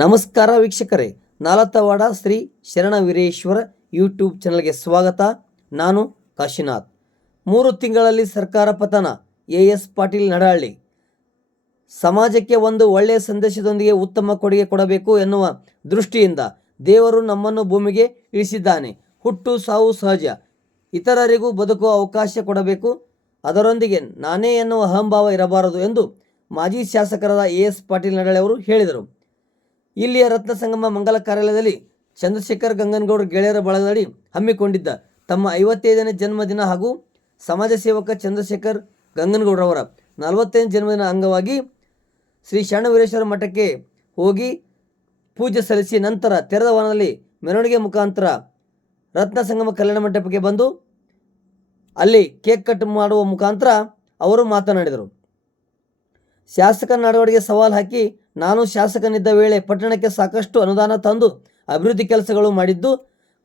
ನಮಸ್ಕಾರ ವೀಕ್ಷಕರೇ, ನಾಲತವಾಡ ಶ್ರೀ ಶರಣವೀರೇಶ್ವರ ಯೂಟ್ಯೂಬ್ ಚಾನಲ್ಗೆ ಸ್ವಾಗತ. ನಾನು ಕಾಶಿನಾಥ್. 3 ತಿಂಗಳಲ್ಲಿ ಸರ್ಕಾರ ಪತನ. ಎಸ್ ಪಾಟೀಲ್ ನಡಹಳ್ಳಿ. ಸಮಾಜಕ್ಕೆ ಒಂದು ಒಳ್ಳೆಯ ಸಂದೇಶದೊಂದಿಗೆ ಉತ್ತಮ ಕೊಡುಗೆ ಕೊಡಬೇಕು ಎನ್ನುವ ದೃಷ್ಟಿಯಿಂದ ದೇವರು ನಮ್ಮನ್ನು ಭೂಮಿಗೆ ಇಳಿಸಿದ್ದಾನೆ. ಹುಟ್ಟು ಸಾವು ಸಹಜ, ಇತರರಿಗೂ ಬದುಕುವ ಅವಕಾಶ ಕೊಡಬೇಕು, ಅದರೊಂದಿಗೆ ನಾನೇ ಎನ್ನುವ ಅಹಂಭಾವ ಇರಬಾರದು ಎಂದು ಮಾಜಿ ಶಾಸಕರಾದ ಎಸ್ ಪಾಟೀಲ್ ನಡಹಳ್ಳಿ ಅವರು ಹೇಳಿದರು. ಇಲ್ಲಿಯ ರತ್ನ ಸಂಗಮ ಮಂಗಲ ಕಾರ್ಯಾಲಯದಲ್ಲಿ ಚಂದ್ರಶೇಖರ್ ಗಂಗನಗೌಡ ಗೆಳೆಯರ ಬಳಗದಡಿ ಹಮ್ಮಿಕೊಂಡಿದ್ದ ತಮ್ಮ 55ನೇ ಜನ್ಮದಿನ ಹಾಗೂ ಸಮಾಜ ಸೇವಕ ಚಂದ್ರಶೇಖರ್ ಗಂಗನಗೌಡರವರ 40ನೇ ಜನ್ಮದಿನ ಅಂಗವಾಗಿ ಶ್ರೀ ಶರಣವೀರೇಶ್ವರ ಮಠಕ್ಕೆ ಹೋಗಿ ಪೂಜೆ ಸಲ್ಲಿಸಿ ನಂತರ ತೆರೆದ ವಾಹನದಲ್ಲಿ ಮೆರವಣಿಗೆ ಮುಖಾಂತರ ರತ್ನ ಸಂಗಮ ಕಲ್ಯಾಣ ಮಂಟಪಕ್ಕೆ ಬಂದು ಅಲ್ಲಿ ಕೇಕ್ ಕಟ್ ಮಾಡುವ ಮುಖಾಂತರ ಅವರು ಮಾತನಾಡಿದರು. ಶಾಸಕ ನಡವಳಿಕೆ ಸವಾಲು ಹಾಕಿ, ನಾನು ಶಾಸಕನಿದ್ದ ವೇಳೆ ಪಟ್ಟಣಕ್ಕೆ ಸಾಕಷ್ಟು ಅನುದಾನ ತಂದು ಅಭಿವೃದ್ಧಿ ಕೆಲಸಗಳು ಮಾಡಿದ್ದು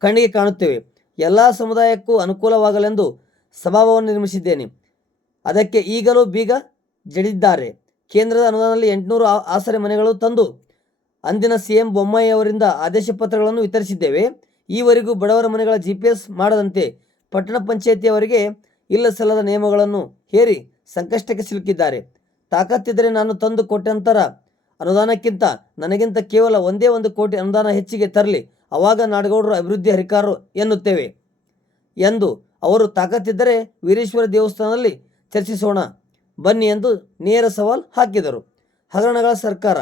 ಕಣ್ಣಿಗೆ ಕಾಣುತ್ತೇವೆ. ಎಲ್ಲ ಸಮುದಾಯಕ್ಕೂ ಅನುಕೂಲವಾಗಲೆಂದು ಸಭಾಭವನ ನಿರ್ಮಿಸಿದ್ದೇನೆ. ಅದಕ್ಕೆ ಈಗಲೂ ಬೀಗ ಜಡಿದಿದ್ದಾರೆ. ಕೇಂದ್ರದ ಅನುದಾನದಲ್ಲಿ 800 ಆಸರೆ ಮನೆಗಳು ತಂದು ಅಂದಿನ ಸಿಎಂ ಬೊಮ್ಮಾಯಿ ಅವರಿಂದ ಆದೇಶ ಪತ್ರಗಳನ್ನು ವಿತರಿಸಿದ್ದೇವೆ. ಈವರೆಗೂ ಬಡವರ ಮನೆಗಳ GPS ಮಾಡದಂತೆ ಪಟ್ಟಣ ಪಂಚಾಯಿತಿಯವರಿಗೆ ಇಲ್ಲ ಸಲ್ಲದ ನಿಯಮಗಳನ್ನು ಹೇರಿ ಸಂಕಷ್ಟಕ್ಕೆ ಸಿಲುಕಿದ್ದಾರೆ. ತಾಕತ್ತಿದ್ದರೆ ನಾನು ತಂದು ಕೋಟ್ಯಂತರ ಅನುದಾನಕ್ಕಿಂತ ನನಗಿಂತ ಕೇವಲ 1 ಕೋಟಿ ಅನುದಾನ ಹೆಚ್ಚಿಗೆ ತರಲಿ, ಆವಾಗ ನಾಡಗೌಡರು ಅಭಿವೃದ್ಧಿ ಹರಿಕಾರರು ಎನ್ನುತ್ತೇವೆ ಎಂದು ಅವರು ತಾಕತ್ತಿದ್ದರೆ ವೀರೇಶ್ವರ ದೇವಸ್ಥಾನದಲ್ಲಿ ಚರ್ಚಿಸೋಣ ಬನ್ನಿ ಎಂದು ನೇರ ಸವಾಲು ಹಾಕಿದರು. ಹಗರಣಗಳ ಸರ್ಕಾರ.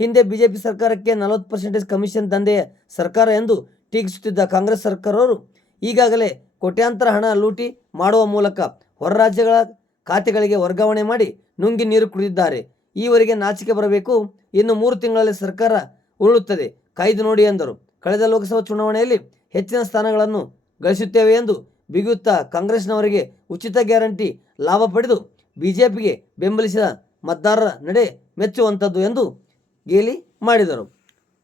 ಹಿಂದೆ ಬಿಜೆಪಿ ಸರ್ಕಾರಕ್ಕೆ 40% ಕಮಿಷನ್ ದಂಧೆಯ ಸರ್ಕಾರ ಎಂದು ಟೀಕಿಸುತ್ತಿದ್ದ ಕಾಂಗ್ರೆಸ್ ಸರ್ಕಾರವರು ಈಗಾಗಲೇ ಕೋಟ್ಯಾಂತರ ಹಣ ಲೂಟಿ ಮಾಡುವ ಮೂಲಕ ಹೊರ ರಾಜ್ಯಗಳ ಖಾತೆಗಳಿಗೆ ವರ್ಗಾವಣೆ ಮಾಡಿ ನುಂಗಿ ನೀರು ಕುಡಿದಿದ್ದಾರೆ. ಈವರೆಗೆ ನಾಚಿಕೆ ಬರಬೇಕು. ಇನ್ನು 3 ತಿಂಗಳಲ್ಲಿ ಸರ್ಕಾರ ಉರುಳುತ್ತದೆ, ಕಾಯ್ದು ನೋಡಿ ಎಂದರು. ಕಳೆದ ಲೋಕಸಭಾ ಚುನಾವಣೆಯಲ್ಲಿ ಹೆಚ್ಚಿನ ಸ್ಥಾನಗಳನ್ನು ಗಳಿಸುತ್ತೇವೆ ಎಂದು ಬಿಗುತ್ತಾ ಕಾಂಗ್ರೆಸ್ನವರಿಗೆ ಉಚಿತ ಗ್ಯಾರಂಟಿ ಲಾಭ ಪಡೆದು ಬಿಜೆಪಿಗೆ ಬೆಂಬಲಿಸಿದ ಮತದಾರರ ನಡೆ ಮೆಚ್ಚುವಂಥದ್ದು ಎಂದು ಗೇಲಿ ಮಾಡಿದರು.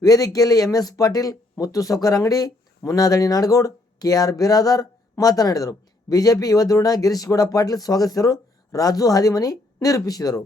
ವೇದಿಕೆಯಲ್ಲಿ MS ಪಾಟೀಲ್, ಮುತ್ತು ಸೌಕರ್ ಅಂಗಡಿ, ಮುನ್ನಾದಣಿ ನಾಡಗೌಡ್, KR ಬಿರಾದಾರ್ ಮಾತನಾಡಿದರು. ಬಿಜೆಪಿ ಯುವ ಧುರೀಣ ಗಿರೀಶ್ ಗೌಡ ಪಾಟೀಲ್ ಸ್ವಾಗತಿಸಿದರು. ರಾಜು ಹಾದಿಮನಿ ನಿರೂಪಿಸಿದರು.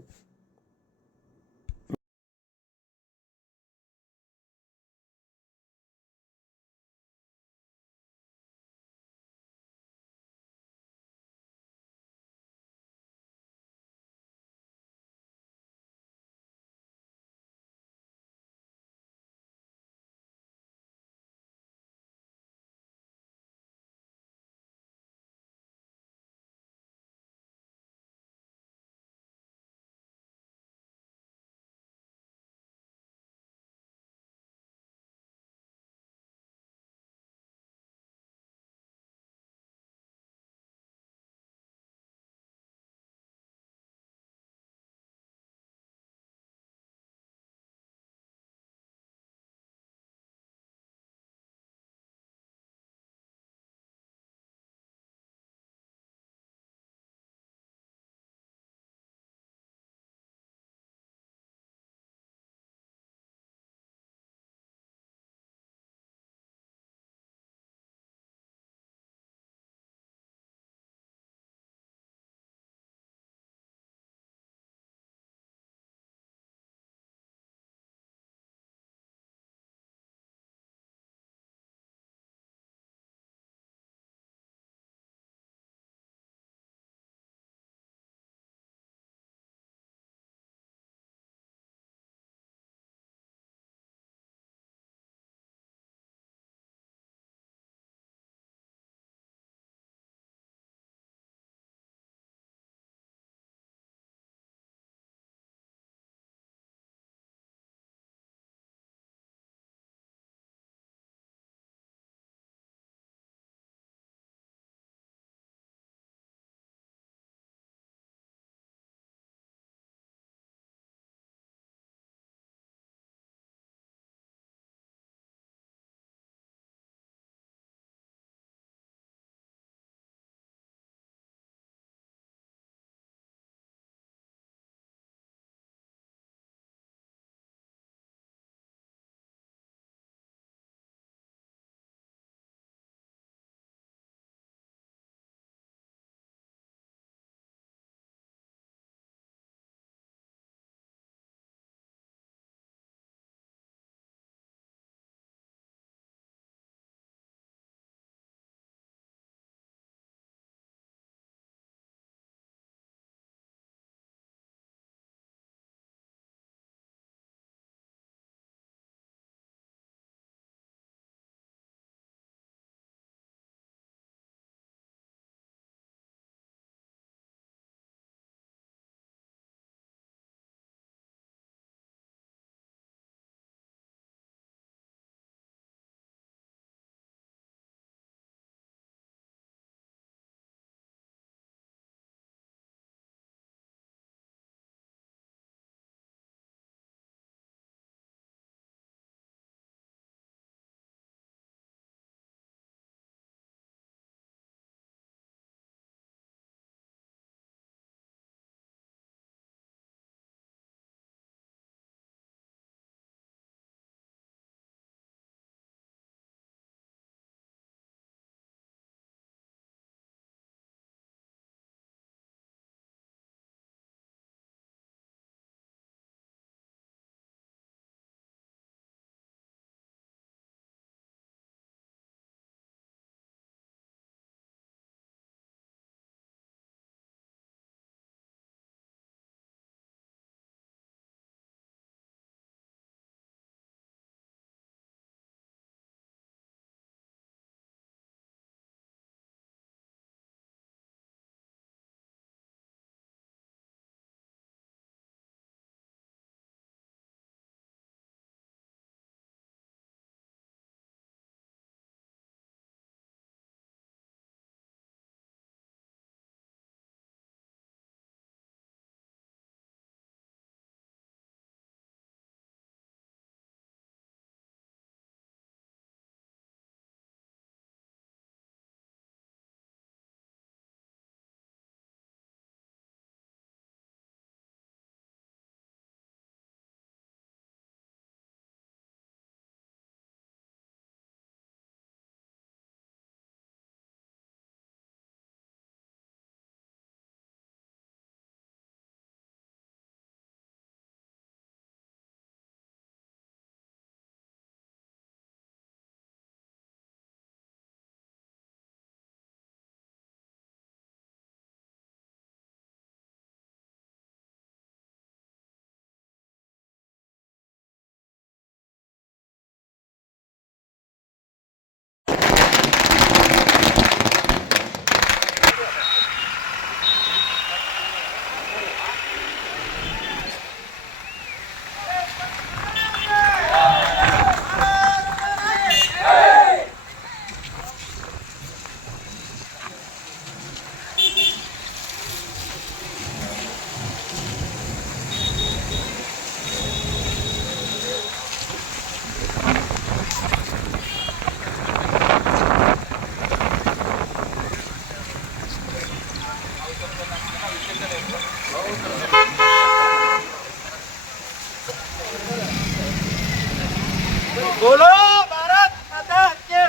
बोलो भारत माता की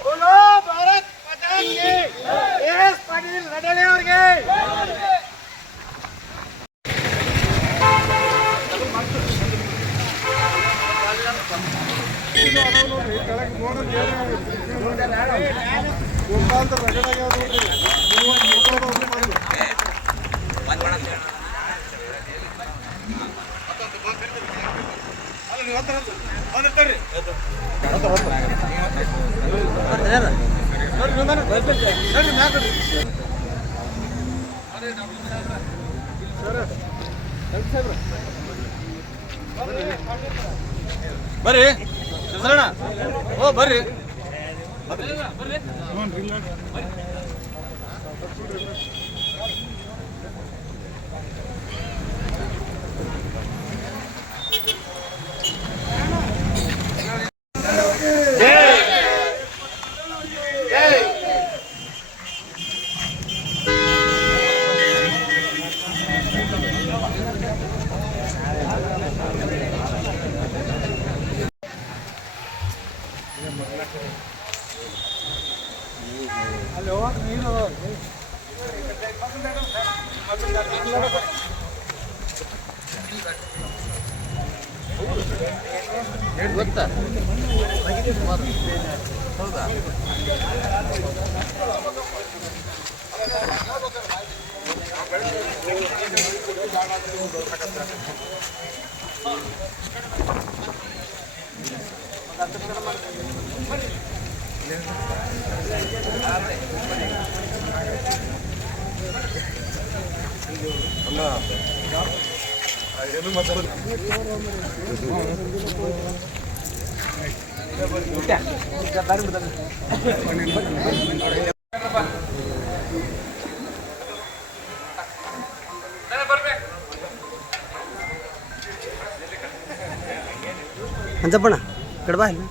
बोलो भारत माता की एस पाटील लढले ಅವರಿಗೆ ಬರ್ರಿ ಸರಣ ಓ ಬರ್ರಿ ಗೊತ್ತಾ ಹೌದಾ ಅಂಜಪ್ಪಣ್ಣ ಕಡ್ಬಾ ಇಲ್ಲ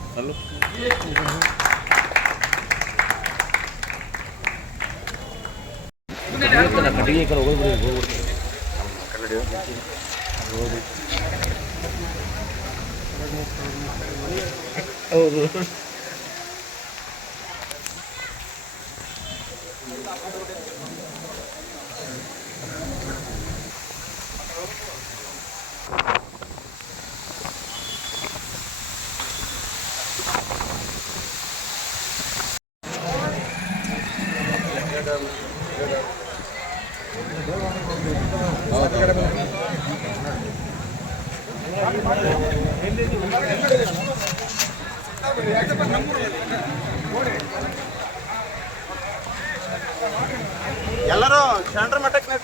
ಹೌದು ಎಲ್ಲರೂ ಶರಣರ ಮಠಕ್ಕೆ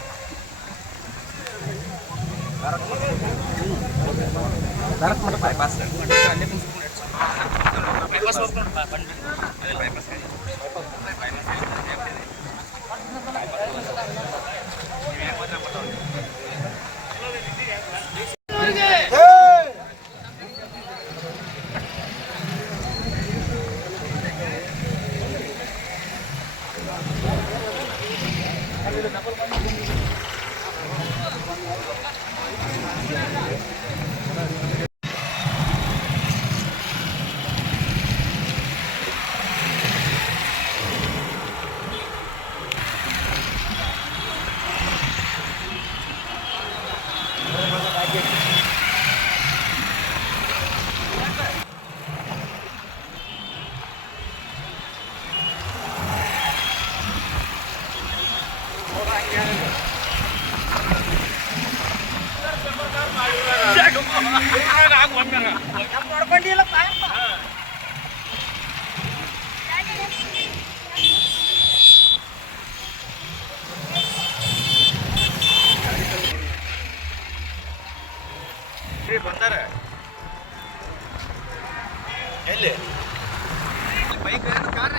ಬರ್ತಾರೆ ಎಲ್ಲಿ ಬೈಕ್ ಏನು ಕಾರ್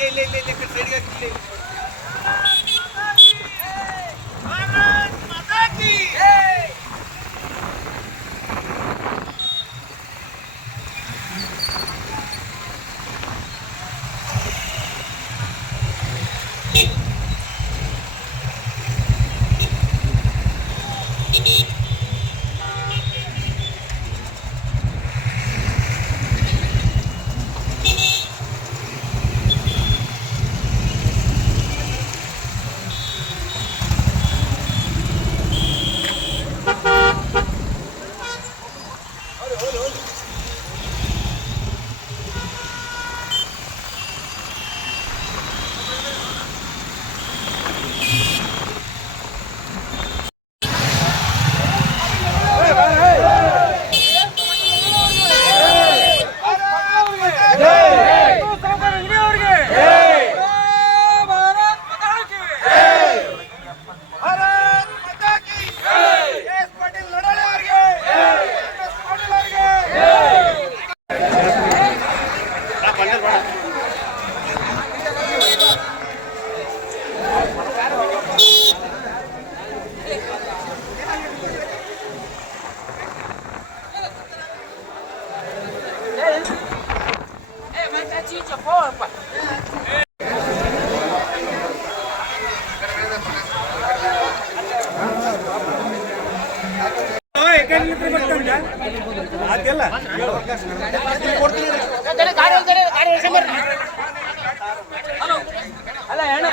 ಇಲ್ಲೇ ಸೈಡ್ಗೆ ಹಾಕಿ ಅದೆಲ್ಲ ಅಲ್ಲ ಅಣ್ಣ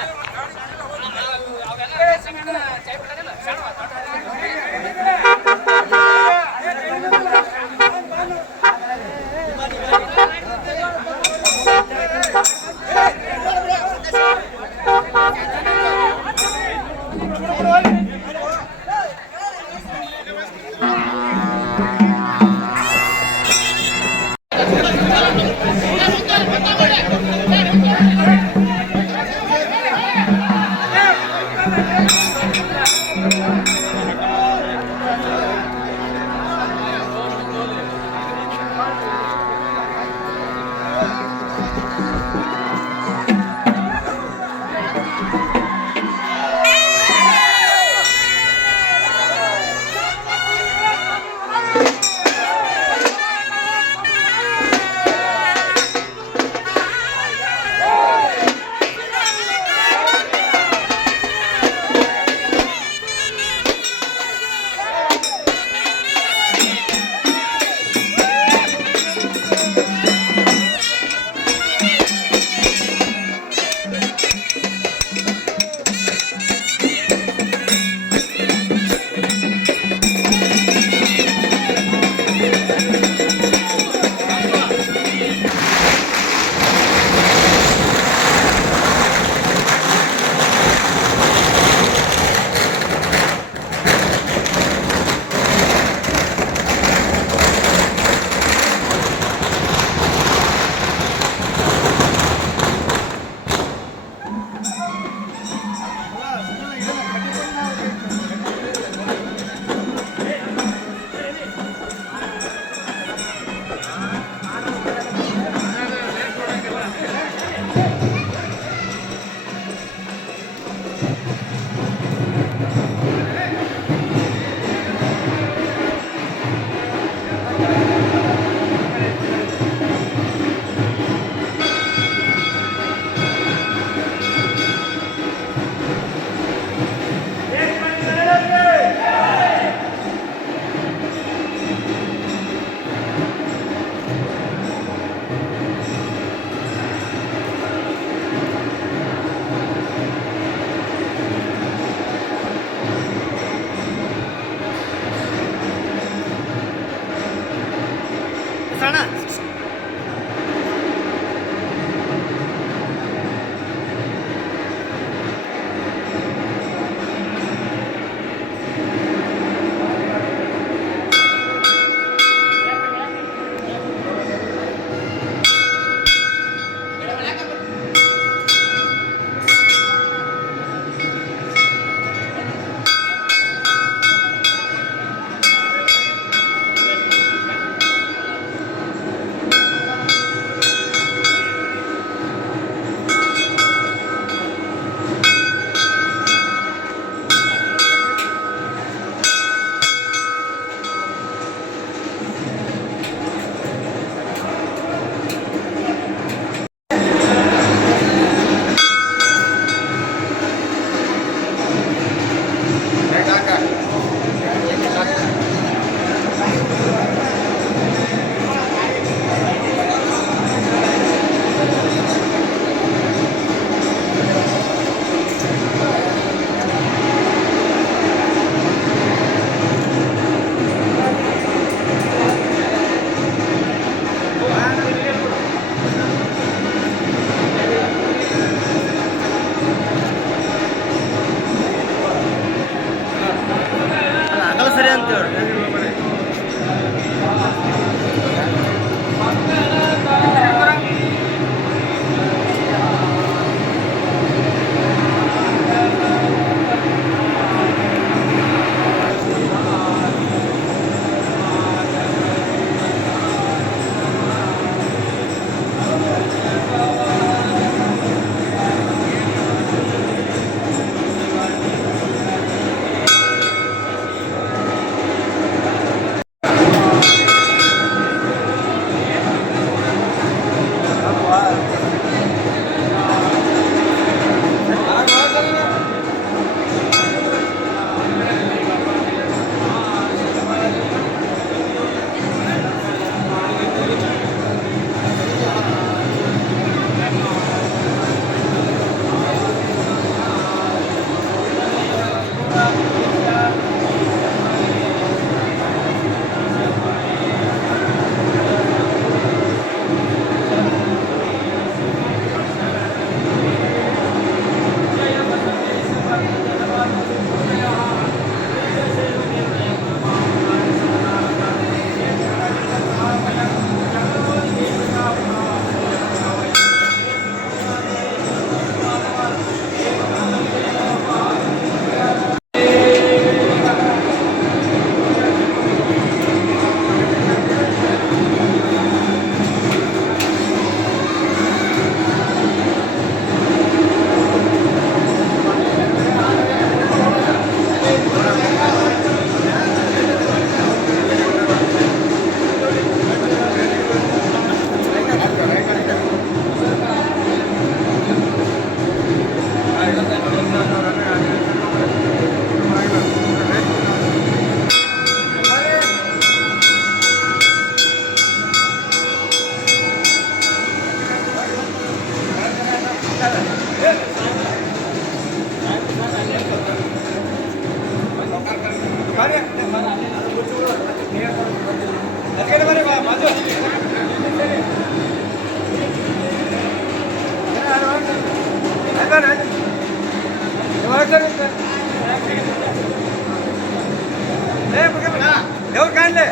देवर काढले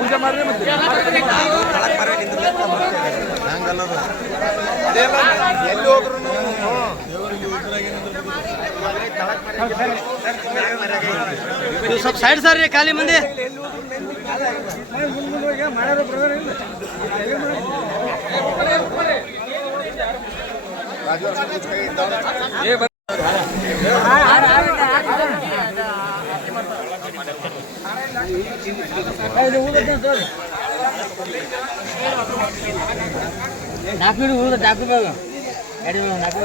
पूजा ಮಾಡ್ರೆ ಮತ್ತೆ ಎಲ್ಲಿ ಹೋದ್ರು ಸ್ವಲ್ಪ ಸೈಡ್ ಸರ್ ಖಾಲಿ ಮಂದಿ ಮಾಡಾರೋ ಬ್ರದರ್ ಇಲ್ಲ ನಾಲ್ಕು ಉಳಿದ ಡಾಕು ಬೇಗ ಎಡಿ ನಾಲ್ಕು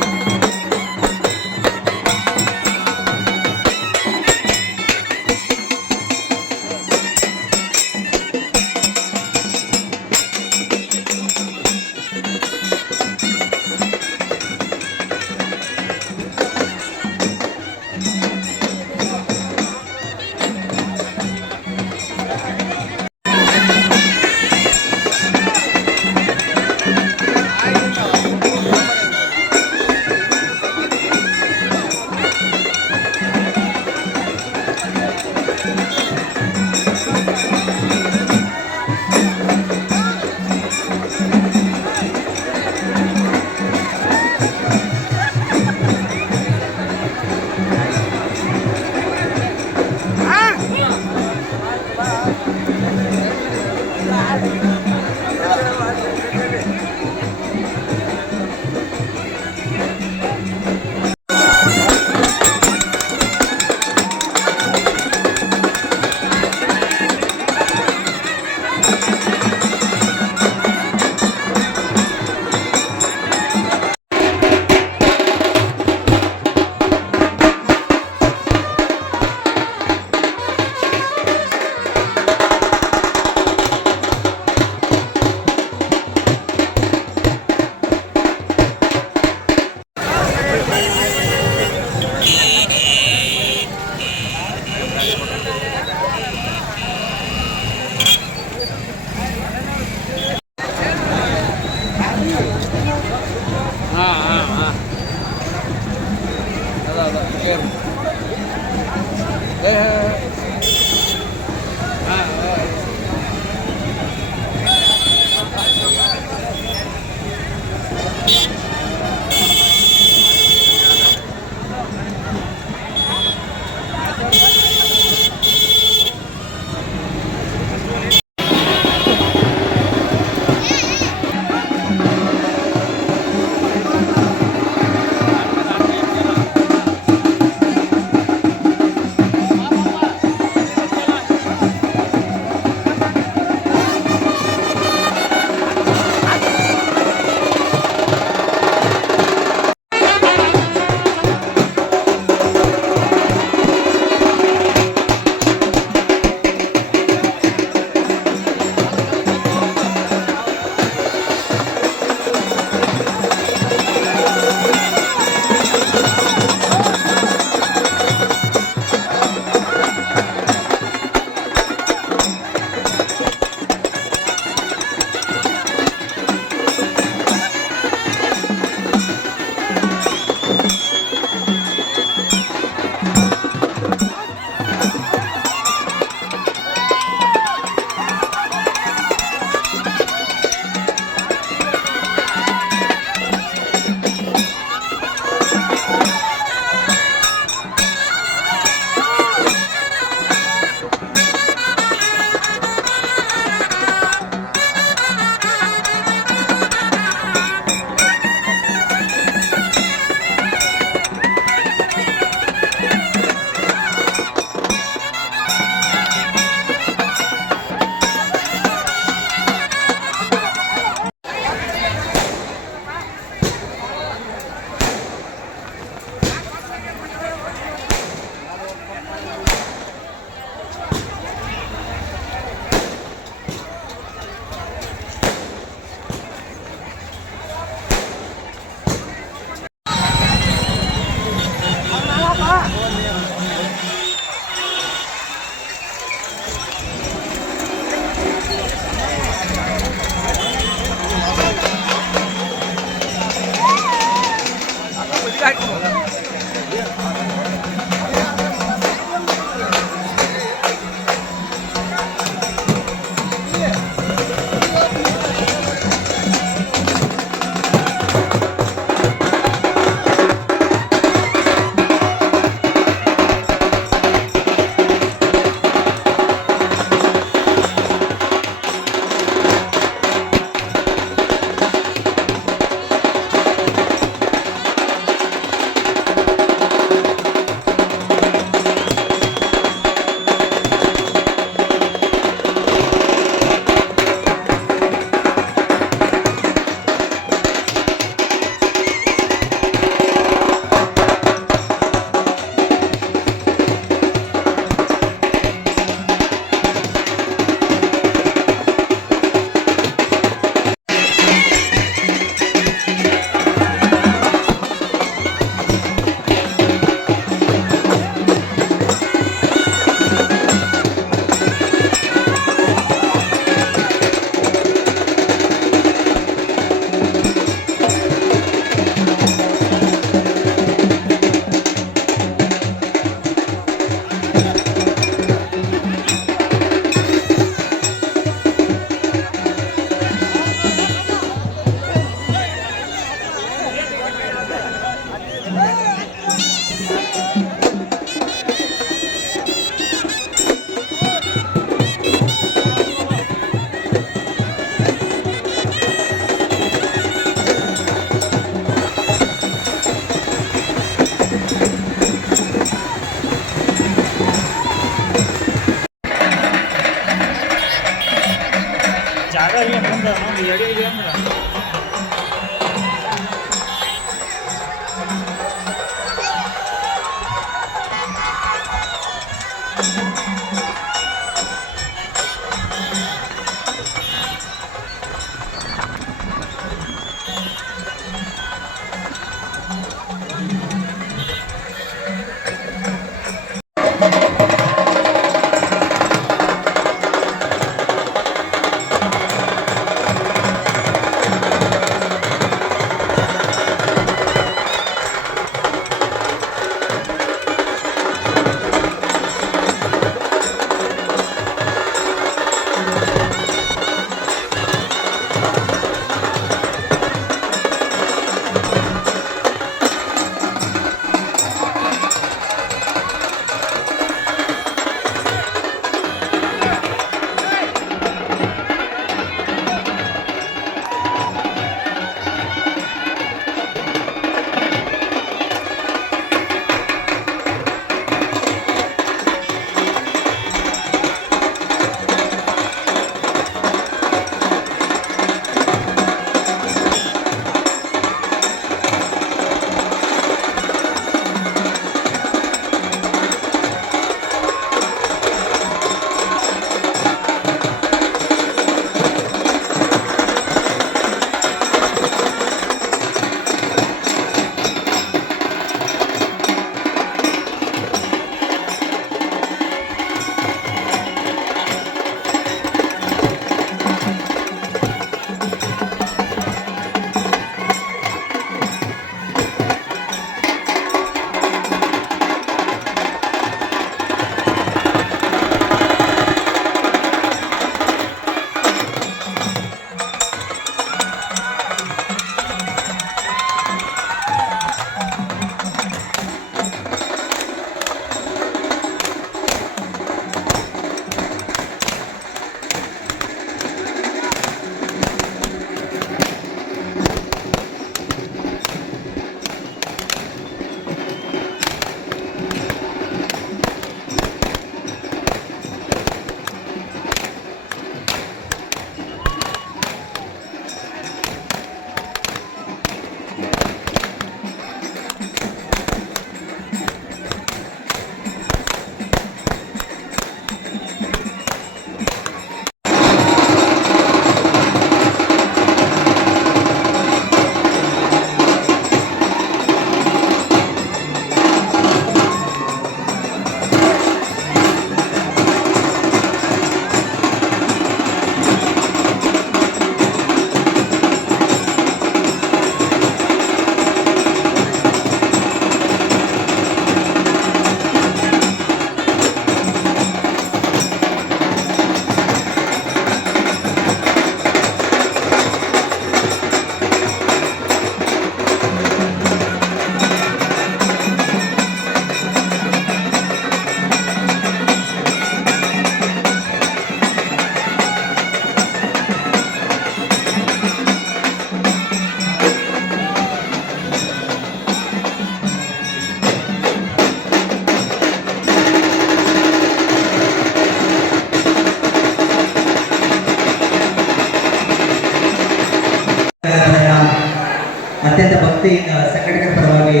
ವತಿಯಿಂದ ಸಂಘಟಕರ ಪರವಾಗಿ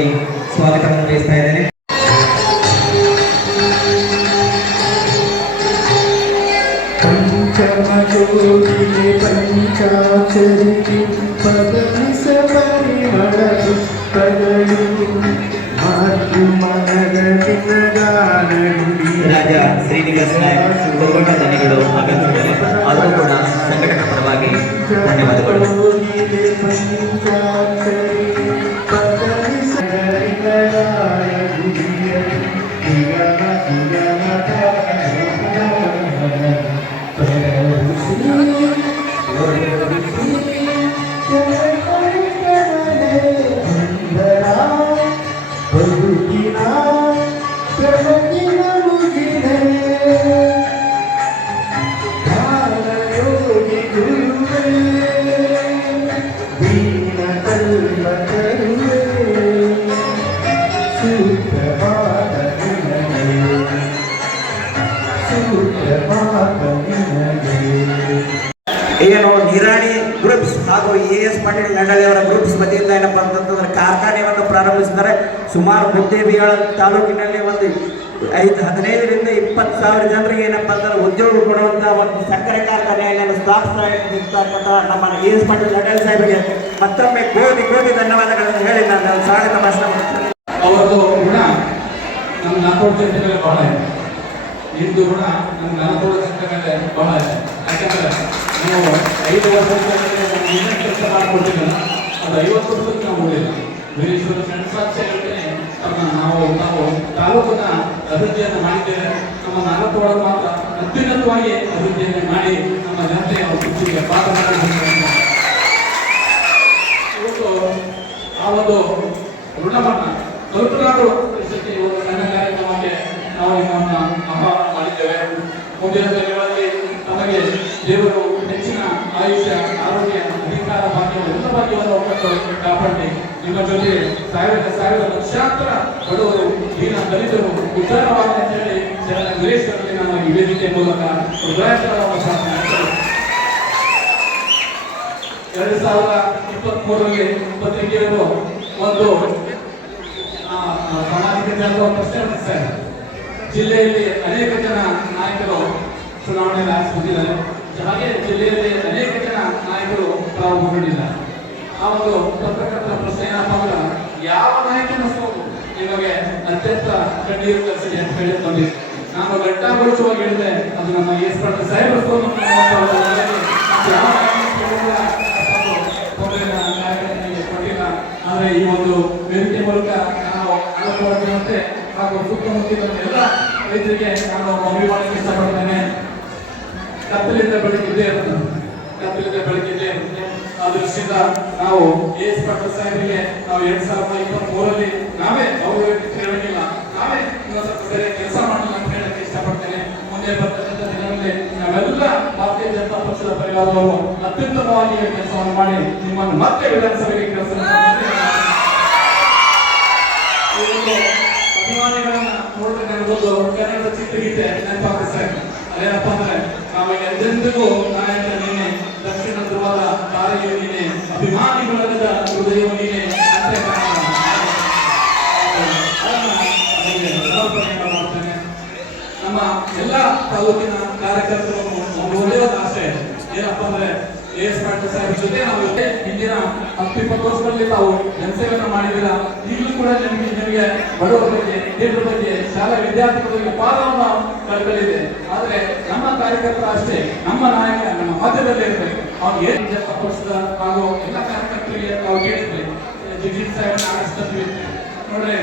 ಸ್ವಾಗತವನ್ನು ಬಯಸ್ತಾ ಇದ್ದೇನೆ. ಪಂಚಮಜೋಗಿಗೆ ಪಂಚಾಕ್ಷರಿಗೆ ಪದನಿಸ ಪರಿಮಳ ಪುಷ್ಪಗಳು ಮಾತು ಮನಗಲಿನ ಗಾನಡಿ ರಾಜ ಶ್ರೀನಿವಾಸ ನಾಯಕ್ ಗೋಗೊಂಡ ದನಿಗಳು ಆಗಮಿಸಿದ್ದಾರೆ. ಅವರು ಕೂಡ ಸಂಘಟಕರ ಪರವಾಗಿ ಧನ್ಯವಾದಗಳು. ಏನು ನಿರಾಣಿ ಗ್ರೂಪ್ಸ್ ಹಾಗೂ AS ಪಾಟೀಲ್ ನಂಡಳಿ ಅವರ ಗ್ರೂಪ್ಸ್ ವತಿಯಿಂದ ಏನಪ್ಪ ಅಂತಂದ್ರೆ ಕಾರ್ಖಾನೆಯನ್ನು ಪ್ರಾರಂಭಿಸಿದ್ದಾರೆ. ಸುಮಾರು ಮುದ್ದೇಬಿಹಾಳ ತಾಲೂಕಿನಲ್ಲಿ ಒಂದು 15ರಿಂದ 20,000 ಜನರಿಗೆ ಏನಪ್ಪ ಅಂತಂದ್ರೆ ಉದ್ಯೋಗ ಕೊಡುವಂತ ಒಂದು ಸಕ್ಕರೆ ಕಾರ್ಖಾನೆಯನ್ನು ಸ್ಥಾಪಿಸಿರ್ತಕ್ಕಂಥ ನಮ್ಮ AS ಪಾಟೀಲ್ ನಂಡಳಿ ಸಾಹೇಬರಿಗೆ ಮತ್ತೊಮ್ಮೆ ಕೋಟಿ ಧನ್ಯವಾದಗಳನ್ನು ಹೇಳಿ ನಾನು ಸ್ವಾಗತ ಭಾಷಣ ಮಾಡ್ತೇನೆ. ಅವರದ್ದು ಋಣ ನಮ್ಮ ನಾಲ್ಕು ಜನತೆ ಮೇಲೆ ಬಹಳ ಇದೆ. ಇಂದು ಋಣ ನಮ್ಮ ನಾಲ್ಕು ಜನತೆ ಮೇಲೆ ಬಹಳ ಇದೆ. ಯಾಕಂದ್ರೆ ನಾವು 5 ವರ್ಷದ ಏನೇನು ಕೆಲಸ ಮಾಡಿಕೊಟ್ಟಿಲ್ಲ, ಅದು 50 ವರ್ಷಕ್ಕೆ ನಾವು ನೋಡಿಲ್ಲ. ವೀರೇಶ್ವರ ಸಣ್ಣ ನಾವು ತಾಲೂಕಿನ ಅಭಿವೃದ್ಧಿಯನ್ನು ಮಾಡಿದ್ದೇವೆ. ನಮ್ಮ ನಾಲ್ಕು ಒಳಗೆ ಮಾತ್ರ ಅತ್ಯುನ್ನತವಾಗಿ ಅಭಿವೃದ್ಧಿಯನ್ನು ಮಾಡಿ ನಮ್ಮ ಜನತೆಯ ಖುಷಿಗೆ ಪಾತ್ರರಾಗಿದ್ದಾರೆ. ಇವತ್ತು ಆ ಒಂದು ಋಣವನ್ನು ಸ್ವಲ್ಪನಾದರೂ ಪರಿಸ್ಥಿತಿ ಒಂದು ಸಣ್ಣ ಕಾರ್ಯಕ್ರಮಕ್ಕೆ ನಾವು ನಿಮ್ಮನ್ನು ಆಹ್ವಾನ ಮಾಡಿದ್ದೇವೆ. ಮುಂದಿನ ದಿನಗಳಲ್ಲಿ ನಮಗೆ ದೇವರು ಹೆಚ್ಚಿನ ಆಯುಷ್ಯ, ಆರೋಗ್ಯ, ಅಧಿಕಾರ, ಭಾಗ್ಯ ಎಲ್ಲ ಭಾಗ್ಯವನ್ನು ಒಕ್ಕಟ್ಟು ಕಾಪಾಡಿ ನಿಮ್ಮ ಜೊತೆ ಸಾವಿರ ಲಕ್ಷಾಂತರ ಬಡವರು, ದೀನ ದಲಿತರು ಉದ್ಧಾರವಾಗಿ ಅಂತ ಹೇಳಿ ಶರಣ ವೀರೇಶ್ವರರಲ್ಲಿ ನಾನು ಈ ವೇದಿಕೆ ಮೂಲಕ ಹೃದಯಪೂರ್ವಕ ಪ್ರಾರ್ಥನೆ ಮಾಡ್ತೇನೆ. 2023ರಲ್ಲಿ ಪತ್ರಿಕೆಯವರು ಒಂದು ಸಾಮಾಜಿಕ ಜಾಲತಾಣ ಪ್ರಶ್ನೆ ಮಾಡಿದ್ದಾರೆ. ಜಿಲ್ಲೆಯಲ್ಲಿ ಅನೇಕ ಜನ ನಾಯಕರು ಚುನಾವಣೆಯಲ್ಲಿ ಆರಿಸಿಕೊಂಡಿದ್ದಾರೆ, ಹಾಗೆ ಜಿಲ್ಲೆಯಲ್ಲಿ ಅನೇಕ ಜನ ನಾಯಕರು ಪ್ರಾರಂಭಗೊಂಡಿದ್ದಾರೆ. ಆ ಒಂದು ಪತ್ರಕರ್ತರ ಪ್ರಶ್ನೆ ಏನಪ್ಪ ಅಂದ್ರೆ, ಯಾವ ನಾಯಕನ ಸೋಲು ನಿಮಗೆ ಅತ್ಯಂತ ಕಣ್ಣೀರು ತರಿಸಿದೆ ಅಂತ ಹೇಳಿ ಬಂದಿದೆ. ನಾನು ಘಂಟಾಘೋಷವಾಗಿ ಹೇಳಿದೆ, ಅದು ನಮ್ಮ AS ಪಾಟೀಲ್ ಸಾಹೇಬರ ಸೋಲು. ಕೊಟ್ಟಿಲ್ಲ. ಆದರೆ ಈ ಒಂದು ವೇದಿಕೆ ಮೂಲಕ ನಾವು ಅನುಭವತೆ ಹಾಗೂ ಸುತ್ತಮುತ್ತಲಿನ ಎಲ್ಲ ರೈತರಿಗೆ ನಾನು ಮನವಿ ಮಾಡಲಿಕ್ಕೆ ಇಷ್ಟಪಡ್ತೇನೆ. ಕತ್ತಲಿಂದ ಬೆಳಕಿದ್ದೇ ಇರುತ್ತೆ, ಆ ದೃಷ್ಟಿಯಿಂದ ನಾವು AS ಪಾಟೀಲ್ ಸಾಹೇಬರಿಗೆ ನಾವು 2023ರಲ್ಲಿ ನಾವೇ ಅವರು ಹೇಳೋದಿಲ್ಲ, ನಾವೇ ಸ್ವಲ್ಪ ಸರಿಯಾಗಿ ಕೆಲಸ ಮಾಡಲಿಲ್ಲ ಅಂತ ಹೇಳಕ್ಕೆ ಇಷ್ಟಪಡ್ತೇನೆ. ಮುಂದೆ ಬರ್ತಕ್ಕಂಥ ದಿನಗಳಲ್ಲಿ ನಾವೆಲ್ಲ ಭಾರತೀಯ ಜನತಾ ಪಕ್ಷದ ಪರಿವಾರದವರು ಅತ್ಯುತ್ತಮವಾಗಿ ಕೆಲಸವನ್ನು ಮಾಡಿ ನಿಮ್ಮನ್ನು ಮತ್ತೆ ವಿಧಾನಸಭೆಗೆ ಕೆಲಸ ಅಭಿಮಾನಿಗಳನ್ನ ನೋಡಿದ್ರೆ ನನಗೊಂದು ಕನ್ನಡದ ಚಿತ್ರಗೀತೆ ನೆನಪಾಗ್ತದೆ. ಅದೇನಪ್ಪ ಅಂದ್ರೆ, ನಾವು ಎಂದೆಂದಿಗೂ ನಾಯಕ ನೀನೆ, ದಕ್ಷಿಣ ಧ್ರುವದ ತಾರೆಯು ನೀನೆ, ಅಭಿಮಾನಿಗಳಲ್ಲದ ಹೃದಯವು ನೀನೆ ಅಂತ ಮಾಡ್ತೇನೆ. ನಮ್ಮ ಎಲ್ಲ ತಾಲೂಕಿನ ಕಾರ್ಯಕರ್ತರು ಒಂದು ಒಳ್ಳೆಯ ಆಸೆ ಏನಪ್ಪ ಅಂದ್ರೆ, AS ಪಾಟೀಲ್ ಸಾಹೇಬ್ ಜೊತೆ ನಾವು ಹಿಂದಿನ 10-20 ವರ್ಷಗಳಲ್ಲಿ ತಾವು ಜನಸೇವೆಯನ್ನು ಮಾಡಿದಿರ. ಈಗಲೂ ಕೂಡ ನಿಮಗೆ ಬಡವರ ಬಗ್ಗೆ, ಹಿರಿಯರ ಬಗ್ಗೆ, ಶಾಲಾ ವಿದ್ಯಾರ್ಥಿಗಳ ಬಗ್ಗೆ ಪಾಲವನ್ನು ಕಲ್ಕಲಿದೆ. ಆದರೆ ನಮ್ಮ ಕಾರ್ಯಕರ್ತರ ಅಷ್ಟೇ, ನಮ್ಮ ನಾಯಕ ನಮ್ಮ ಮಧ್ಯದಲ್ಲಿ ಇರಬೇಕು. ಅವ್ರು ಏನು ಜನತಾ ಪಕ್ಷದ ಹಾಗೂ ಎಲ್ಲ ಕಾರ್ಯಕರ್ತರಿಗೆ ನಾವು ಕೇಳಿದ್ವಿ, ಜಗದೀಶ್ ಸಾಹೇಬ್ ಆರಿಸ್ತೀವಿ ನೋಡ್ರಿ,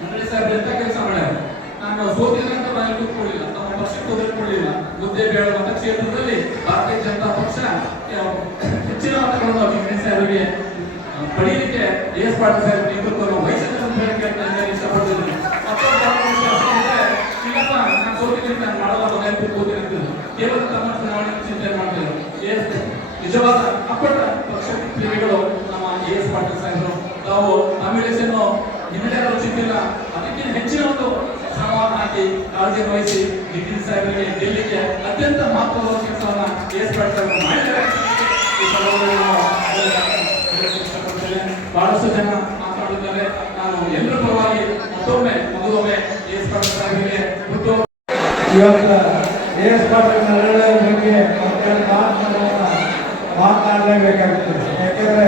ಮಂಡಳಿ ಸಾಹೇಬ್ ಎಂತ ಕೆಲಸ ಮಾಡ್ಯಾರ. ನಾನು ಸೋತಿದ್ರಂತ ನಾನು ಕೂತ್ಕೊಳ್ಳಿಲ್ಲ, ನಮ್ಮ ಪಕ್ಷಕ್ಕೆ ಒದಗಿಕೊಳ್ಳಿಲ್ಲ. ಮುದ್ದೇಬಿಹಾಳ ಮತಕ್ಷೇತ್ರದಲ್ಲಿ ಭಾರತೀಯ ಜನತಾ ಪಕ್ಷ ಹೆಚ್ಚಿನ ಮತಗಳನ್ನು ಜಗದೀಶ್ ಸಾಹೇಬರಿಗೆ ಪಡೆಯಲಿಕ್ಕೆ AS ಪಾಟೀಲ್ ಸಾಹೇಬ್ ನೇತೃತ್ವವನ್ನು ವಹಿಸಿದ ಅಂತ ಹೇಳಕ್ಕೆ ಇಷ್ಟಪಡ್ತಿದ್ದೀನಿ. ಇಲ್ಲಪ್ಪ ನಾನು ಸೋತಿದ್ದೀನಿ, ನಾನು ಮಾಡಲ್ಲ, ಮನೆಯಲ್ಲಿ ಕೂತೀನಿ ಅಂತಿದ್ರು. ಕೇವಲ ತಮ್ಮ ಚುನಾವಣೆ ಚಿಂತನೆ ಮಾಡ್ತಿದ್ರು. ನಿಜವಾದ ಅಪ್ಪಟ ಪಕ್ಷ ಪ್ರೇಮಿಗಳು ನಮ್ಮ AS ಪಾಟೀಲ್ ಸಾಹೇಬರು. ತಾವು ನಾಮಿನೇಷನ್ ಹಿನ್ನೆಲೆ ರುಚಿತಿಲ್ಲ, ಅದಕ್ಕಿಂತ ಹೆಚ್ಚಿನ ಒಂದು ಶ್ರಮವನ್ನು ಹಾಕಿ ಕಾಳಜಿ ವಹಿಸಿ ಜಗದೀಶ್ ಸಾಹೇಬರಿಗೆ ಗೆಲ್ಲಿಕ್ಕೆ ಅತ್ಯಂತ ಮಹತ್ವದ ಕೆಲಸವನ್ನ AS ಪಾಟೀಲ್ ಸಾಹೇಬರು ಮಾಡಿದ್ದಾರೆ. ಈ ಬಹಳಷ್ಟು ಜನ ನಾನು ಎಲ್ಲರ ಪರವಾಗಿ ಮತ್ತೊಮ್ಮೆ ಎಸ್ ಪಾಟೀಲ್ ಸಾಹೇಬರಿಗೆ ಮತ್ತು ಇವತ್ತು ಎಸ್ ಪಾಟೀಲ್ ನರಳೆ ಬಗ್ಗೆ ಮಾತನಾಡಲೇಬೇಕಾಗ್ತದೆ. ಯಾಕೆಂದರೆ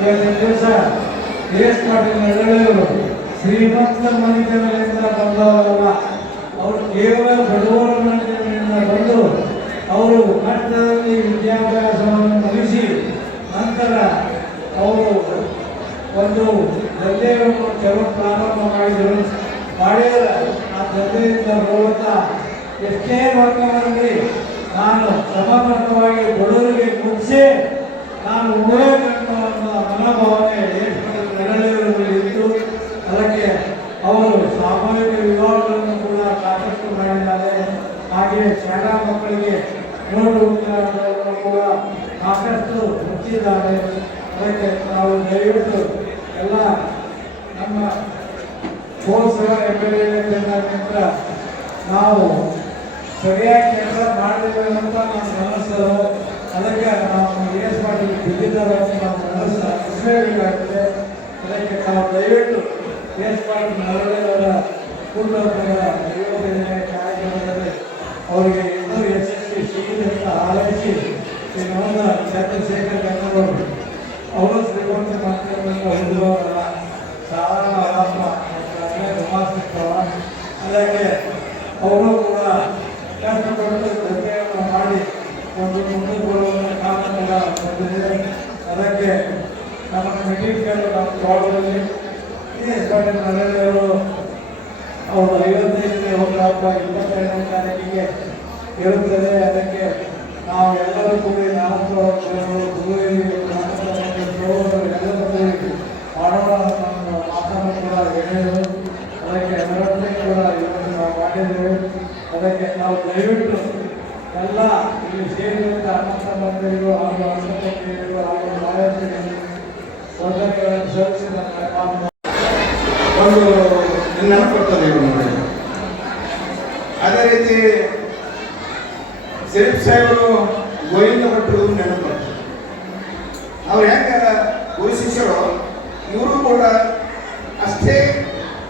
ಇವತ್ತಿನ ದಿವಸ ಎಸ್ ಪಾಟೀಲ್ ನರಳೆಯವರು ಶ್ರೀಮಂತ ಮನೆತನದಿಂದ ಬಂದವರಲ್ಲ. ಅವರು ಕೇವಲ ಬಡವರ ಮನೆತನದಿಂದ ಬಂದು ಅವರು ಕಷ್ಟದಲ್ಲಿ ವಿದ್ಯಾಭ್ಯಾಸವನ್ನು ಮುಗಿಸಿ ನಂತರ ಅವರು ಒಂದು ದಂಧೆಯನ್ನು ಕೆಲವು ಪ್ರಾರಂಭ ಮಾಡಿದರೆ ಆ ದಂಧೆಯಿಂದ ಬರುವಂಥ ಎಷ್ಟೇ ವರ್ಗದಲ್ಲಿ ನಾನು ಸಮರ್ಪಕವಾಗಿ ಬಡವರಿಗೆ ಮುಗಿಸಿ ನಾನು ಉಡಬೇಕು ಅನ್ನೋ ಮನೋಭಾವನೆ ನೆರಳಿರುವುದು ಇತ್ತು. ಅದಕ್ಕೆ ಅವರು ಸಾಮೂಹಿಕ ವಿವಾಹಗಳನ್ನು ಕೂಡ ಸಾಕಷ್ಟು ಮಾಡಿದ್ದಾರೆ. ಹಾಗೆಯೇ ಶಾಲಾ ಮಕ್ಕಳಿಗೆ ನೋಡುವುದನ್ನು ಕೂಡ ಸಾಕಷ್ಟು ಮುಚ್ಚಿದ್ದಾರೆ. ಅದಕ್ಕೆ ನಾವು ದಯವಿಟ್ಟು ಎಲ್ಲ ನಮ್ಮ ಕೋರ್ಸ್ಗಳ ಎಮ್ಮೆಲ್ಯೆಗಳಿಂದ ನಾವು ಸರಿಯಾಗಿ ಕೆಲಸ ಮಾಡಲಿಲ್ಲ ಅಂತ ನಾವು ಗಮನಿಸಲು ಅದಕ್ಕೆ ನಾವು ಎಸ್ ಪಾಟೀಲ್ ಬಿದ್ದಿದ್ದಾರೆ ಅಂತ ನಾವು ಗಮನಿಸಬೇಕಾಗ್ತದೆ. ಅದಕ್ಕೆ ನಾವು ದಯವಿಟ್ಟು ಎಸ್ ಪಾಟೀಲ್ ನರಳೆಯವರ ಹುಟ್ಟುಹಬ್ಬದ 55ನೇ ಕಾರ್ಯಕ್ರಮದಲ್ಲಿ ಅವರಿಗೆ ಇನ್ನೂ ಯಶಸ್ವಿ ಸಿಗಲಿ ಅಂತ ಹಾರೈಸಿ ಇನ್ನೊಂದು ಚಂದ್ರಶೇಖರ್ ಗಂಗವರು ಅವರು ಶ್ರೀಮಂತ ಮಾಧ್ಯಮದಿಂದ ಹೊಂದಿರುವವರಲ್ಲ, ಸಾಧಾರಣ ಆತ್ಮ ಉಮಾಸಿರ್ತವ. ಅದಕ್ಕೆ ಅವರು ಕೂಡ ಕಷ್ಟಪಟ್ಟು ದಂಧೆಯನ್ನು ಮಾಡಿ ಒಂದು ಮುಂದಕ್ಕೆ ಬರುವಂಥ ಕಾರಣಗಳ ಬಂದಿದೆ. ಅದಕ್ಕೆ ನಮ್ಮ ಮೆಟೀರಿಯಲ್ ನಮ್ಮ ತೋಟದಲ್ಲಿ ಎಸ್ ಪಾಟೀಲ್ ನರಳೆಯವರು ಅವರು 55ನೇ ಹುಟ್ಟುಹಬ್ಬ 22ನೇ ತಾರೀಕಿಗೆ ಇರುತ್ತದೆ. ಅದಕ್ಕೆ ನಾವು ಎಲ್ಲರೂ ಕೂಡ ಎಲ್ಲರೂ ಮಾಡೋಣ ನಮ್ಮ ಮಾತನ್ನು ಕೂಡ ಹೇಳಿದರು. ಅದಕ್ಕೆ ಎಲ್ಲರನ್ನೇ ಕೂಡ ಇವತ್ತು ನಾವು ಮಾಡಿದ್ದೇವೆ. ಅದಕ್ಕೆ ನಾವು ದಯವಿಟ್ಟು ಎಲ್ಲ ಇಲ್ಲಿ ಸೇರಿದಂಥ ಅಣ್ಣ ತಮ್ಮಂದಿರಿಗೂ ಹಾಗೂ ಅಣ್ಣತಮ್ಮಂದಿರಿಗೂ ಹಾಗೂ ಮಾಯಾತಿಗಳಿಗೂ ವಂದನೆಗಳನ್ನು ಸಲ್ಲಿಸಿದ ಒಂದು ನೆನಪುತ್ತದೆ ನೋಡಿ. ಅದೇ ರೀತಿ ಶರೀಫ್ ಸಾಹೇಬರು ಗೋವಿಂದ ಭಟ್ರು ನೆನಪು. ಅವ್ರು ಹೆಂಗೆ ಗುರು ಶಿಷ್ಯರು, ಇವರು ಕೂಡ ಅಷ್ಟೇ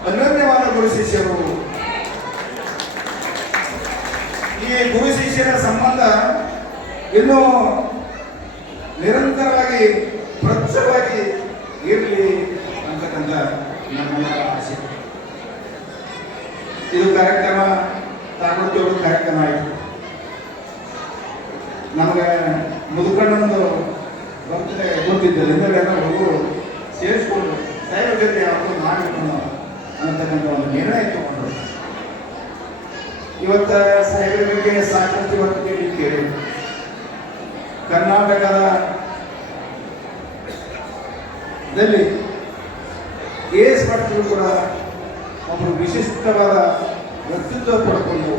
ಅನನ್ಯವಾದ ಗುರು ಶಿಷ್ಯರು. ಈ ಗುರು ಶಿಷ್ಯರ ಸಂಬಂಧ ಇನ್ನೂ ನಿರಂತರವಾಗಿ ಪ್ರಚುರವಾಗಿ ಇರಲಿ ಅಂತಕ್ಕಂಥ ನಮ್ಮ ಆಸೆ. ಇದು ಕಾರ್ಯಕ್ರಮ ತಾಕೂರು ಕಾರ್ಯಕ್ರಮ ಆಯಿತು. ನಮಗೆ ಮುದುಕಣ್ಣಂದು ಬರ್ತಡೆ ಗೊತ್ತಿದ್ದರಿಂದ ಎಲ್ಲ ಹುಡುಗರು ಸೇರಿಸ್ಕೊಂಡು ಸಾಹೇಬ್ರ ಜೊತೆ ಯಾವುದು ಮಾಡಿಕೊಂಡು ಅನ್ನತಕ್ಕಂಥ ಒಂದು ನಿರ್ಣಯ ತಗೊಂಡು ಇವತ್ತು ಸಾಹೇಬ್ರ ಬಗ್ಗೆ ಸಾಕಷ್ಟು ಇವತ್ತು ಕೇಳಿ ಕರ್ನಾಟಕದಲ್ಲಿ ಎಸ್ ಪಾಟೀಲ್ ಕೂಡ ಒಬ್ಬರು ವಿಶಿಷ್ಟವಾದ ವ್ಯಕ್ತಿತ್ವ ಪಡ್ಕೊಂಡು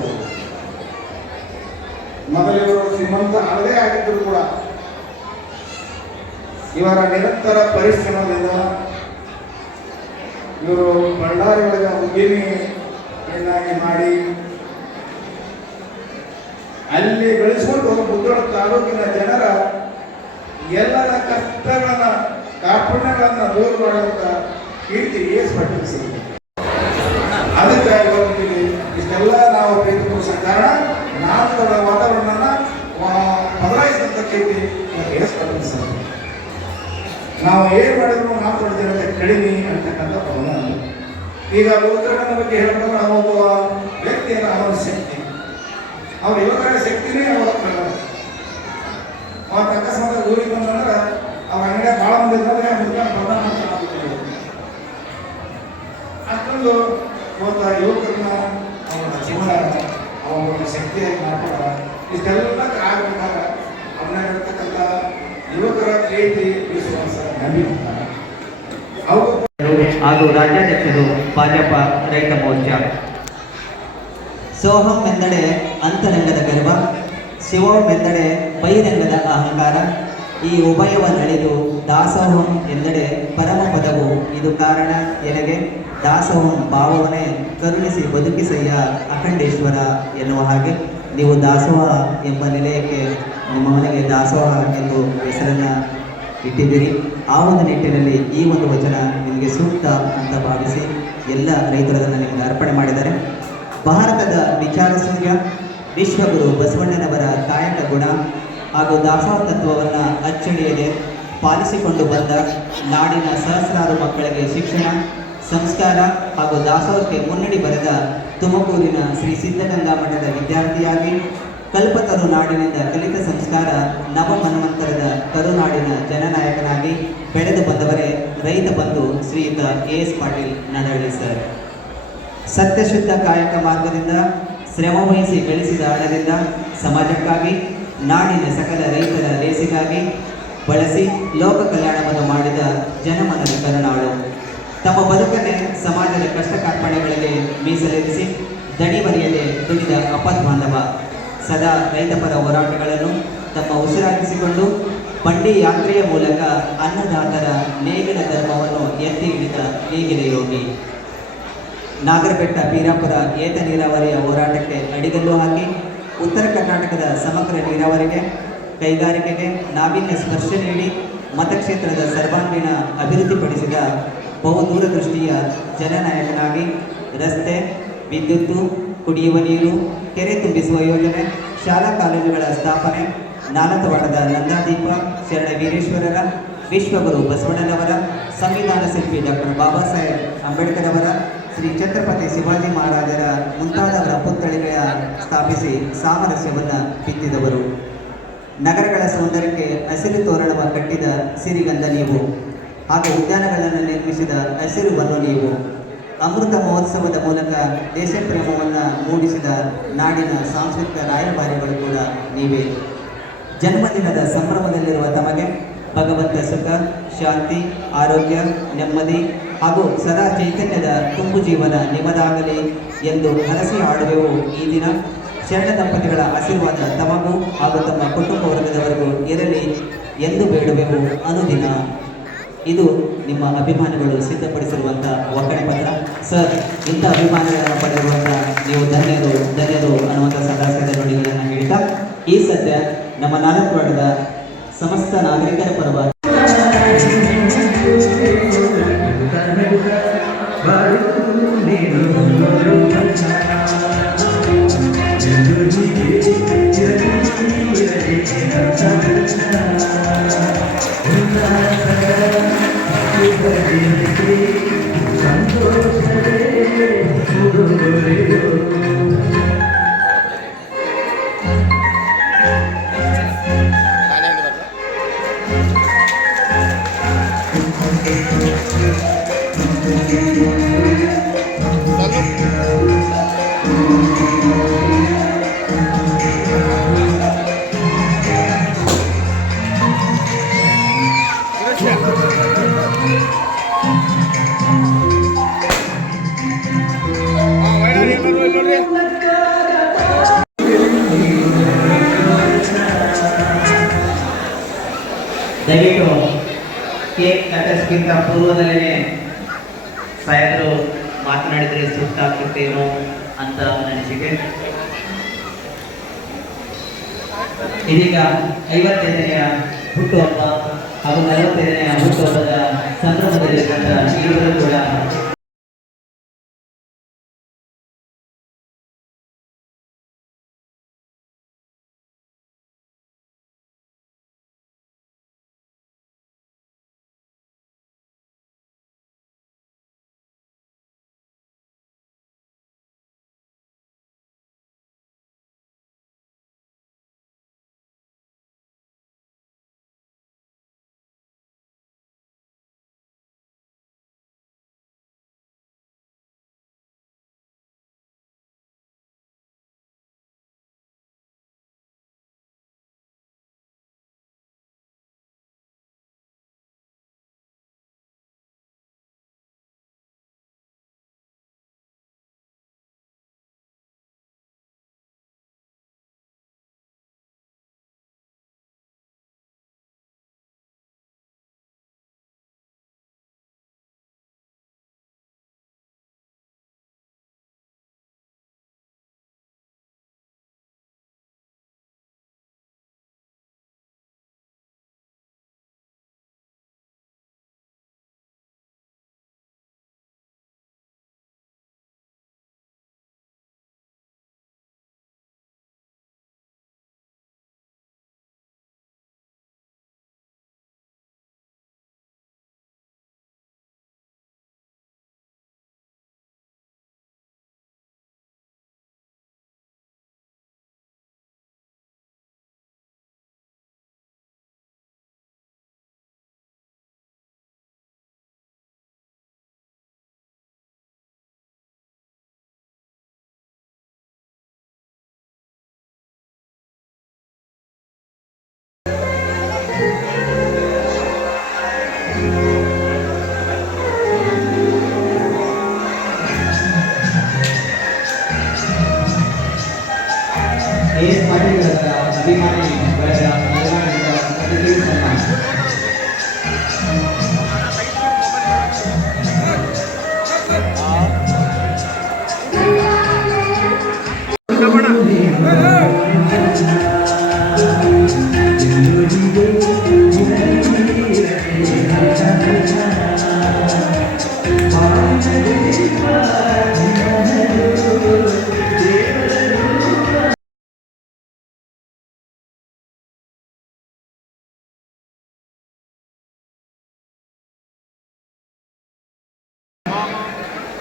ಮೊದಲಿವರು ಶ್ರೀಮಂತ ಅಲ್ಲೇ ಆಗಿದ್ದರು ಕೂಡ ಇವರ ನಿರಂತರ ಪರಿಶ್ರಮದಿಂದ ಇವರು ಬಳ್ಳಾರಿ ಒಳಗೆ ಉದ್ಯಮಿಯನ್ನಾಗಿ ಮಾಡಿ ಅಲ್ಲಿ ಬೆಳೆಸಿಕೊಂಡು ಮುದ್ದೋಳ ತಾಲೂಕಿನ ಜನರ ಎಲ್ಲರ ಕಷ್ಟಗಳನ್ನ ಕಾರ್ಪಣ್ಯಗಳನ್ನ ದೂರ ಮಾಡುವಂತ ಕೀರ್ತಿ ಎಸ್ ಪಾಟೀಲ್ ಸಿಗುತ್ತೆ. ಅದಕ್ಕೆ ಇವತ್ತಿಗೆ ಇಷ್ಟೆಲ್ಲ ನಾವು ಪ್ರಯತ್ನಿಸ ಕಾರಣ ನಾಟಕದ ವಾತಾವರಣನ ಬದಲಾಯಿಸಿದಂಥ ಕೀರ್ತಿ ಎಸ್ ಪಾಟೀಲ್ ಸಿಗುತ್ತೆ. ನಾವು ಏನು ಮಾಡಿದ್ರು ಮಾತಾಡ್ತಿರೋದೇ ಕಡಿಮೆ ಅಂತಕ್ಕಂಥ ಭಾವನೆ. ಈಗ ಉತ್ತರನ ಬಗ್ಗೆ ಹೇಳ್ಕೊಂಡ್ರೆ ಅವೊಬ್ಬ ವ್ಯಕ್ತಿಯಲ್ಲ, ಅವರ ಶಕ್ತಿ, ಅವ್ರ ಯುವಕರ ಶಕ್ತಿನೇ ಅವರ ಅವತ್ತು ಅಕಸ್ಮಾತ್ ಊರಿಗೆ ಬಂದಂದ್ರೆ ಅವ್ರ ಅಂಗಡಿಯ ಭಾಳ ಮಂದಿ ಇದ್ರೆ ಮುದ್ಕೊಂಡು ಪ್ರಧಾನ ಅಷ್ಟೊಂದು ಅವತ್ತ ಯುವಕರನ್ನ ಅವರ ಜೀವನ ಅವರ ಶಕ್ತಿಯಾಗಿ ಮಾಡ್ಕೊಂಡ ಇಷ್ಟೆಲ್ಲ ಆಗಬೇಕಾಗ ಅವನಾಗಿರ್ತಕ್ಕಂಥ ಯುವಕರ ಪ್ರೀತಿ ವಿಶ್ವಾಸ ನಂಬಿಕೆ ಹಾಗೂ ರಾಜ್ಯಾಧ್ಯಕ್ಷರು ಭಾಜಪ ರೈತ ಮೋರ್ಚಾ. ಸೋಹಂ ಎಂದಡೆ ಅಂತರಂಗದ ಗರ್ವ, ಶಿವಂ ಎಂದಡೆ ಬಹಿರಂಗದ ಅಹಂಕಾರ. ಈ ಉಭಯವ ನಡೆದು ದಾಸೋಹಂ ಎಂದಡೆ ಪರಮ ಪದವು ಇದು ಕಾರಣ ಎನಗೆ. ದಾಸೋಹಂ ಭಾವವನ್ನೇ ಕರುಣಿಸಿ ಬದುಕಿಸಯ್ಯ ಅಖಂಡೇಶ್ವರ ಎನ್ನುವ ಹಾಗೆ ನೀವು ದಾಸೋಹ ಎಂಬ ನಿಲಯಕ್ಕೆ ನಿಮ್ಮ ಮನೆಗೆ ದಾಸೋಹ ಎಂದು ಹೆಸರನ್ನು ಇಟ್ಟಿದ್ದೀರಿ. ಆ ಒಂದು ನಿಟ್ಟಿನಲ್ಲಿ ಈ ಒಂದು ವಚನ ನಿಮಗೆ ಸೂಕ್ತ ಸೂಕ್ತ ಅಂತ ಭಾವಿಸಿ ಎಲ್ಲ ರೈತರನ್ನು ನನಗೆ ಅರ್ಪಣೆ ಮಾಡಿದ್ದಾರೆ. ಭಾರತದ ವಿಚಾರ ಸೂರ್ಯ ವಿಶ್ವಗುರು ಬಸವಣ್ಣನವರ ಕಾಯಕ ಗುಣ ಹಾಗೂ ದಾಸೋಹ ತತ್ವವನ್ನು ಅಚ್ಚಳಿಯದೆ ಪಾಲಿಸಿಕೊಂಡು ಬಂದ ನಾಡಿನ ಸಹಸ್ರಾರು ಮಕ್ಕಳಿಗೆ ಶಿಕ್ಷಣ, ಸಂಸ್ಕಾರ ಹಾಗೂ ದಾಸೋಹಕ್ಕೆ ಮುನ್ನಡಿ ಬರೆದ ತುಮಕೂರಿನ ಶ್ರೀ ಸಿದ್ಧಗಂಗಾ ಮಠದ ವಿದ್ಯಾರ್ಥಿಯಾಗಿ ಕಲ್ಪತರು ನಾಡಿನಿಂದ ಕಲಿತ ಸಂಸ್ಕಾರ ನವ ಮನ್ವಂತರದ ಕರುನಾಡಿನ ಜನನಾಯಕನಾಗಿ ಬೆಳೆದು ಬಂದವರೇ ರೈತ ಬಂಧು ಶ್ರೀಯುತ ಎಸ್ ಪಾಟೀಲ್ ನಡಹಳ್ಳಿ ಸರ್. ಸತ್ಯಶುದ್ಧ ಕಾಯಕ ಮಾರ್ಗದಿಂದ ಶ್ರಮವಹಿಸಿ ಗಳಿಸಿದ ಹಣದಿಂದ ಸಮಾಜಕ್ಕಾಗಿ ನಾಡಿನ ಸಕಲ ರೈತರ ರೇಸಿಗಾಗಿ ಬಳಸಿ ಲೋಕ ಕಲ್ಯಾಣವನ್ನು ಮಾಡಿದ ಜನಮನದ ಕರುನಾಡು. ತಮ್ಮ ಬದುಕನ್ನೇ ಸಮಾಜದ ಕಷ್ಟ ಕಾರ್ಪಣ್ಯಗಳಿಗೆ ಮೀಸಲಿರಿಸಿ ದಣಿವರಿಯದೆ ದುಡಿದ ಅಪಧ್ಬಾಂಧವ ಸದಾ ರೈತಪರ ಹೋರಾಟಗಳನ್ನು ತಮ್ಮ ಉಸಿರಾಗಿಸಿಕೊಂಡು ಬಂಡಿ ಯಾತ್ರೆಯ ಮೂಲಕ ಅನ್ನದಾತರ ನೇಗಿಲ ಧರ್ಮವನ್ನು ಎತ್ತಿ ಹಿಡಿದ ನೇಗಿಲ ಯೋಗಿ. ನಾಗರಬೆಟ್ಟ ಪೀರಾಪುರ ಏತ ನೀರಾವರಿಯ ಹೋರಾಟಕ್ಕೆ ಅಡಿಗಲ್ಲು ಹಾಕಿ ಉತ್ತರ ಕರ್ನಾಟಕದ ಸಮಗ್ರ ನೀರಾವರಿಗೆ ಕೈಗಾರಿಕೆಗೆ ನಾವೀನ್ಯ ಸ್ಪರ್ಶ ನೀಡಿ ಮತಕ್ಷೇತ್ರದ ಸರ್ವಾಂಗೀಣ ಅಭಿವೃದ್ಧಿಪಡಿಸಿದ ಬಹುದೂರದೃಷ್ಟಿಯ ಜನನಾಯಕನಾಗಿ ರಸ್ತೆ, ವಿದ್ಯುತ್ತು, ಕುಡಿಯುವ ನೀರು, ಕೆರೆ ತುಂಬಿಸುವ ಯೋಜನೆ, ಶಾಲಾ ಕಾಲೇಜುಗಳ ಸ್ಥಾಪನೆ, ನಾಲತವಾಡದ ನಂದಾದೀಪ, ಶರಣ ವೀರೇಶ್ವರರ, ವಿಶ್ವಗುರು ಬಸವಣ್ಣನವರ, ಸಂವಿಧಾನ ಶಿಲ್ಪಿ ಡಾಕ್ಟರ್ ಬಾಬಾ ಸಾಹೇಬ್ ಅಂಬೇಡ್ಕರ್ ಅವರ, ಶ್ರೀ ಛತ್ರಪತಿ ಶಿವಾಜಿ ಮಹಾರಾಜರ ಮುಂತಾದವರ ಪುತ್ಥಳಿಗಳ ಸ್ಥಾಪಿಸಿ ಸಾಮರಸ್ಯವನ್ನು ಬಿತ್ತಿದವರು. ನಗರಗಳ ಸೌಂದರ್ಯಕ್ಕೆ ಹಸಿರು ತೋರಣವ ಕಟ್ಟಿದ ಸಿರಿಗಂಧ ನೀವು, ಹಾಗೂ ಉದ್ಯಾನಗಳನ್ನು ನಿರ್ಮಿಸಿದ ಹಸಿರುವನ್ನು ನೀವು. ಅಮೃತ ಮಹೋತ್ಸವದ ಮೂಲಕ ದೇಶಪ್ರೇಮವನ್ನು ಮೂಡಿಸಿದ ನಾಡಿನ ಸಾಂಸ್ಕೃತಿಕ ರಾಯಭಾರಿಗಳು ಕೂಡ ನೀವೇ. ಜನ್ಮದಿನದ ಸಂಭ್ರಮದಲ್ಲಿರುವ ತಮಗೆ ಭಗವಂತ ಸುಖ, ಶಾಂತಿ, ಆರೋಗ್ಯ, ನೆಮ್ಮದಿ ಹಾಗೂ ಸದಾ ಚೈತನ್ಯದ ತುಂಬು ಜೀವನ ನಿಮ್ಮದಾಗಲಿ ಎಂದು ಹರಸಿ ಹಾಡುವೆವು ಈ ದಿನ. ಶರಣ ದಂಪತಿಗಳ ಆಶೀರ್ವಾದ ತಮಗೂ ಹಾಗೂ ತಮ್ಮ ಕುಟುಂಬ ವರ್ಗದವರೆಗೂ ಇರಲಿ ಎಂದು ಬೇಡುವೆವು ಅನುದಿನ. ಇದು ನಿಮ್ಮ ಅಭಿಮಾನಿಗಳು ಸಿದ್ಧಪಡಿಸಿರುವಂಥ ಒಕ್ಕಣೆ ಪತ್ರ. ಸರ್, ಇಂಥ ಅಭಿಮಾನಿಗಳನ್ನು ಪಡೆದಿರುವಂಥ ನೀವು ಧನ್ಯರು ಅನ್ನುವಂಥ ಸದಾಸ್ಯದ ನುಡಿಗಳನ್ನು ಹೇಳ್ತಾ ಈ ಸದ್ಯ ನಮ್ಮ ನಾಲ್ಕವಾಡದ ಸಮಸ್ತ ನಾಗರಿಕರ ಪರವಾಗಿ ದಯವಿಟ್ಟು ಕೇಕ್ ಕತ್ತರಿಸಕ್ಕಿಂತ ಪೂರ್ವದಲ್ಲೇ ಸಾಹೇಬರು ಮಾತನಾಡಿದರೆ ಸೂಕ್ತ ಆಗ್ತಿತ್ತೇನೋ ಅಂತ ಅನಿಸಿಕೆ. ಇದೀಗ 55ನೆಯ ಹುಟ್ಟುಹಬ್ಬ ಹಾಗೂ 45ನೆಯ ಹುಟ್ಟುಹಬ್ಬದ ಸಂದರ್ಭದಲ್ಲಿ ಇವರು ಕೂಡ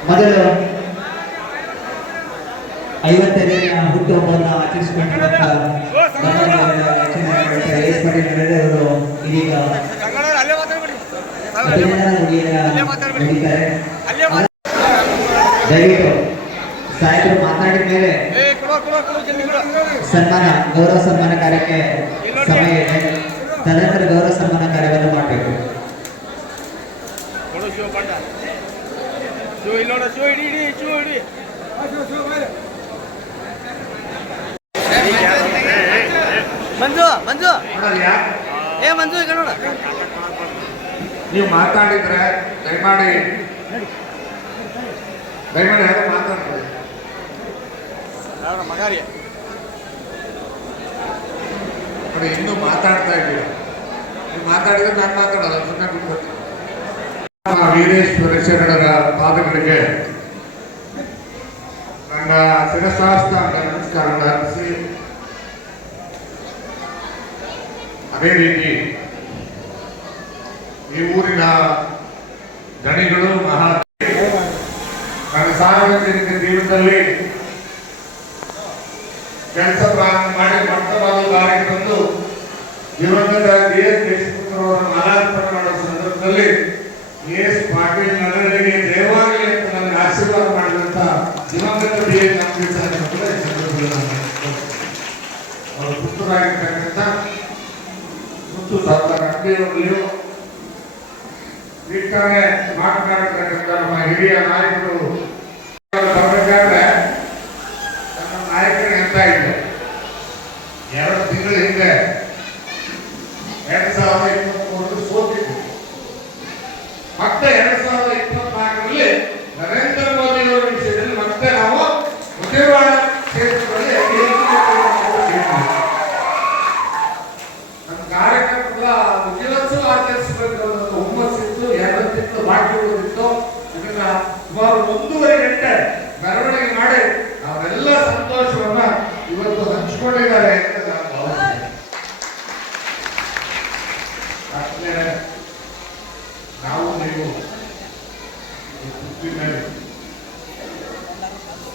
ಮೊದಲು 50ನೇ ಹುಟ್ಟುಹಬ್ಬವನ್ನು ಆಚರಿಸಿಕೊಂಡಿರುವಂಥ ಎಸ್ ಪಾಟೀಲ್ ನಡೆದವರು ಇದೀಗ ಅಭಿನಂದನಾ ನಡೀತಾರೆ. ದಯವಿಟ್ಟು ಸಾಹೇಬರು ಮಾತಾಡಿದ ಮೇಲೆ ಸನ್ಮಾನ ಗೌರವ ಸನ್ಮಾನ ಕಾರ್ಯಕ್ಕೆ ಸಮಯ ಇದೆ. ತದನಂತರ ಗೌರವ ಸನ್ಮಾನ ಕಾರ್ಯವನ್ನು ಮಾಡಬೇಕು. ಮಂಜು ಮಂಜು ಏ ಮಂಜು ಈಗ ನೋಡ ನೀವು ಮಾತಾಡಿದ್ರೆ ದಯಮಾಡಿ ಯಾರು ಮಾತಾಡ್ತಾರೆ ನೋಡಿ, ಇನ್ನೂ ಮಾತಾಡ್ತಾ ಇದ್ದೀವಿ. ನೀವು ಮಾತಾಡಿದ್ರೆ ನಾನು ಮಾತಾಡೋದು ಸುಮ್ಮನೆ ಬಿಟ್ಕೊಡ್ತೀನಿ. ವೀರೇಶ್ವರ ಶರಣರ ಪಾದಗಳಿಗೆ ನನ್ನ ಶಿರಸಾಷ್ಟಾಂಗ ನಮಸ್ಕಾರವನ್ನು ಅರ್ಪಿಸಿ, ಅದೇ ರೀತಿ ಈ ಊರಿನ ದಣಿಗಳು ಮಹಾ ನನ್ನ ಸಾರ್ವಜನಿಕ ಜೀವನದಲ್ಲಿ ಕೆಲಸ ಪ್ರಾರಂಭ ಮಾಡಿ ಮಟ್ಟವಾದ ದಾರಿಗೆ ತಂದು ದಿವಂಗತ DS ದೇಶಮುಖರವರ ಮಾಲಾರ್ಪಣೆ ಮಾಡುವ ಸಂದರ್ಭದಲ್ಲಿ ಎಸ್ ಪಾಟೀಲ್ ನಗರಗಳಿಗೆ ದೇವಾಲಯ ಅಂತ ನನಗೆ ಆಶೀರ್ವಾದ ಮಾಡಿದಂತ ದಿವಂಗತ DS ನಮಗೆ ಅವರ ಪುತ್ರರಾಗಿರ್ತಕ್ಕಂಥ ಮುತ್ತು ಸರ್ದಾರ್ ಅಂಬೇಡ್ಕರ್‌ರಲ್ಲಿಯೂ ಈಗಾಗಲೇ ಮಾತನಾಡಿರ್ತಕ್ಕಂಥ ನಮ್ಮ ಹಿರಿಯ ನಾಯಕರು ಬರಬೇಕಾದ್ರೆ ನಮ್ಮ ನಾಯಕರಿಗೆ ಅಂತ ಇದೆ 2 ತಿಂಗಳ ಹಿಂದೆ 2023 ಸೋತಿತ್ತು. ಮತ್ತೆ 2024ರಲ್ಲಿ ನರೇಂದ್ರ ಮೋದಿ ಅವರ ವಿಷಯದಲ್ಲಿ ಮತ್ತೆ ನಾವು ಮುದ್ದೇವಾಡ ಕ್ಷೇತ್ರದಲ್ಲಿ ನಮ್ಮ ಕಾರ್ಯಕರ್ತರ ವಿಜಯೋತ್ಸವ ಆಚರಿಸಬೇಕು ಅನ್ನೋ ಹುಮ್ಮಸ್ಸಿತ್ತು. 2 ತಿಂಗಳು ಬಾಕಿ ಉಳಿದಿತ್ತು. ಇದನ್ನ ಸುಮಾರು 1.5 ಗಂಟೆ ಮೆರವಣಿಗೆ ಮಾಡಿ ಅವರೆಲ್ಲ ಸಂತೋಷವನ್ನ ಇವತ್ತು ಹಂಚಿಕೊಂಡಿದ್ದಾರೆ ಅಂತ ನಾನು ಭಾವಿಸ್ತೇನೆ. ನಾವು ನೀವು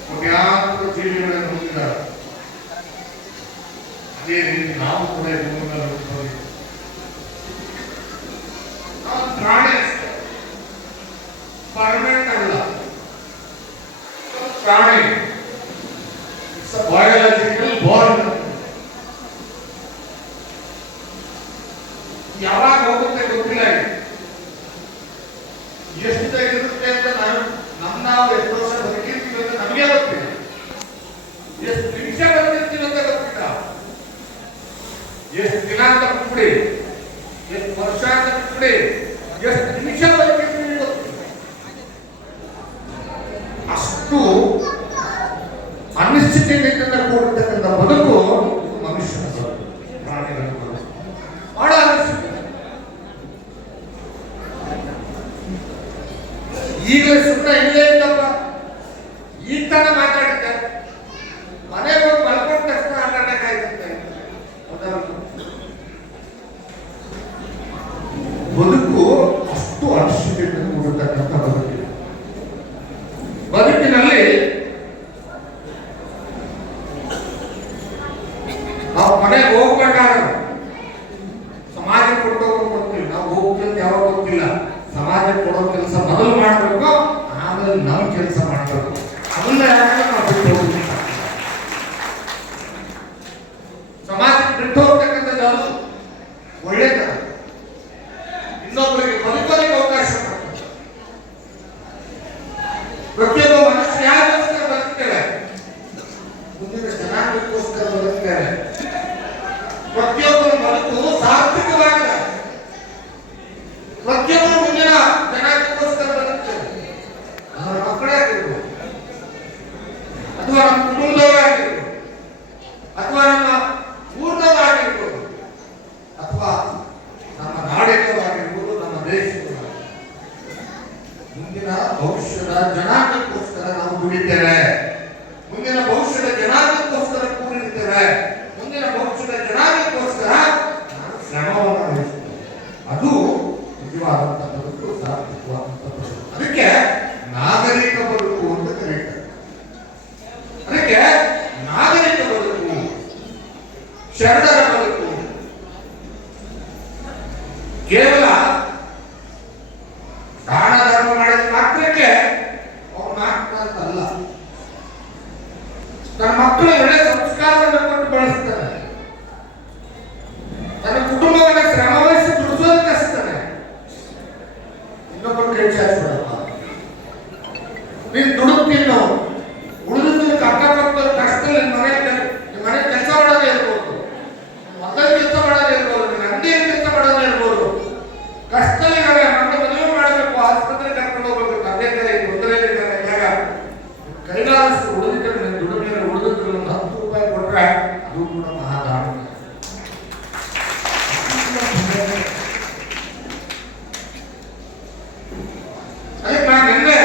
ಕೋಟ್ಯಾಂತರ ಜೀವಿಗಳನ್ನು ಹೊಂದಿದ್ದಾರೆ. ಅದೇ ರೀತಿ ನಾವು ಕೂಡ ಪ್ರಾಣಿ ಪರ್ಮನೆಂಟ್ ಅಲ್ಲ, ಪ್ರಾಣಿ ಇಟ್ಸ್ ಅ ಬಯಾಲಜಿಕಲ್ ಬಾರ್ನ್. ಯಾವಾಗ ಹೋಗುತ್ತೆ ಗೊತ್ತಿಲ್ಲ, ಎಷ್ಟು ಇರುತ್ತೆ ಅಂತ ನಾವು ಎಷ್ಟು ವರ್ಷ ಬದುಕಿರ್ತೀವಿ ಅಂತ ನಮಗೆ ಗೊತ್ತಿಲ್ಲ, ಎಷ್ಟು ನಿಮಿಷ ಬದುಕಿರ್ತೀವಿ ಅಂತ ಗೊತ್ತಿಲ್ಲ, ಎಷ್ಟು ದಿನ ಅಂತ ಬಿಟ್ಬಿಡಿ, ಎಷ್ಟು ವರ್ಷ ಅಂತ ಬಿಟ್ಬಿಡಿ, ಎಷ್ಟು ನಿಮಿಷ ಬದುಕಿರ್ತೀವಿ ಗೊತ್ತಿಲ್ಲ. ಅಷ್ಟು ಅನಿಶ್ಚಿತತೆಯಿಂದ ಕೂಡಿರ್ತಕ್ಕಂಥ ಬದುಕು ಮನುಷ್ಯನ ಪ್ರಾಣಿಗಳ ಬದುಕು ಬಹಳ ಅನಿಶ್ಚಿತ. ಈಗಲೇ ಸುಮ್ಮನೆ ಇಲ್ಲೇ ಇದ್ದಪ್ಪ, ಈಗ ತಾನೇ ಮಾತಾಡಿದ್ದೆ, ಮನೆಗೆ ಹೋಗಿ ಮಲ್ಕೊಂಡ ತಕ್ಷಣ ಆಟಾಡಕ್ಕಾಯ್ತಂತೆ. ಬದುಕು ಅಷ್ಟು ಅನಿಶ್ಚಿತತೆ ಕೂಡಿರ್ತಕ್ಕಂಥ ಬದುಕು. ಬದುಕಿನಲ್ಲಿ ನಾವು ಮನೆಗೆ ಹೋಗ್ಬೇಕಾದ್ರೆ ಸಮಾಜ ಕೊಟ್ಟೋಗಿ ಗೊತ್ತಿಲ್ಲ, ನಾವು ಹೋಗ್ಬೇಕು ಯಾವಾಗ ಗೊತ್ತಿಲ್ಲ. ಸಮಾಜ ಕೊಡೋ ಕೆಲಸ ಮೊದಲು ಮಾಡಬೇಕು, ಆಮೇಲೆ ನಾವು ಕೆಲಸ ಮಾಡಬೇಕು. ಅದನ್ನ ಯಾಕಂದ್ರೆ ನಾವು ಬಿಟ್ಟು ಹೋಗ್ತೀವಿ. ಸಮಾಜ ಬಿಟ್ಟು ಹೋಗ್ತಕ್ಕಂಥದ್ದು ಅದು ಒಳ್ಳೇದ, ಇನ್ನೊಬ್ಬರಿಗೆ ಬದುಕೋದಕ್ಕೆ ಅವಕಾಶ ಕೊಡ್ತಾರೆ. ಪ್ರತಿಯೊಬ್ಬ ಮನುಷ್ಯ ಯಾರಿಗೋಸ್ಕರ ಬದುಕ್ತಾರೆ? ಮುಂದಿನ ಜನಾಂಗಕ್ಕೋಸ್ಕರ ಬದುಕ್ತಾರೆ. ಪ್ರತಿಯೊಬ್ಬರ ಬದುಕು ಸಾರ್ಥಕವಾಗಿದೆ. ಪ್ರತಿಯೊಬ್ಬರು ಮುಂದಿನ ಜನಾಂಗಕ್ಕೋಸ್ಕರ ಬದುಕ್ತಾರೆ. ಅವರ ಮಕ್ಕಳೇ ಆಗಿರ್ಬೋದು ಅಥವಾ ನಮ್ಮ ಕುಟುಂಬದವರೇ ಆಗಿರ್ಬೋದು. ಭವಿಷ್ಯದ ಜನಾಂಗಕ್ಕೋಸ್ಕರ ನಾವು ದುಡಿತೇವೆ, ಮುಂದಿನ ಭವಿಷ್ಯದ ಜನಾಂಗಕ್ಕೋಸ್ಕರ ಕೂಡಿರ್ತೇವೆ, ಮುಂದಿನ ಭವಿಷ್ಯದ ಜನಾಂಗಕ್ಕೋಸ್ಕರ ನಾನು ಶ್ರಮವನ್ನು ವಹಿಸ್ತೇನೆ. ಅದು ನಿಜವಾದಂತಹ ಬದುಕು, ಸಾರ್ಥಕವಾದಂತಹ ಬದುಕು. ಅದಕ್ಕೆ ನಾಗರಿಕ ಬದುಕು ಅಂತ ಕರೀತಾರೆ. ಅದಕ್ಕೆ ನಾಗರಿಕ ಬದುಕು, ಶರಣರ ಬದುಕು ಕೇವಲ ದಾನ ಧರ್ಮ ಮಾಡಿದ ಮಾತ್ರಕ್ಕೆ ಅವ್ರು ನಾಲ್ಕಲ್ಲ. ತನ್ನ ಮಕ್ಕಳು ಒಳ್ಳೆ ಸಂಸ್ಕಾರವನ್ನು ಕೊಟ್ಟು ಬೆಳೆಸ್ತಾನೆ, ತನ್ನ ಕುಟುಂಬವನ್ನು ಶ್ರಮವಹಿಸಿ ದುಡಿಸೋದು ಕಲಿಸ್ತಾನೆ. ಇನ್ನೊಬ್ಬರು ಕೈ ಚಾಚಿಬಿಡಪ್ಪ, ನೀನು ದುಡುತ್ತಿನ್ನು ಉಳಿದು ಅಕ್ಕಪಕ್ಕದ ಕಷ್ಟದಲ್ಲಿ ಮನೆ ಕೆಲಸ ಮಾಡೋದೇ ಇರ್ಬೋದು, ಮೊದಲ ಕೆಲಸ ಮಾಡೋದೇ ಇರ್ಬೋದು, ನಿನ್ನ ಅಂಗಡಿ ಕೆಲಸ ಮಾಡೋದೇ ಇರ್ಬೋದು. ಕಷ್ಟದಲ್ಲಿ ಮಕ್ಕಳು ಮದುವೆ ಮಾಡಬೇಕು, ಆಸ್ಪತ್ರೆ ಕರ್ಕೊಂಡು ಹೋಗ್ಬೇಕು, ತಂದೆ ತಾಯಿ ತೊಂದರೆ ಇದ್ದಾಗ ಕೈಲಾದಷ್ಟು ಉಳಿದಿದ್ದರೆ ದುಡಿಮೆ ಉಳಿದಿದ್ದು ಒಂದು 10 ರೂಪಾಯಿ ಕೊಟ್ರೆ ಅದು ಕೂಡ ಮಹಾದಾನ. ಅದಕ್ಕೆ ನಾನು ನಿನ್ನೆ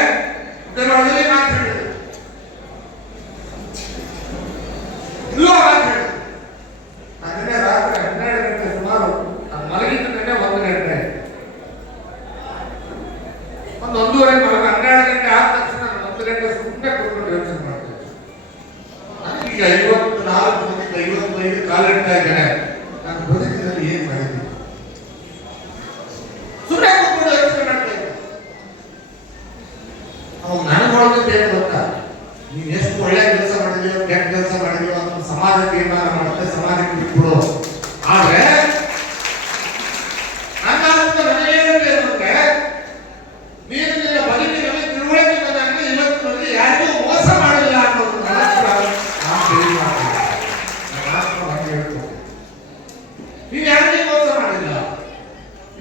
ಉದ್ಯಮದಲ್ಲಿ ಮಾತು ಹೇಳಿದೆ, ಇಲ್ಲೂ ಮಾತು ಹೇಳಿದೆ. ನಾನು ನಿನ್ನೆ ರಾತ್ರಿ 12 ಗಂಟೆ ಸುಮಾರು ನಾನು ಮಲಗಿದ್ದು ನಿನ್ನೆ 1 ಗಂಟೆ, ಒಂದು 1:30 ಮಲಗ 12 ಗಂಟೆ ಆದ ತಕ್ಷಣ ನಾನು 1 ಗಂಟೆ ಸುಮ್ಮನೆ ಕೂತ್ಕೊಂಡು ಯೋಚನೆ ಮಾಡ್ತೇನೆ. ನನಗೀಗ 54-55 ಕಾಲಿಡ್ತಾ ಇದ್ದೇನೆ. ನಾನು ಬದುಕಿನಲ್ಲಿ ಏನ್ ಮಾಡಿದ್ದೀನಿ ಸುಮ್ಮನೆ ಕೂತ್ಕೊಂಡು ಯೋಚನೆ ಮಾಡ್ತಾ ಇದ್ದೆ. ಅವಾಗ ನನಗೊಳಗೆ ಏನು ಗೊತ್ತಾ, ನೀನ್ ಎಷ್ಟು ಒಳ್ಳೆ ಕೆಲಸ ಮಾಡಿದೆಯೋ ಕೆಟ್ಟ ಕೆಲಸ ಮಾಡಿದೆಯೋ ಅದನ್ನು ಸಮಾಜ ತೀರ್ಮಾನ ಮಾಡುತ್ತೆ, ಸಮಾಜಕ್ಕೆ ಬಿಟ್ಬಿಡು. ಆದ್ರೆ ನನ್ನ ನನಗೇನಿದೆ ಅಂದ್ರೆ, ನೀನು ನಿನ್ನ ಬದುಕಿನಲ್ಲಿ ತಿಳುವಳಿಕೆ ಬಂದಾಗ ಇವತ್ತಿನಲ್ಲಿ ಯಾರಿಗೂ ಮೋಸ ಮಾಡಿಲ್ಲ ಅನ್ನೋದು ನೀನು ಯಾರಿಗೂ ಮೋಸ ಮಾಡಿಲ್ಲ.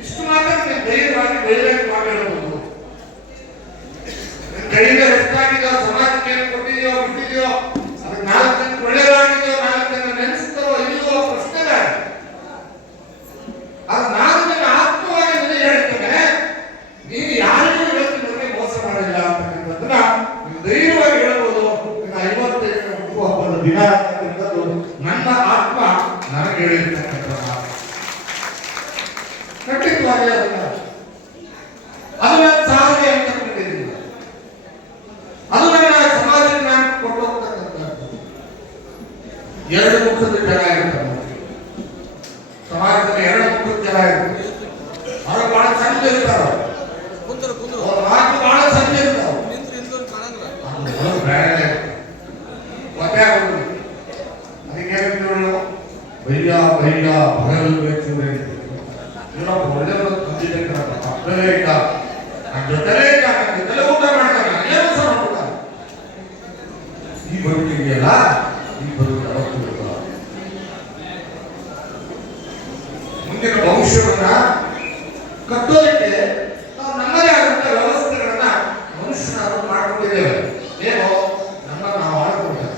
ಇಷ್ಟು ಮಾತ್ರ ನೀನು ಧೈರ್ಯವಾಗಿ ಮಾತಾಡಬಹುದು. ಕೈಯಿಂದ ಎಷ್ಟಾಗಿದೆಯೋ, ಸಮಾಜಕ್ಕೆ ಏನು ಕೊಟ್ಟಿದೆಯೋ ಬಿಟ್ಟಿದೆಯೋ, ಅದಕ್ಕೆ 4 ಜನ ಒಳ್ಳೆಯದಾಗಿದೆಯೋ, 4 ಜನ ನೆನೆಸ್ತಾರೋ ಇಲ್ಲವೋ ಪ್ರಶ್ನೆ ಬೇಡ. ಅದು ನಾನು ನನ್ನ ಆತ್ಮವಾಗಿ ನನಗೆ ಹೇಳ್ತೇನೆ, ನೀನು ಯಾರಿಗೂ ಇವತ್ತಿನವರೆಗೆ ಮೋಸ ಮಾಡಿಲ್ಲ ಅಂತಕ್ಕಂಥದ್ದನ್ನ ನೀವು ಧೈರ್ಯವಾಗಿ ಹೇಳ್ಬೋದು. ನನ್ನ 55ನೇ ಹುಟ್ಟುಹಬ್ಬದ ದಿನ ಅಂತಕ್ಕಂಥದ್ದು ನನ್ನ ಆತ್ಮ ನನಗೆ ಹೇಳಿರ್ತಕ್ಕಂಥ ಮಾತು. ಖಂಡಿತವಾಗಿ ಅದು ನನ್ನ ಸಾಧನೆ ಅಂತ ಕಂಡಿದ್ದೀನಿ. ಅದು ನನ್ನ ಸಮಾಜಕ್ಕೆ ನಾನು ಕೊಟ್ಟು ಹೋಗ್ತಕ್ಕಂಥದ್ದು. 2 ಮುಖದ ಜನ ಇರ್ತಾರೆ ಸಮಾಜದಲ್ಲಿ, 2 ಮುಖದ ಜನ ಇರ್ತಾರೆ. ಅವ್ರು ಬಹಳ ಚಂದ ಇರ್ತಾರ, ಮಾತು ಬಹಳ ಚಂದ ಇರ್ತಾವ, ಅದಕ್ಕೆ ಬೈಯ ಬೈಯ ಬಗಲ್ ಬೇಕು ಒಳ್ಳೆ ತಂದಿದ್ದೆ ಪಕ್ಕದಲ್ಲೇ ಇದ್ದ, ನನ್ನ ಜೊತೆಲೇ ಇದ್ದ, ನನ್ನ ಜೊತೆಲೇ ಊಟ ಮಾಡ್ತಾನೆ, ನನಗೆ ಮೋಸ ಮಾಡ್ಬಿಡ್ತಾನೆ. ಈ ಬದುಕಿದೆಯಲ್ಲ, ಈ ಬದುಕು ಯಾವತ್ತೂ ಮುಂದಿನ ಭವಿಷ್ಯವನ್ನ ಕಟ್ಟೋದಕ್ಕೆ ನಾವು ನಮ್ಮದೇ ಆದಂತಹ ವ್ಯವಸ್ಥೆಗಳನ್ನ ಮನುಷ್ಯನಾದ್ರು ಮಾಡ್ಕೊಂಡಿದ್ದೇವೆ. ಏನೋ ನಮ್ಮನ್ನು ನಾವು ಆಳ್ಕೊಂಡಿದ್ದೇವೆ,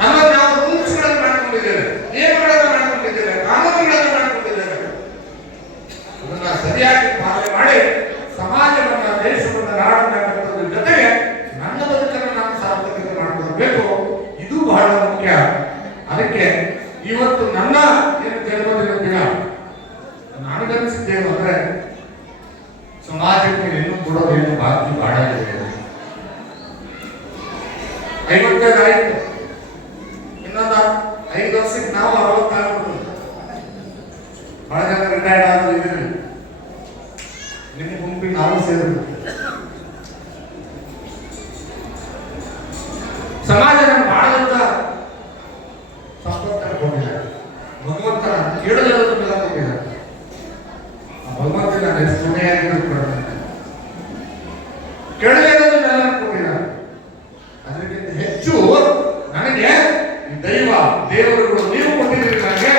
ನಮ್ಮನ್ನು ನಾವು ರೂಲ್ಸ್ಗಳನ್ನು ಮಾಡ್ಕೊಂಡಿದ್ದೇವೆ, ನಿಯಮಗಳನ್ನು ಮಾಡ್ಕೊಂಡಿದ್ದೇವೆ, ಕಾನೂನುಗಳನ್ನು ಮಾಡ್ಕೊಂಡಿದ್ದೇವೆ. ಅದನ್ನ ಸರಿಯಾಗಿ ಪಾಲನೆ ಮಾಡಿ ಸಮಾಜವನ್ನ, ದೇಶವನ್ನ, ನಾಡನ್ನ ಕಟ್ಟೋದ್ರ ಜೊತೆಗೆ ನನ್ನ ಬದುಕನ್ನು ನಾನು ಸಾರ್ಥಕತೆ ಮಾಡ್ಕೊಳ್ಬೇಕು. ಇದು ಬಹಳ ಮುಖ್ಯ. ಅದಕ್ಕೆ ಇವತ್ತು ನನ್ನ ಏನು ಜನ್ಮದಿನ ದಿನ ನನಗನ್ಸಿದ್ದೇನು ಅಂದ್ರೆ, ಸಮಾಜಕ್ಕೆ ಇನ್ನೂ ಕೊಡೋದೇನು ಬಾಕಿ ಬಹಳ ಇದೆ. 55 ಆಯ್ತು, ಇನ್ನೊಂದು 5 ವರ್ಷಕ್ಕೆ ನಾವು 64. ಬಹಳ ಜನ ರಿಟೈರ್ಡ್ ಆಗೋದು ಇದ್ರಿ, ನಿಮ್ಮ ಗುಂಪಿಗೆ ನಾವು ಸೇರಿದ್ರು. ಸಮಾಜ ನಮ್ಗೆ ಬಹಳಂತ ಸಂಪತ್ತನ್ನು ಕೊಟ್ಟಿದ್ದಾರೆ, ಭಗವಂತನ ಕೇಳದಿರೋದನ್ನೆಲ್ಲ ಕೊಟ್ಟಿದ್ದಾರೆ. ಆ ಭಗವಂತನ ನಾನು ಎಷ್ಟು ಪುಣ್ಯಾಗಿರೋದು ಕೇಳದಿರೋದನ್ನೆಲ್ಲ ಕೊಟ್ಟಿದ್ದಾರೆ. ಅದಕ್ಕಿಂತ ಹೆಚ್ಚು ನನಗೆ ದೈವ ದೇವರುಗಳು ನೀವು ಕೊಟ್ಟಿದ್ದೀರಿ. ನನಗೆ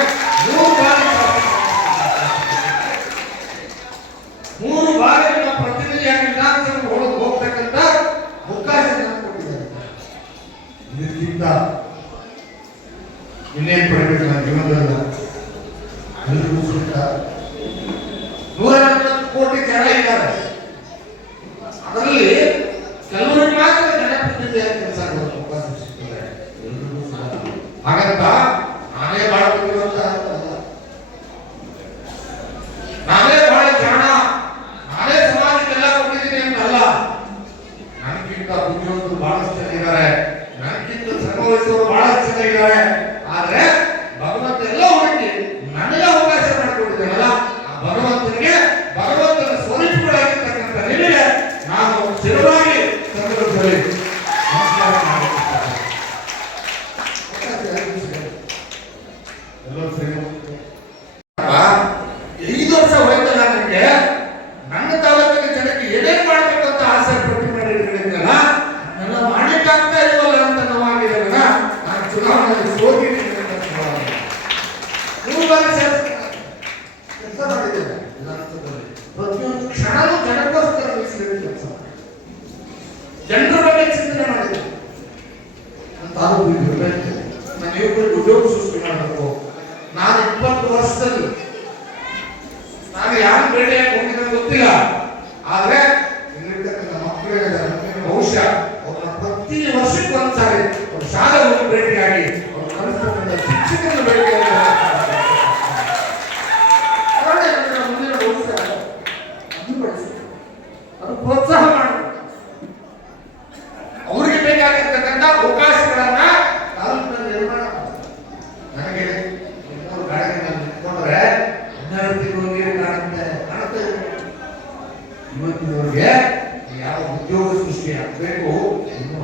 3 ಬಾರಿ ನಿಮ್ಮ ಪ್ರತಿನಿಧಿಯಾಗಿ ವಿಧಾನಸಭೆಗೆ ಹೋಗ್ತಕ್ಕಂಥ ಅವಕಾಶ ಕೊಟ್ಟಿದ್ದಾರೆ. ಇದಕ್ಕಿಂತ ಇನ್ನೇನು ಪಡಿಬೇಕು ನನ್ನ ಜೀವನದಲ್ಲ. ಎಲ್ರಿಗೂ ಸುತ್ತ 140 ಕೋಟಿ ಜನ ಇದ್ದಾರೆ. ಇರಬೇಕು. ನಾನು ಯುವಕರಿಗೆ ಉದ್ಯೋಗ ಸೃಷ್ಟಿ ಮಾಡಬೇಕು. ನಾನು 20 ವರ್ಷದಲ್ಲಿ ನಾನು ಯಾರು ಭೇಟಿಯಾಗಿ ಹೋಗಿದ್ರೆ ಗೊತ್ತಿಲ್ಲ, ಆದ್ರೆ ಇಲ್ಲಿರ್ತಕ್ಕಂಥ ಮಕ್ಕಳಿಗೆ ಭವಿಷ್ಯ ಅವ್ರನ್ನ ಪ್ರತಿ ವರ್ಷಕ್ಕೆ ಒಂದ್ಸಾರಿ ಅವ್ರ ಶಾಲೆ ಹೋಗಿ ಭೇಟಿಯಾಗಿ ಅವ್ರ ಕಲಿಸ್ತಕ್ಕಂಥ ಶಿಕ್ಷಕರನ್ನು ಭೇಟಿಯಾಗಿ ಮುಂದಿನ ಭವಿಷ್ಯ ಅದು ಪ್ರೋತ್ಸಾಹ ಮಾಡಬೇಕು. ಅವರಿಗೆ ಬೇಕಾಗಿರ್ತಕ್ಕಂಥ ಅವಕಾಶಗಳನ್ನ ತಾಲೂಕಿನಲ್ಲಿ ನಿರ್ಮಾಣ ಮಾಡಬೇಕು. ನನಗೆ 3 ಗಾಡಿಗಳನ್ನು ನಿಂತ್ಕೊಂಡ್ರೆ 12 ತಿಂಗಳು ನೀರು ಕಾಣುತ್ತೆ. ಇವತ್ತಿನವರೆಗೆ ಯಾವ ಉದ್ಯೋಗ ಸೃಷ್ಟಿ ಆಗಬೇಕು ಇನ್ನೂ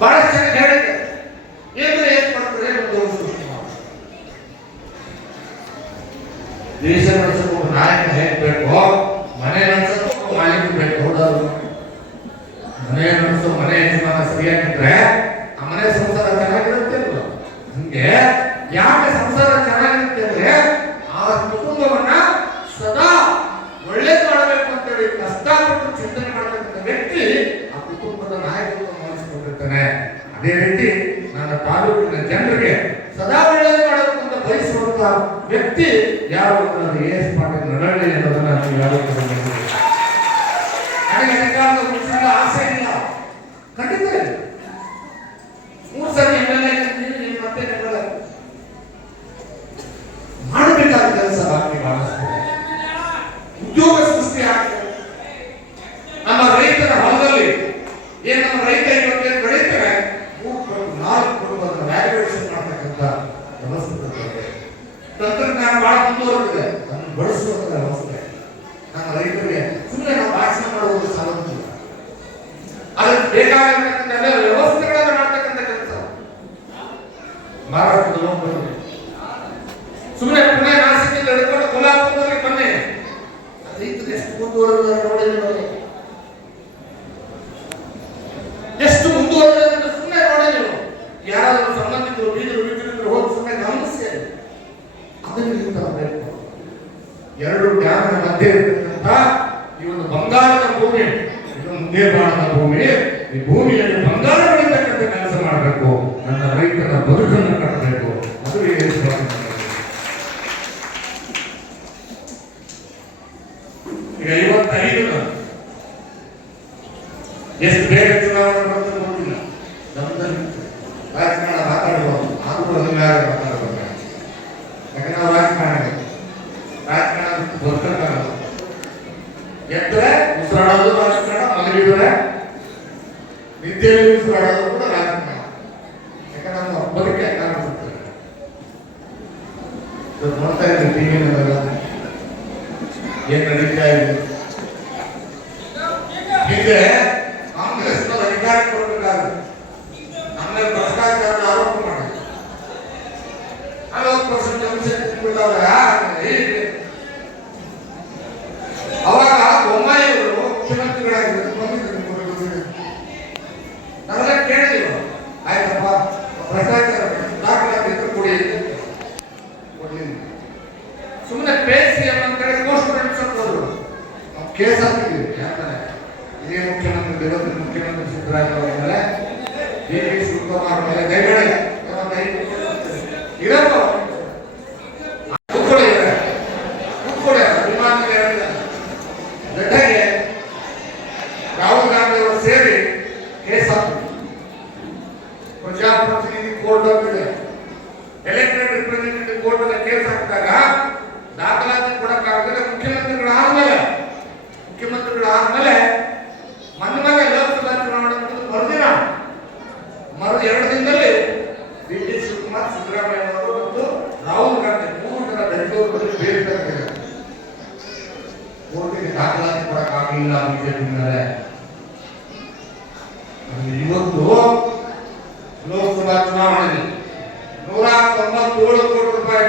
ಬಹಳಷ್ಟು ಜನ ಹೇಳಿದ್ದಾರೆ, ಏನ್ ಮಾಡ್ತಾರೆ ಉದ್ಯೋಗ ಸೃಷ್ಟಿ ಮಾಡಿ ದೇಶ ನಡೆಸಬೇಕು. ನಾಯಕ ಹೇಗ್ಬೇಕು, ಮನೆ ನಡೆಸಬೇಕು, ಮಾಲೀಕ ಬೇಕು. ಹೌದೌದು, ಮನೆ ನಡೆಸೋ ಮನೆ ಯಜಮಾನ ಸರಿಯಾಗಿದ್ರೆ ಆ ಮನೆ ಸಂಸಾರ ಚೆನ್ನಾಗಿರುತ್ತೆ ಅಲ್ವ? ಹಂಗೆ ಯಾಕೆ ಸಂಸಾರ ಚೆನ್ನಾಗಿರುತ್ತೆ ಅಂದ್ರೆ ಆ ಕುಟುಂಬವನ್ನ ಸದಾ ಒಳ್ಳೇದು ಮಾಡಬೇಕು ಅಂತೇಳಿ ಕಷ್ಟಪಟ್ಟು ಚಿಂತನೆ ಮಾಡತಕ್ಕಂಥ ವ್ಯಕ್ತಿ ಆ ಕುಟುಂಬದ ನಾಯಕತ್ವವನ್ನು ವಹಿಸಿಕೊಂಡಿರ್ತಾನೆ. ಅದೇ ರೀತಿ ನನ್ನ ತಾಲೂಕಿನ ಜನರಿಗೆ ಸದಾ ಒಳ್ಳೇದು ಮಾಡಬೇಕು ಅಂತ ಬಯಸುವಂತ ವ್ಯಕ್ತಿ ಯಾರು ಅಂದ್ರೆ AS ಪಾಟೀಲ್ ನಡಹಳ್ಳಿ ಅನ್ನೋದನ್ನ ನೀವು ಯಾರು ನನಗೆ ಅಧಿಕಾರದ ಮುಗಿಸಿದ ಆಸೆ ಇಲ್ಲ, ಖಂಡಿತ ಇಲ್ಲ. 3 ಸರಿ MLA ಮತ್ತೆ ಮಾಡಬೇಕಾದ ಕೆಲಸ ಬಾಕಿ ಬಹಳಷ್ಟು. ಉದ್ಯೋಗ ಸೃಷ್ಟಿ ಆಗ್ತದೆ. ನಮ್ಮ ರೈತರ ಹೊಲದಲ್ಲಿ ಏನು ನಮ್ಮ ರೈತ ಇವತ್ತೇನು ಬೆಳೀತಾರೆ 3-4 ಕುಟುಂಬದ ವ್ಯಾಲ್ಯೂಯೇಷನ್ ಮಾಡ್ತಕ್ಕಂಥ ವ್ಯವಸ್ಥೆ ತಂತ್ರಜ್ಞಾನ ಬಹಳ ಮುಂದುವರೆದಿದೆ. ಅದನ್ನು ಬಳಸುವಂತ ವ್ಯವಸ್ಥೆ ನಮ್ಮ ರೈತರಿಗೆ ಸುಮ್ಮನೆ ನಾವು ಭಾಷಣ ಮಾಡುವುದು ಸಾಲುತ್ತಿಲ್ಲ. ಅದಕ್ಕೆ ಬೇಕಾಗಿರ್ತಕ್ಕಂಥ ಎಲ್ಲ ವ್ಯವಸ್ಥೆಗಳನ್ನು ಮಾಡ್ತಕ್ಕಂಥ ಕೆಲಸ ಮಹಾರಾಷ್ಟ್ರದ ಹೋಗ್ಬೋದು. ಸುಮ್ಮನೆ ಪುಣೆ ನಾಸಿಕದಿಂದ ಹಿಡ್ಕೊಂಡು ಕೊಲ್ಹಾಪುರದಲ್ಲಿ ಬನ್ನಿ, ರೈತರು ಎಷ್ಟು ಮುಂದುವರೆದ ನೋಡಿ, ಎಷ್ಟು ಮುಂದುವರೆದ ಸುಮ್ಮನೆ ನೋಡಿ. ನೀವು ಯಾರಾದ್ರೂ ಸಂಬಂಧಿಕರು ಬೀದರು ಹೋಗಿ ಸುಮ್ಮನೆ ಗಮನಿಸಿ. ಅದನ್ನು ತರಬೇಕು. 2 ಡ್ಯಾಮ್ನ ಮಧ್ಯೆ ಇರತಕ್ಕಂಥ ಈ ಒಂದು ಬಂಗಾರದ ಭೂಮಿ, ಇದು ಮುಂದೆ ಬಾಣದ ಭೂಮಿ. ಈ ಭೂಮಿಯಲ್ಲಿ ಬಂಗಾರ ಬೆಳೀತಕ್ಕಂಥ ಕೆಲಸ ಮಾಡಬೇಕು. ನನ್ನ ರೈತರ ಬದುಕನ್ನು ಕಟ್ಟಬೇಕು. ಅದು ಈಗ 55 ಎಷ್ಟು ಬೇಗ ಚುನಾವಣೆ ಬರ್ತದೆ ಗೊತ್ತಿಲ್ಲ. ನಮ್ಮದಲ್ಲಿ ರಾಜಕಾರಣ ಮಾತಾಡಬಹುದು, ಆದರೂ ಅದನ್ನ ಮಾತಾಡಬೇಕು. ಯಾಕಂದ್ರೆ ನಾವು ರಾಜಕಾರಣ ಬರ್ತಾರೆ ಎದ್ರೆ ಉಸಿರಾಡೋದು ರಾಜಕಾರಣ, ಮಲಗಿದ್ರೆ ನಿದ್ದೆಯಲ್ಲಿ ಉಸಿರಾಡೋದು ಕೂಡ ರಾಜಕಾರಣ. ಯಾಕಂದ್ರೆ ನಮ್ಮ ಬದುಕೆ ಕಾಣಿಸುತ್ತೆ. ನೋಡ್ತಾ ಇದ್ದೀವಿ ಟಿವಿನೆಲ್ಲ ಏನ್ ನಡೀತಾ ಇದೆ. ಹಿಂದೆ ಕಾಂಗ್ರೆಸ್ ಅಧಿಕಾರ ಕೊಡಬೇಕಾದ್ರೆ ನಮ್ಮಲ್ಲಿ ಭ್ರಷ್ಟಾಚಾರದ ಆರೋಪ ಮಾಡಿದ್ರು. 40% ಅವಾಗ ಬೊಮ್ಮಾಯಿಯವರು ಮುಖ್ಯಮಂತ್ರಿಗಳಾಗಿದ್ದರು, ಬಂದಿದ್ದರು. ನಾವೆಲ್ಲ ಕೇಳಿದೆವು, ಆಯ್ತಪ್ಪ ಭ್ರಷ್ಟಾಚಾರ ದಾಖಲಾತಿದ್ರು ಕೊಡಿ. ಸುಮ್ಮನೆ PCM ಅಂತ ಹೇಳಿ ಪೋಸ್ಟ್ ಹೋದ್ರು. ನಾವು ಕೇಸ್ ಹಾಕಿದ್ವಿ. ಯಾಕಂದ್ರೆ ಇದೇ ಮುಖ್ಯಮಂತ್ರಿ ಸಿದ್ದರಾಮಯ್ಯ ಮೇಲೆ DK ಶಿವಕುಮಾರ್ ಮೇಲೆ ದಯಮಾಡಿ ಇರಪ್ಪ ಕೂತ್ಕೊಳ್ಳಿ ಅಭಿಮಾನಿ ಜೊತೆಗೆ ರಾಹುಲ್ ಗಾಂಧಿ ಅವರು ಸೇರಿ ಕೇಸ್ ಹಾಕಿದ್ರು. ಪ್ರಜಾಪ್ರತಿನಿಧಿ ಕೋರ್ಟ್ ಹೋಗಿದೆ, ಎಲೆಕ್ಟೆಡ್ ರಿಪ್ರೆಸೆಂಟೇಟಿವ್ ಕೋರ್ಟ್ ಅಲ್ಲಿ ಕೇಸ್ ಹಾಕಿದಾಗ ದಾಖಲಾತಿ ಕೊಡಕ್ಕಾಗದೆ ಮುಖ್ಯಮಂತ್ರಿಗಳಾದ್ಮೇಲೆ ಮೊನ್ನೆ ಲೋಕಸಭಾ ಚುನಾವಣೆ ಮರು 2 ದಿನದಲ್ಲಿ DK ಶಿವಕುಮಾರ್, ಸಿದ್ದರಾಮಯ್ಯ ಅವರು ಮತ್ತು ರಾಹುಲ್ ಗಾಂಧಿ 3 ಜನ ಬೆಂಗಳೂರಲ್ಲಿ ಬೇರ್ತಾರೆ. ಕೋರ್ಟಿಗೆ ದಾಖಲಾತಿ ಕೊಡಕ್ಕಾಗಲಿಲ್ಲ ಬಿಜೆಪಿ ಮೇಲೆ. ಇವತ್ತು ಲೋಕಸಭಾ ಚುನಾವಣೆಯಲ್ಲಿ 197 ಕೋಟಿ ರೂಪಾಯಿ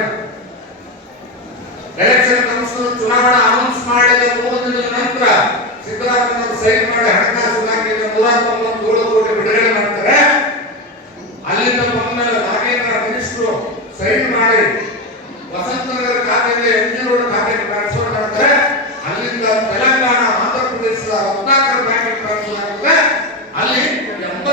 ಎಲೆಕ್ಷನ್ ಕಮಿಷನರ್ ಚುನಾವಣಾ ಅನೌನ್ಸ್ ಮಾಡಿದ 3 ದಿನದ ನಂತರ ಸಿದ್ದರಾಮಯ್ಯ ಅವರು ಸೈನ್ ಮಾಡಿ ಹಣಕಾಸು ಇಲಾಖೆಯಿಂದ 197 ಕೋಟಿ ಬಿಡುಗಡೆ ಮಾಡ್ತಾರೆ. ಅಲ್ಲಿಂದ ಬಂದ ಮೇಲೆ ನಾಗೇಂದ್ರ ಮಿನಿಸ್ಟರ್ ಸೈನ್ ಮಾಡಿ ವಸಂತನಗರ ಖಾತೆಗೆ MG ರೋಡ್ ಖಾತೆಗೆ ಟ್ರಾನ್ಸ್ಫರ್ ಮಾಡ್ತಾರೆ. ಅಲ್ಲಿಂದ ತೆಲಂಗಾಣ, ಆಂಧ್ರ ಪ್ರದೇಶದ ರತ್ನಾಕರ್ ಬ್ಯಾಂಕ್ ಟ್ರಾನ್ಸ್ಫರ್ ಆಗುತ್ತೆ. ಅಲ್ಲಿ 80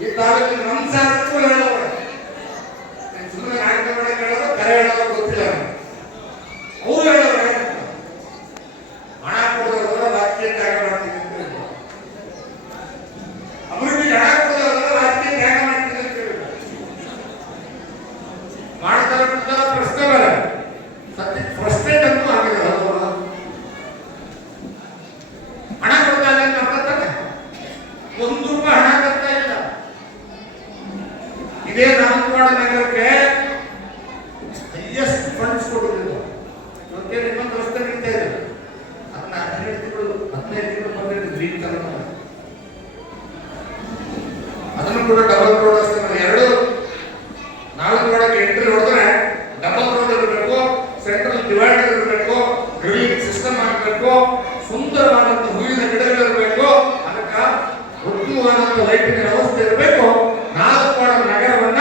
ಈ ತಾಲೂಕಿನ ನಮ್ಮ ಶಾಸಕರು ಹೇಳೋರು ಸುಮ್ಮನೆ ನಾಟಕ ಮಾಡಕ್ಕೆ ಹೇಳೋದು ಕರೆ ಹೇಳೋದು ಗೊತ್ತಿಲ್ಲ ಅವ್ರು ಹೇಳೋರು ಹಣ ಕೊಡೋದ್ರ ರಾಜಕೀಯ ತ್ಯಾಗ ಮಾಡ್ತೀನಿ ಅಂತ ಹೇಳಿದ್ರು. ಅಭಿವೃದ್ಧಿಗೆ ಹಣ ಕೊಡೋದ್ರ ರಾಜಕೀಯ ತ್ಯಾಗ ಮಾಡ್ತೀನಿ ಅಂತ ಹೇಳಿದ್ರು. ಮಾಡ್ತಾರೆ ಪ್ರಶ್ನೆ ಬೇರೆ ಸತ್ಯ ಫ್ರಸ್ಟ್ರೇಟ್ ಅಂತೂ ಆಗಿದೆ. ಹಣ ಕೊಡ್ತಾರೆ ಅಂತ ಅರ್ಥತಾನೆ ₹1 ಹಣ ಕೊಡ್ತಾ ಇಲ್ಲ. ಇದೇ ನಾಮಕವಾಡ ನಗರಕ್ಕೆ ಹೈಯೆಸ್ಟ್ ಫಂಡ್ಸ್ ಕೊಟ್ಟಿದ್ರು. ಇವತ್ತೇ ಇನ್ನೊಂದು ರಸ್ತೆ ನಿಂತ ಇದೆ, ಅದನ್ನ 15 ತಿಂಗಳು ಬಂದಿದ್ದು ಗ್ರೀನ್ ಕಲರ್. ಅದನ್ನು ಕೂಡ ಡಬಲ್ ರೋಡ್ ರಸ್ತೆ ಮಾಡಿ 4 ರೋಡಕ್ಕೆ ಎಂಟ್ರಿ ಹೊಡೆದ್ರೆ ಡಬಲ್ ರೋಡ್ ಇರಬೇಕು, ಸೆಂಟ್ರಲ್ ಡಿವೈಡರ್ ಇರಬೇಕು, ಡ್ರಿಲ್ಲಿಂಗ್ ಸಿಸ್ಟಮ್ ಆಗಬೇಕು, ಸುಂದರವಾದಂತ ಹೂವಿನ ಗಿಡಗಳಿರಬೇಕು, ಅದಕ್ಕೆ ಉತ್ತಮವಾದಂತ ಲೈಟಿನ ವ್ಯವಸ್ಥೆ ಇರಬೇಕು. ನಾಲ್ಕವಾಡ ನಗರವನ್ನ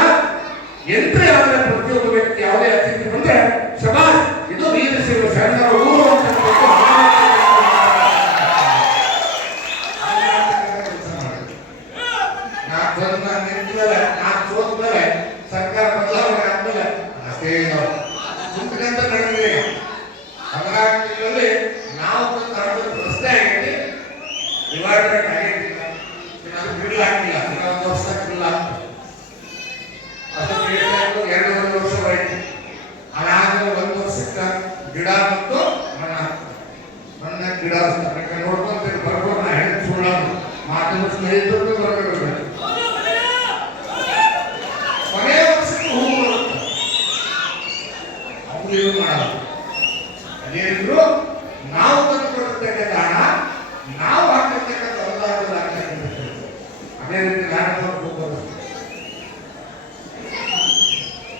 ಎಂಟ್ರಿ ಆದ್ರೆ ಪ್ರತಿಯೊಬ್ಬ ವ್ಯಕ್ತಿ ಯಾವುದೇ ಅತಿಥಿ ಬಂದ್ರೆ ಶಬಾಷ್ ಇದು ವೀರಶೈವ ಶರಣರ ಊರು ಅಂತ ಹೇಳ್ಬೇಕು. ಸರ್ಕಾರ ಬದಲಾವಣೆ ಆದ್ಮೇಲೆ ಅಷ್ಟೇ ಮುಂದಕ್ಕಂತ ನಡೆದಿದೆ. 14 ತಿಂಗಳಲ್ಲಿ ನಾವು ರಸ್ತೆ ಆಗೈತಿ, ಡಿವೈಡರ್ ಆಗೈತಿ, ಬಿಲ್ ಹಾಕಿಲ್ಲ, ಇನ್ನೊಂದು ವರ್ಷ ಬಿಲ್ ಆಗ್ತದೆ. ಅದು 2.5 ವರ್ಷ ಹೋಯ್ತು. ಅದಾದ್ಮೇಲೆ 1 ವರ್ಷಕ್ಕೆ ಗಿಡ ಮತ್ತು ಮಣ್ಣು ಹಾಕ್ತಾರೆ. ಮಣ್ಣ ಗಿಡ ನೋಡ್ಕೊಂತೀರಿ ಬರ್ಬೋದು. ನಾ ಹೆಣ್ಣು ಸುಳ್ಳ ಮಾತು ಸ್ನೇಹಿತರು ಬರಬೇಕು. ಕೊನೆಯ ವರ್ಷಕ್ಕೆ ಹೂ ಬರುತ್ತೆ. ಅವ್ರು ಏನು ಮಾಡಲ್ಲ. ಅದೇನಿದ್ರು ನಾವು ತಂದುಕೊಟ್ಟಿರ್ತಕ್ಕಂಥ ಹಣ ನಾವು ಹಾಕಿರ್ತಕ್ಕಂಥ ಅನುದಾನದಲ್ಲಿ ಹಾಕಿರ್ತಕ್ಕಂಥ ಅದೇ ರೀತಿ ನಾನು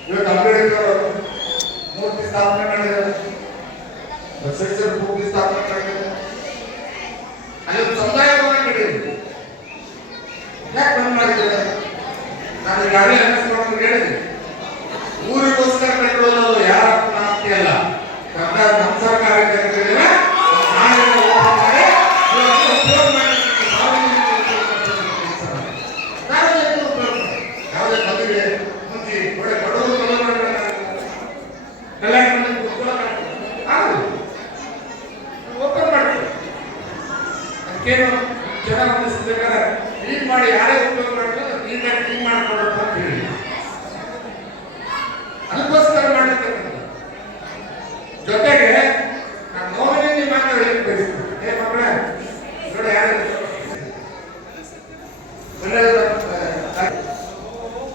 ಇವತ್ತು ಅಂಬೇಡ್ಕರ್ ಮೂರ್ತಿ ಸ್ಥಾಪನೆ ಮಾಡಿದ್ದಾರೆ, ಬಸವೇಶ್ವರ ಮೂರ್ತಿ ಸ್ಥಾಪನೆ ಮಾಡಿದ್ದಾರೆ. ಅಲ್ಲಿ ಒಂದು ಸಮುದಾಯ ಭವನ ಕಟ್ಟಿದ್ರು. ಯಾಕೆ ಬಂದ್ ಮಾಡಿದ್ದಾರೆ? ನಾನು ಈಗಾಗಲೇ ಅನಿಸ್ಕೊಂಡು ಹೇಳಿದೆ, ಊರಿಗೋಸ್ಕರ ಕಟ್ಟಿರೋದು ಯಾರ ಆಸ್ತಿ ಅಲ್ಲ, ನಮ್ಮ ಸರ್ಕಾರ ಕಟ್ಟಿದ್ದೇವೆ. ಯಾವುದೇ ಮದುವೆ ಮುಂಚೆ ಒಳ್ಳೆ ಬಡವರು ಓಪನ್ ಮಾಡ್ತೀವಿ. ಅದಕ್ಕೇನು ಜನ ಅನ್ನಿಸ್ಬೇಕಾದ್ರೆ ಕ್ಲೀನ್ ಮಾಡಿ ಯಾರೇ ಉಪಯೋಗ ಮಾಡ್ತಾರೆ ನೀಟಾಗಿ ಕ್ಲೀನ್ ಮಾಡ್ಕೊಡೋದು ಅಂತ ಹೇಳಿ ಅದಕ್ಕೋಸ್ಕರ ಮಾಡಿರ್ತಕ್ಕಂಥ. ಜೊತೆಗೆ ನಾನು ನೋವಿನ ಮಾತ್ರ ಹೇಳಕ್ಕೆ ಬಯಸ್ತೀನಿ. ಮಕ್ಕಳೇ ನೋಡಿ, ಯಾರು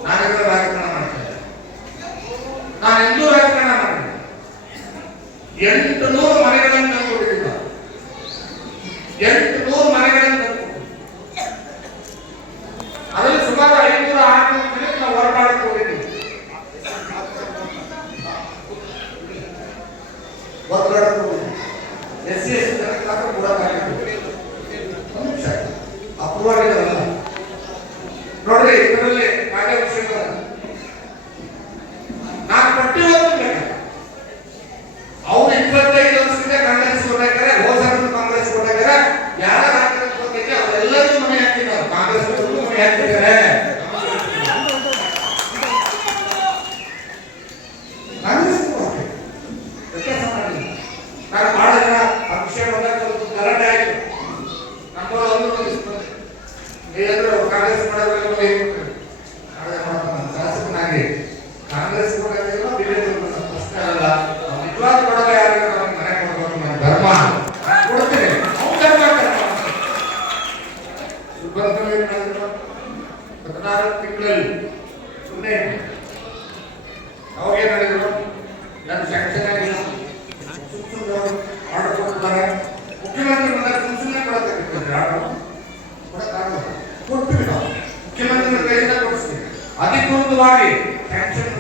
ನಾನೆಲ್ಲ ರಾಜಕಾರಣ ಮಾಡ್ತೇನೆ. ನಾನು ಎಂದೂ ರಾಜಕಾರಣ ಮಾಡಿದ್ದೆ. 800 ಮನೆಗಳನ್ನು ತಂದುಕೊಟ್ಟಿದ್ದ. 800 ಮನೆಗಳನ್ನು ತಂದುಕೊಟ್ಟಿದ್ದ. ಅದರಲ್ಲಿ ಸುಮಾರು 500-600 ಜನಕ್ಕೆ ನಾವು ಹೊರಟಾಡಕ್ಕೆ ಹೋಗಿದ್ದೀವಿ. SC ಜನಕ್ಕೆ ಮಾತ್ರ ಕೊಡಕ್ಕಾಗಿತ್ತು. ಅಪೂರ್ವವಾಗಿರಲ್ಲ ನೋಡ್ರಿ. ಇದರಲ್ಲಿ ಕಾಯ್ದೆ ವಿಷಯಗಳ ನಾನು ಪಟ್ಟಿರೋದು ಅವ್ರು 25 ವರ್ಷದಿಂದ ಕಾಂಗ್ರೆಸ್ ಕೊಟ್ಟಾರೆ, ಹೋದ ಕಾಂಗ್ರೆಸ್ ಕೊಟ್ಟಾರೆ. ಯಾರ ಕಾಂಗ್ರೆಸ್ ಕೊಟ್ಟಿದ್ದೆ ಅವರೆಲ್ಲರೂ ಮನೆ ಹಾಕಿದ್ದಾರೆ, ಕಾಂಗ್ರೆಸ್ ಮನೆ ಹಾಕಿದ್ದಾರೆ. ನಾನು ಬಹಳ ಜನ ಆ ವಿಷಯ ಬಂದಾಗ ಸ್ವಲ್ಪ ಗಲಾಟೆ ಆಯ್ತು. ನಮ್ಮವರು ಏನಾದ್ರು ಕಾಂಗ್ರೆಸ್ ಮಾಡೋದ್ರಲ್ಲಿ ಶಾಸಕನಾಗಿ ಕಾಂಗ್ರೆಸ್ ಕೊಡೋದಿಲ್ಲ, ಬಿಜೆಪಿ ಪ್ರಶ್ನೆ ಅಲ್ಲ. ನಿಜವಾದ ಕೊಡೋದು ಯಾರು ಮನೆ ಕೊಡಬೇಕು, ನನ್ನ ಧರ್ಮ ಕೊಡ್ತೀನಿ. ಅವ್ನು ಧರ್ಮ 14 ತಿಂಗಳಲ್ಲಿ ಸುಮ್ಮನೆ ಅವಾಗೇನು ಹೇಳಿದ್ರು, ನನ್ನ ಸ್ಯಾಂಕ್ಷನ್ ಆಗಿಲ್ಲ, ಆರ್ಡರ್ ಕೊಡ್ತಾರೆ. ಮುಖ್ಯಮಂತ್ರಿ ಬಂದಾಗ ಸುಮ್ಮನೆ ಕೊಡೋದಕ್ಕೆ ಆರ್ಡರ್ ಕೊಡ್ತೀವಿ ನಾವು. ಮುಖ್ಯಮಂತ್ರಿ ಕೈಯಿಂದ ಕೊಡಿಸ್ತೀವಿ, ಅಧಿಕೃತವಾಗಿ ಸ್ಯಾಂಕ್ಷನ್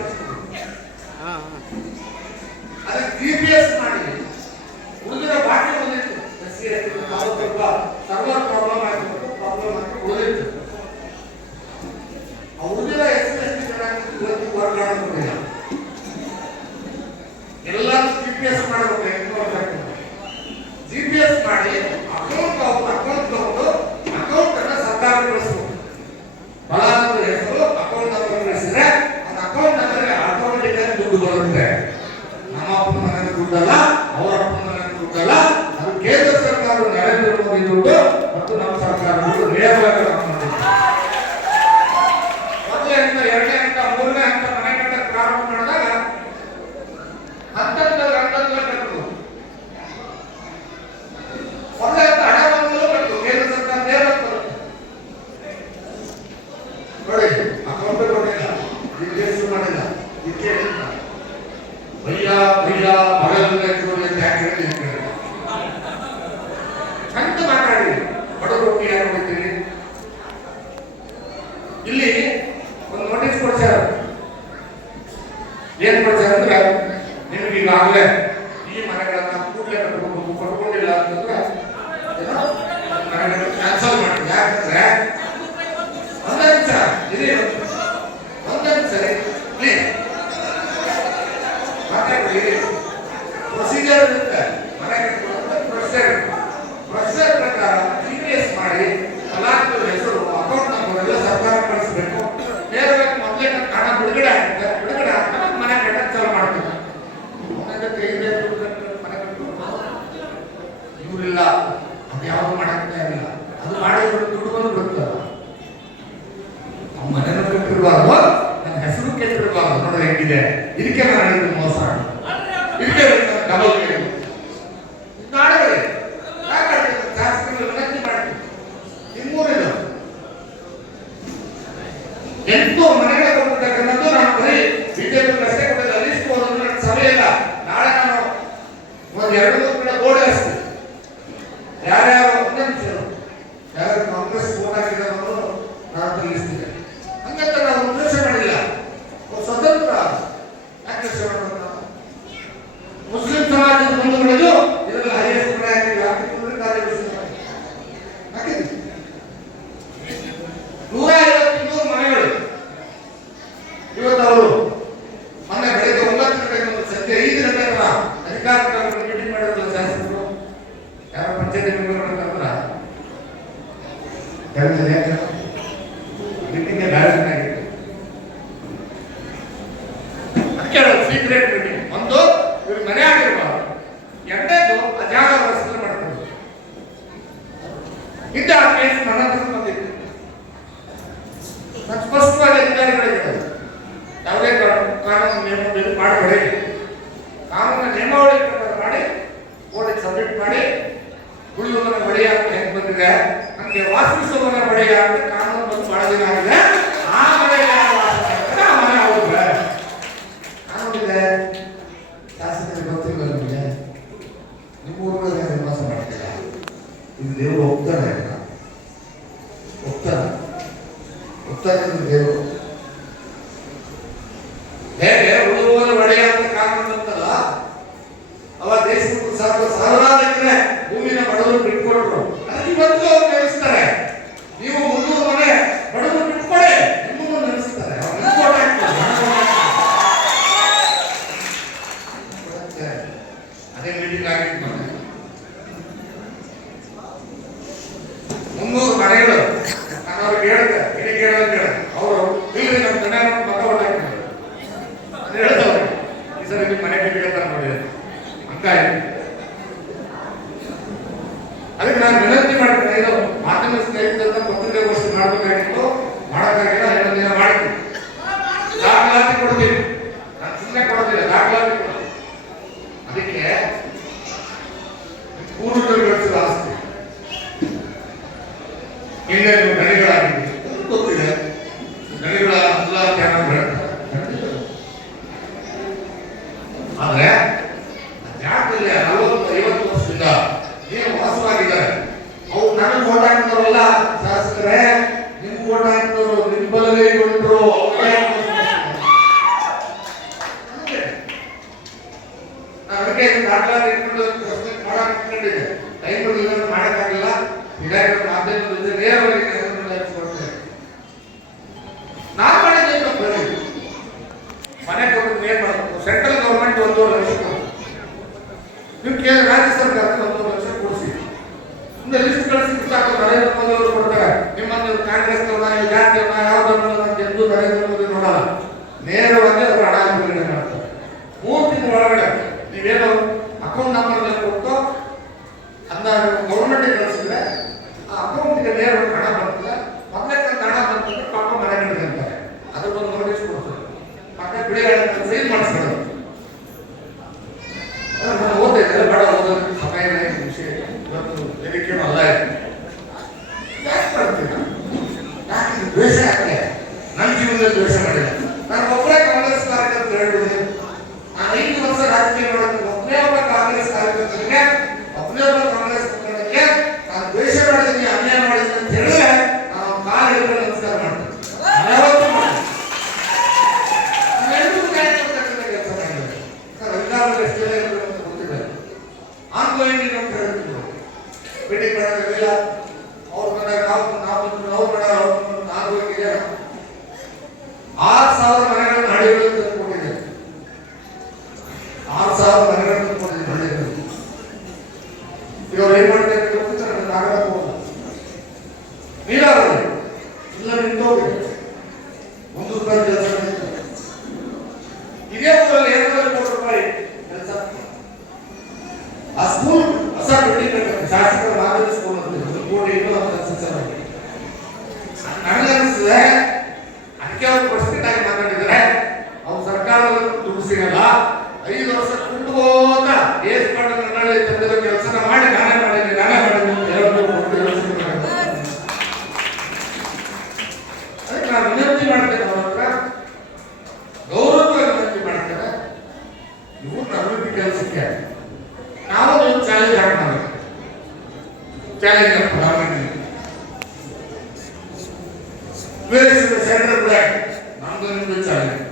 ಅದಕ್ಕೆ GPS ಮಾಡಿ ಉಳಿದಿರೋ ಬಾಕಿ ಉಳಿದಿತ್ತು. SC ಸ್ವಲ್ಪ ಸರ್ವರ್ ಪ್ರಾಬ್ಲಮ್ ಆಗಿತ್ತು, ಪ್ರಾಬ್ಲಮ್ ಆಗಿ ಉಳಿದಿತ್ತು. ಆ ಉಳಿದಿರೋ SC ಇವತ್ತು ವರ್ಕ್ ಮಾಡೋದಿಲ್ಲ. ಎಲ್ಲರೂ GPS ಮಾಡಬೇಕು. GPS ಮಾಡಿ ಅಕೌಂಟ್ ತಗೊಂಡು ಅಕೌಂಟ್ ಅನ್ನ ಸರ್ಕಾರ ಕಳಿಸ್ಬೇಕು. ಫಲಾನುಭವಿ ಇಲ್ಲಿ ಒಂದು ನೋಟಿಸ್ ಕೊಡ್ಸ್ಯಾರ. ಏನ್ ಕೊಡ್ಸ್ಯಾರ ಅಂದ್ರೆ ನಿಮ್ಗೆ ಈಗಾಗಲೇ ಈ ಮನೆಗಳನ್ನ ಕೂಡಲೇ ಕೊಟ್ಕೊಂಡಿಲ್ಲ ಅಂತಂದ್ರೆ ಕ್ಯಾನ್ಸಲ್ ಮಾಡಿ. ಯಾಕಂದ್ರೆ ಒಂದೇ ನಿಮಿಷ ಇರಿ, ಒಂದೇ ನಿಮಿಷ ಪ್ಲೀಸ್ ಮಾತಾಡಿ. ಪ್ರೊಸೀಜರ್ ಇರುತ್ತೆ ಮನೆ ಪ್ರೊಸೀಜರ್ ಪ್ರಕಾರ GPS ಮಾಡಿ ಫಲಾನುಭವಿ ಹೆಸರು ಅಕೌಂಟ್ ನಂಬರ್ ಎಲ್ಲ ಸರ್ಕಾರ ಕಳಿಸ್ಬೇಕು. ನೇರವಾಗಿ ಮೊದಲೇ ಹಣ ಬಿಡುಗಡೆ ಆಗುತ್ತೆ. ಬಿಡುಗಡೆ ಆದ್ಮೇಲೆ ಮನೆ ಕಟ್ಟಕ್ಕೆ ಚಾಲು ಮಾಡ್ತೀವಿ. ಮನೆ ಇವರಿಲ್ಲ ಅದು ಯಾವುದು ಮಾಡಕ್ಕೆ ಇಲ್ಲ. ಅದು ಮಾಡಿದ್ರು ದುಡ್ಡು ಬಂದು ಬಿಡುತ್ತಲ್ಲ. ಮನೆನೂ ಕೆಟ್ಟಿರಬಾರ್ದು, ನನ್ನ ಹೆಸರು ಕೆಟ್ಟಿರಬಾರ್ದು. ನೋಡ್ರಿ ಹೆಂಗಿದೆ. ಇದಕ್ಕೆ ನಾನು ಹೇಳಿದ್ದು ಮೋಸ. ಇದಕ್ಕೆ ಡಬಲ್ ನಾಳೆ ಶಾಸಕರು ವಿನಂತಿ ಮಾಡ್ತೀವಿ. ಇನ್ನೂರಿದು 8 ಮನೆಗಳ ಕೊಟ್ಟಿರ್ತಕ್ಕಂಥದ್ದು ನಾನು ಬರೀ ಬಿಜೆಪಿ ಅಷ್ಟೇ ಕೊಟ್ಟಿಲ್ಲ. ಲಿಸ್ಟ್ ಓದೋದು ನನ್ನ ಸಭೆ ಇಲ್ಲ. ನಾಳೆ ನಾನು ಒಂದು 2-3 ಕಡೆ ಬೋರ್ಡ್ ಹಾಕ್ತೀನಿ. ಯಾರ್ಯಾರು ಯಾರು ಕಾಂಗ್ರೆಸ್ ವೋಟ್ ಹಾಕಿದ್ರು ನಾನು ತಿಳಿಸ್ತೀನಿ. ಹಂಗಂತ ನಾವು ಉದ್ದೇಶ ಮಾಡಿಲ್ಲ. ಸ್ವತಂತ್ರ ಯಾಕೆ ಮುಸ್ಲಿಂ ಸಮಾಜದ ಬಂಧುಗಳಿಗೂ ಇದರಲ್ಲಿ ಹೈಯೆಸ್ಟ್ ಮನೆ ಹಾಕಿದ್ವಿ. ಹಾಕಿದ್ರೆ ಕಾರ್ಯದರ್ಶಿ ಹಾಕಿದ್ವಿ 150-200 ಮನೆಗಳು. ಇವತ್ತು ಅವರು ಮೊನ್ನೆ ಬೆಳಗ್ಗೆ 9 ಗಂಟೆಗೆ ಸಂಜೆ 5 ಗಂಟೆಗಳ ಅಧಿಕಾರಿಗಳು ಮೀಟಿಂಗ್ ಮಾಡಿದ್ರು. ಶಾಸಕರು ಯಾರೋ ಪಂಚಾಯತಿ ಮೆಂಬರ್ ಮೀಟಿಂಗ್ ಬ್ಯಾಲೆನ್ಸ್ ಅದಕ್ಕೆ ಸೀಕ್ರೆಟ್ ಮೀಟಿಂಗ್. ಒಂದು ಇವ್ರ ಮನೆ ಆಗಿರ್ಬಾರ್ದು, ಎರಡನೇದು ಅಜಾಗ ವ್ಯವಸ್ಥೆ ಮಾಡ್ತಾರೆ. ಇಂಥ ಕೇಸ್ ನನ್ನ ಹತ್ರ ಬಂದಿತ್ತು. ನಾನು ಸ್ಪಷ್ಟವಾಗಿ ಅಧಿಕಾರಿಗಳಿಗೆ ಯಾವುದೇ ಕಾನೂನು ನಿಯಮ ಮಾಡಬೇಡಿ, ಕಾನೂನಿನ ನಿಯಮಾವಳಿ ಮಾಡಿ ಕೋರ್ಟಿಗೆ ಸಬ್ಮಿಟ್ ಮಾಡಿ. ಉಳಿಯುವವನ ಬಡಿಯ ಅಂತ ಹೆಂಗ್ ಬಂದಿದೆ, ನಮಗೆ ವಾಸಿಸುವವನ ಬಡಿಯ ಅಂತ ಕಾನೂನು ಬಂದು ಬಹಳ ದಿನ ಆಗಿದೆ. ಆ ಮನೆ ಆ ಮನೆ ಹೋಗ್ರೆ ಕಾನೂನಿದೆ. ಶಾಸಕರಿಗೆ ಗೊತ್ತಿಲ್ಲ ನಿಮಗೆ, ನಿಮ್ಮ ಊರುಗಳಲ್ಲಿ ನಿರ್ವಾಸ ಮಾಡ್ತೀರ. ಇದು ದೇವರು ಹೋಗ್ತಾನೆ ದೇವರು ಹೇಗೆ ಉಳಿಯುವವನ ಬಡಿಯ ಅಂತ ಕಾನೂನು ಬಂತಲ್ಲ, ಅವ ದೇಶದ ಸಾವಿರಾರು ಎಕರೆ ಭೂಮಿನ ಬಡವರು ಬಿಟ್ಕೊಟ್ರು. ಅದಕ್ಕೆ ಇವತ್ತು ಅವ್ರು ನೆಲೆಸ್ತಾರೆ. ನೀವು 300 ಮನೆ ಬಡವರು ಬಿಟ್ಕೊಡಿ, ನಿಮ್ಮನ್ನು ನೆಲೆಸ್ತಾರೆ. ಅದೇ ಮೀಟಿಂಗ್ ಆಗಿತ್ತು. ಮನೆ 300 ಮನೆಗಳು ನಾನು ಅವ್ರಿಗೆ ಹೇಳಿದೆ, ಇಡೀ ಕೇಳೋದು ಅವರು ಇಲ್ಲಿ ನಮ್ಮ ತನ್ನ ಮಗ ಹೊಟ್ಟಾಕಿದ್ರು. ಅದು ಹೇಳ್ದವ್ರು ಈ ಸರಿ ನಿಮ್ಮ ಮನೆ ಕಟ್ಟಿಗೆ ನೋಡಿ ಹಂಗಾಗಿ. ಅದಕ್ಕೆ ನಾನು ವಿನಂತಿ ಮಾಡ್ತೇನೆ, ಇದು ಮಾಧ್ಯಮ ಸ್ನೇಹಿತರನ್ನ ಪತ್ರಿಕಾಗೋಷ್ಠಿ ಮಾಡಬೇಕಾಗಿತ್ತು, ಮಾಡೋಕ್ಕಾಗಿಲ್ಲ. 2 ದಿನ ಮಾಡ್ತೀನಿ, ದಾಖಲಾತಿ ಕೊಡ್ತೀನಿ. ನಾನು ಸುಮ್ಮನೆ ಕೊಡೋದಿಲ್ಲ, ದಾಖಲಾತಿ ಕೊಡ್ತೀನಿ. ಅದಕ್ಕೆ ಪೂರ್ವಜರು ಗಳಿಸಿದ ಆಸ್ತಿ ಹಿಂದೆ ನೀವು ಗಣಿಗಳಾಗಿದ್ದೀವಿ ಗೊತ್ತಿದೆ. ಗಣಿಗಳ ಎಲ್ಲ ತ್ಯಾಗ ಆದ್ರೆ ಯಾಕಿಲ್ಲ 40-50 ವರ್ಷದಿಂದ ಏನು ವಾಸವಾಗಿದ್ದಾರೆ. ಅವು ನನಗೆ ಓಟ್ ಹಾಕಿದವರಲ್ಲ ಶಾಸಕರೇ, ನಿಮ್ಗೆ ಓಟ್ ಹಾಕಿದವರು ನಿಂಬಲಗೊಂಡ್ರು. ಅದಕ್ಕೆ ದಾಖಲಾತಿ ಇಟ್ಕೊಂಡು ಮಾಡಕ್ಕೆ ಟೈಮ್ ಮಾಡಕ್ಕಾಗಿಲ್ಲ. ಹೀಗಾಗಿ ಮಾಧ್ಯಮದಲ್ಲಿ ನೇರವಾಗಿ ನಾವು ಮಾಡಿದ್ದೇವೆ. ಬರೀ ಮನೆ ಕೊಟ್ಟು ಏನ್ ಮಾಡಬೇಕು? ಸೆಂಟ್ರಲ್ ಗೌರ್ಮೆಂಟ್ 1.5 ಲಕ್ಷ, ನೀವು ಕೇಳಿ ರಾಜ್ಯ ಸರ್ಕಾರಕ್ಕೆ 1.5 ಲಕ್ಷ ಕೊಡಿಸಿ. ಮುಂದೆ ಲಿಸ್ಟ್ ಕಳಿಸಿ ಸಾಕು. ನರೇಂದ್ರ ಮೋದಿ ಅವರು ಕೊಡ್ತಾರೆ. ನಿಮ್ಮನ್ನು ಕಾಂಗ್ರೆಸ್ನವ್ರನ್ನ ಜಾತಿಯವ್ರನ್ನ ಯಾವ್ದನ್ನ ಎಂದು ನರೇಂದ್ರ ಮೋದಿ ನೋಡಲ್ಲ. ನೇರವಾಗಿ ಅವರು ಹಣ ಬಿಡುಗಡೆ ಮಾಡ್ತಾರೆ. 3 ತಿಂಗಳ ಒಳಗಡೆ ನೀವೇನು ಅಕೌಂಟ್ ನಂಬರ್ ಕೊಟ್ಟು ಅದನ್ನ ಗೌರ್ಮೆಂಟ್ಗೆ ಕಳಿಸಿದ್ರೆ ಆ ಅಕೌಂಟ್ಗೆ ನೇರವಾಗಿ ಹಣ ಬರ್ತದೆ. ಮೊದಲಕ್ಕಂತ ಹಣ ಬಂತಂದ್ರೆ ಪಾಪ ಮನೆ ಹಿಡಿದಂತಾರೆ. ಅದಕ್ಕೊಂದು ನೋಟಿಸ್ ಕೊಡ್ತಾರೆ. ಪಕ್ಕ ಬಿಡಿ ಸೈನ್ ಮಾಡಿಸ್ಕೊಳ್ಳೋದು. ನಾನು ಓದಿದ್ರೆ ಬೇಡ, ಓದೋದಕ್ಕೆ ಸಮಯ ವಿಷಯ ಇವತ್ತು ಎದಕ್ಕೇನು ಅಲ್ಲ. ಯಾಕೆ ಮಾಡ್ತೀನಿ? ಯಾಕೆ ದ್ವೇಷ? ಯಾಕೆ ನನ್ನ ಜೀವನದಲ್ಲಿ ದ್ವೇಷ ಮಾಡಿಲ್ಲ. ನಾನು ಒಬ್ಬರೇ ಕಾಂಗ್ರೆಸ್ ಕಾರ್ಯಕರ್ತರು ಹೇಳಿದೆ. ನಾನು 5 ವರ್ಷ ರಾಜಕೀಯ ಮಾಡೋದು ಒಬ್ಬನೇ ಒಬ್ಬ ಕಾಂಗ್ರೆಸ್ ಕಾರ್ಯಕರ್ತರಿಗೆ, ಒಬ್ಬನೇ ಒಬ್ಬ ಕಾಂಗ್ರೆಸ್ ಮುಖಂಡರಿಗೆ ನಾನು ದ್ವೇಷ ಮಾಡಿದ್ದೀನಿ, ಅನ್ಯಾಯ ಮಾಡಿದ್ದೀನಿ ಅಂತ ಹೇಳಿದ್ರೆ ನಾನು ಕಾಲು ಹಿಡಿದು ನಮಸ್ಕಾರ ಮಾಡ್ತೀನಿ. ಇಲ್ಲ ನಿಂತೋಗಿದೆ, 1 ರೂಪಾಯಿ ಕೆಲಸ ನಿಂತು. ಇದೇ ಊರಲ್ಲಿ 2 ಕೋಟಿ ರೂಪಾಯಿ ಕೆಲಸ. ಆ ಸ್ಕೂಲ್ ಹೊಸ ಬಿಲ್ಡಿಂಗ್ ಶಾಸಕರ ಮಾದರಿ ಸ್ಕೂಲ್ ಅಂತ 1 ಕೋಟಿ ಇನ್ನೂ ನನಗನ್ನಿಸ್ತದೆ ಅದಕ್ಕೆ ಅವರು ಪ್ರೆಸಿಡೆಂಟ್ ಆಗಿ ಮಾತಾಡಿದ್ದಾರೆ. ಅವ್ರು ಸರ್ಕಾರದಲ್ಲಿ ದುಡ್ಡು ಸಿಗಲ್ಲ, 5 ವರ್ಷ ಕುಂಟುಕೋತ ಏಸ್ ಮಾಡಿ ತಂದಿರೋ ಕೆಲಸನ ಮಾಡಿ ನಾನೇ ಮಾಡಿದ್ದೀನಿ ಅಂತ ಅದಕ್ಕೆ ನಾನು ವಿನಂತಿ ಮಾಡ್ತೇನೆ, ಅವ್ರ ಹತ್ರ ಗೌರವವಾಗಿ ವಿನಂತಿ ಮಾಡ್ತೇನೆ. ಇವ್ರನ್ನ ಅಭಿವೃದ್ಧಿ ಕೆಲಸಕ್ಕೆ ನಾವು ಒಂದು ಚಾಲೆಂಜ್ ಹಾಕೋಣ. ಚಾಲೆಂಜ್ ಸೆಂಟ್ರಲ್ ಬ್ಯಾಂಕ್ ನಮ್ದು ನಿಮ್ದು ಚಾಲೆಂಜ್.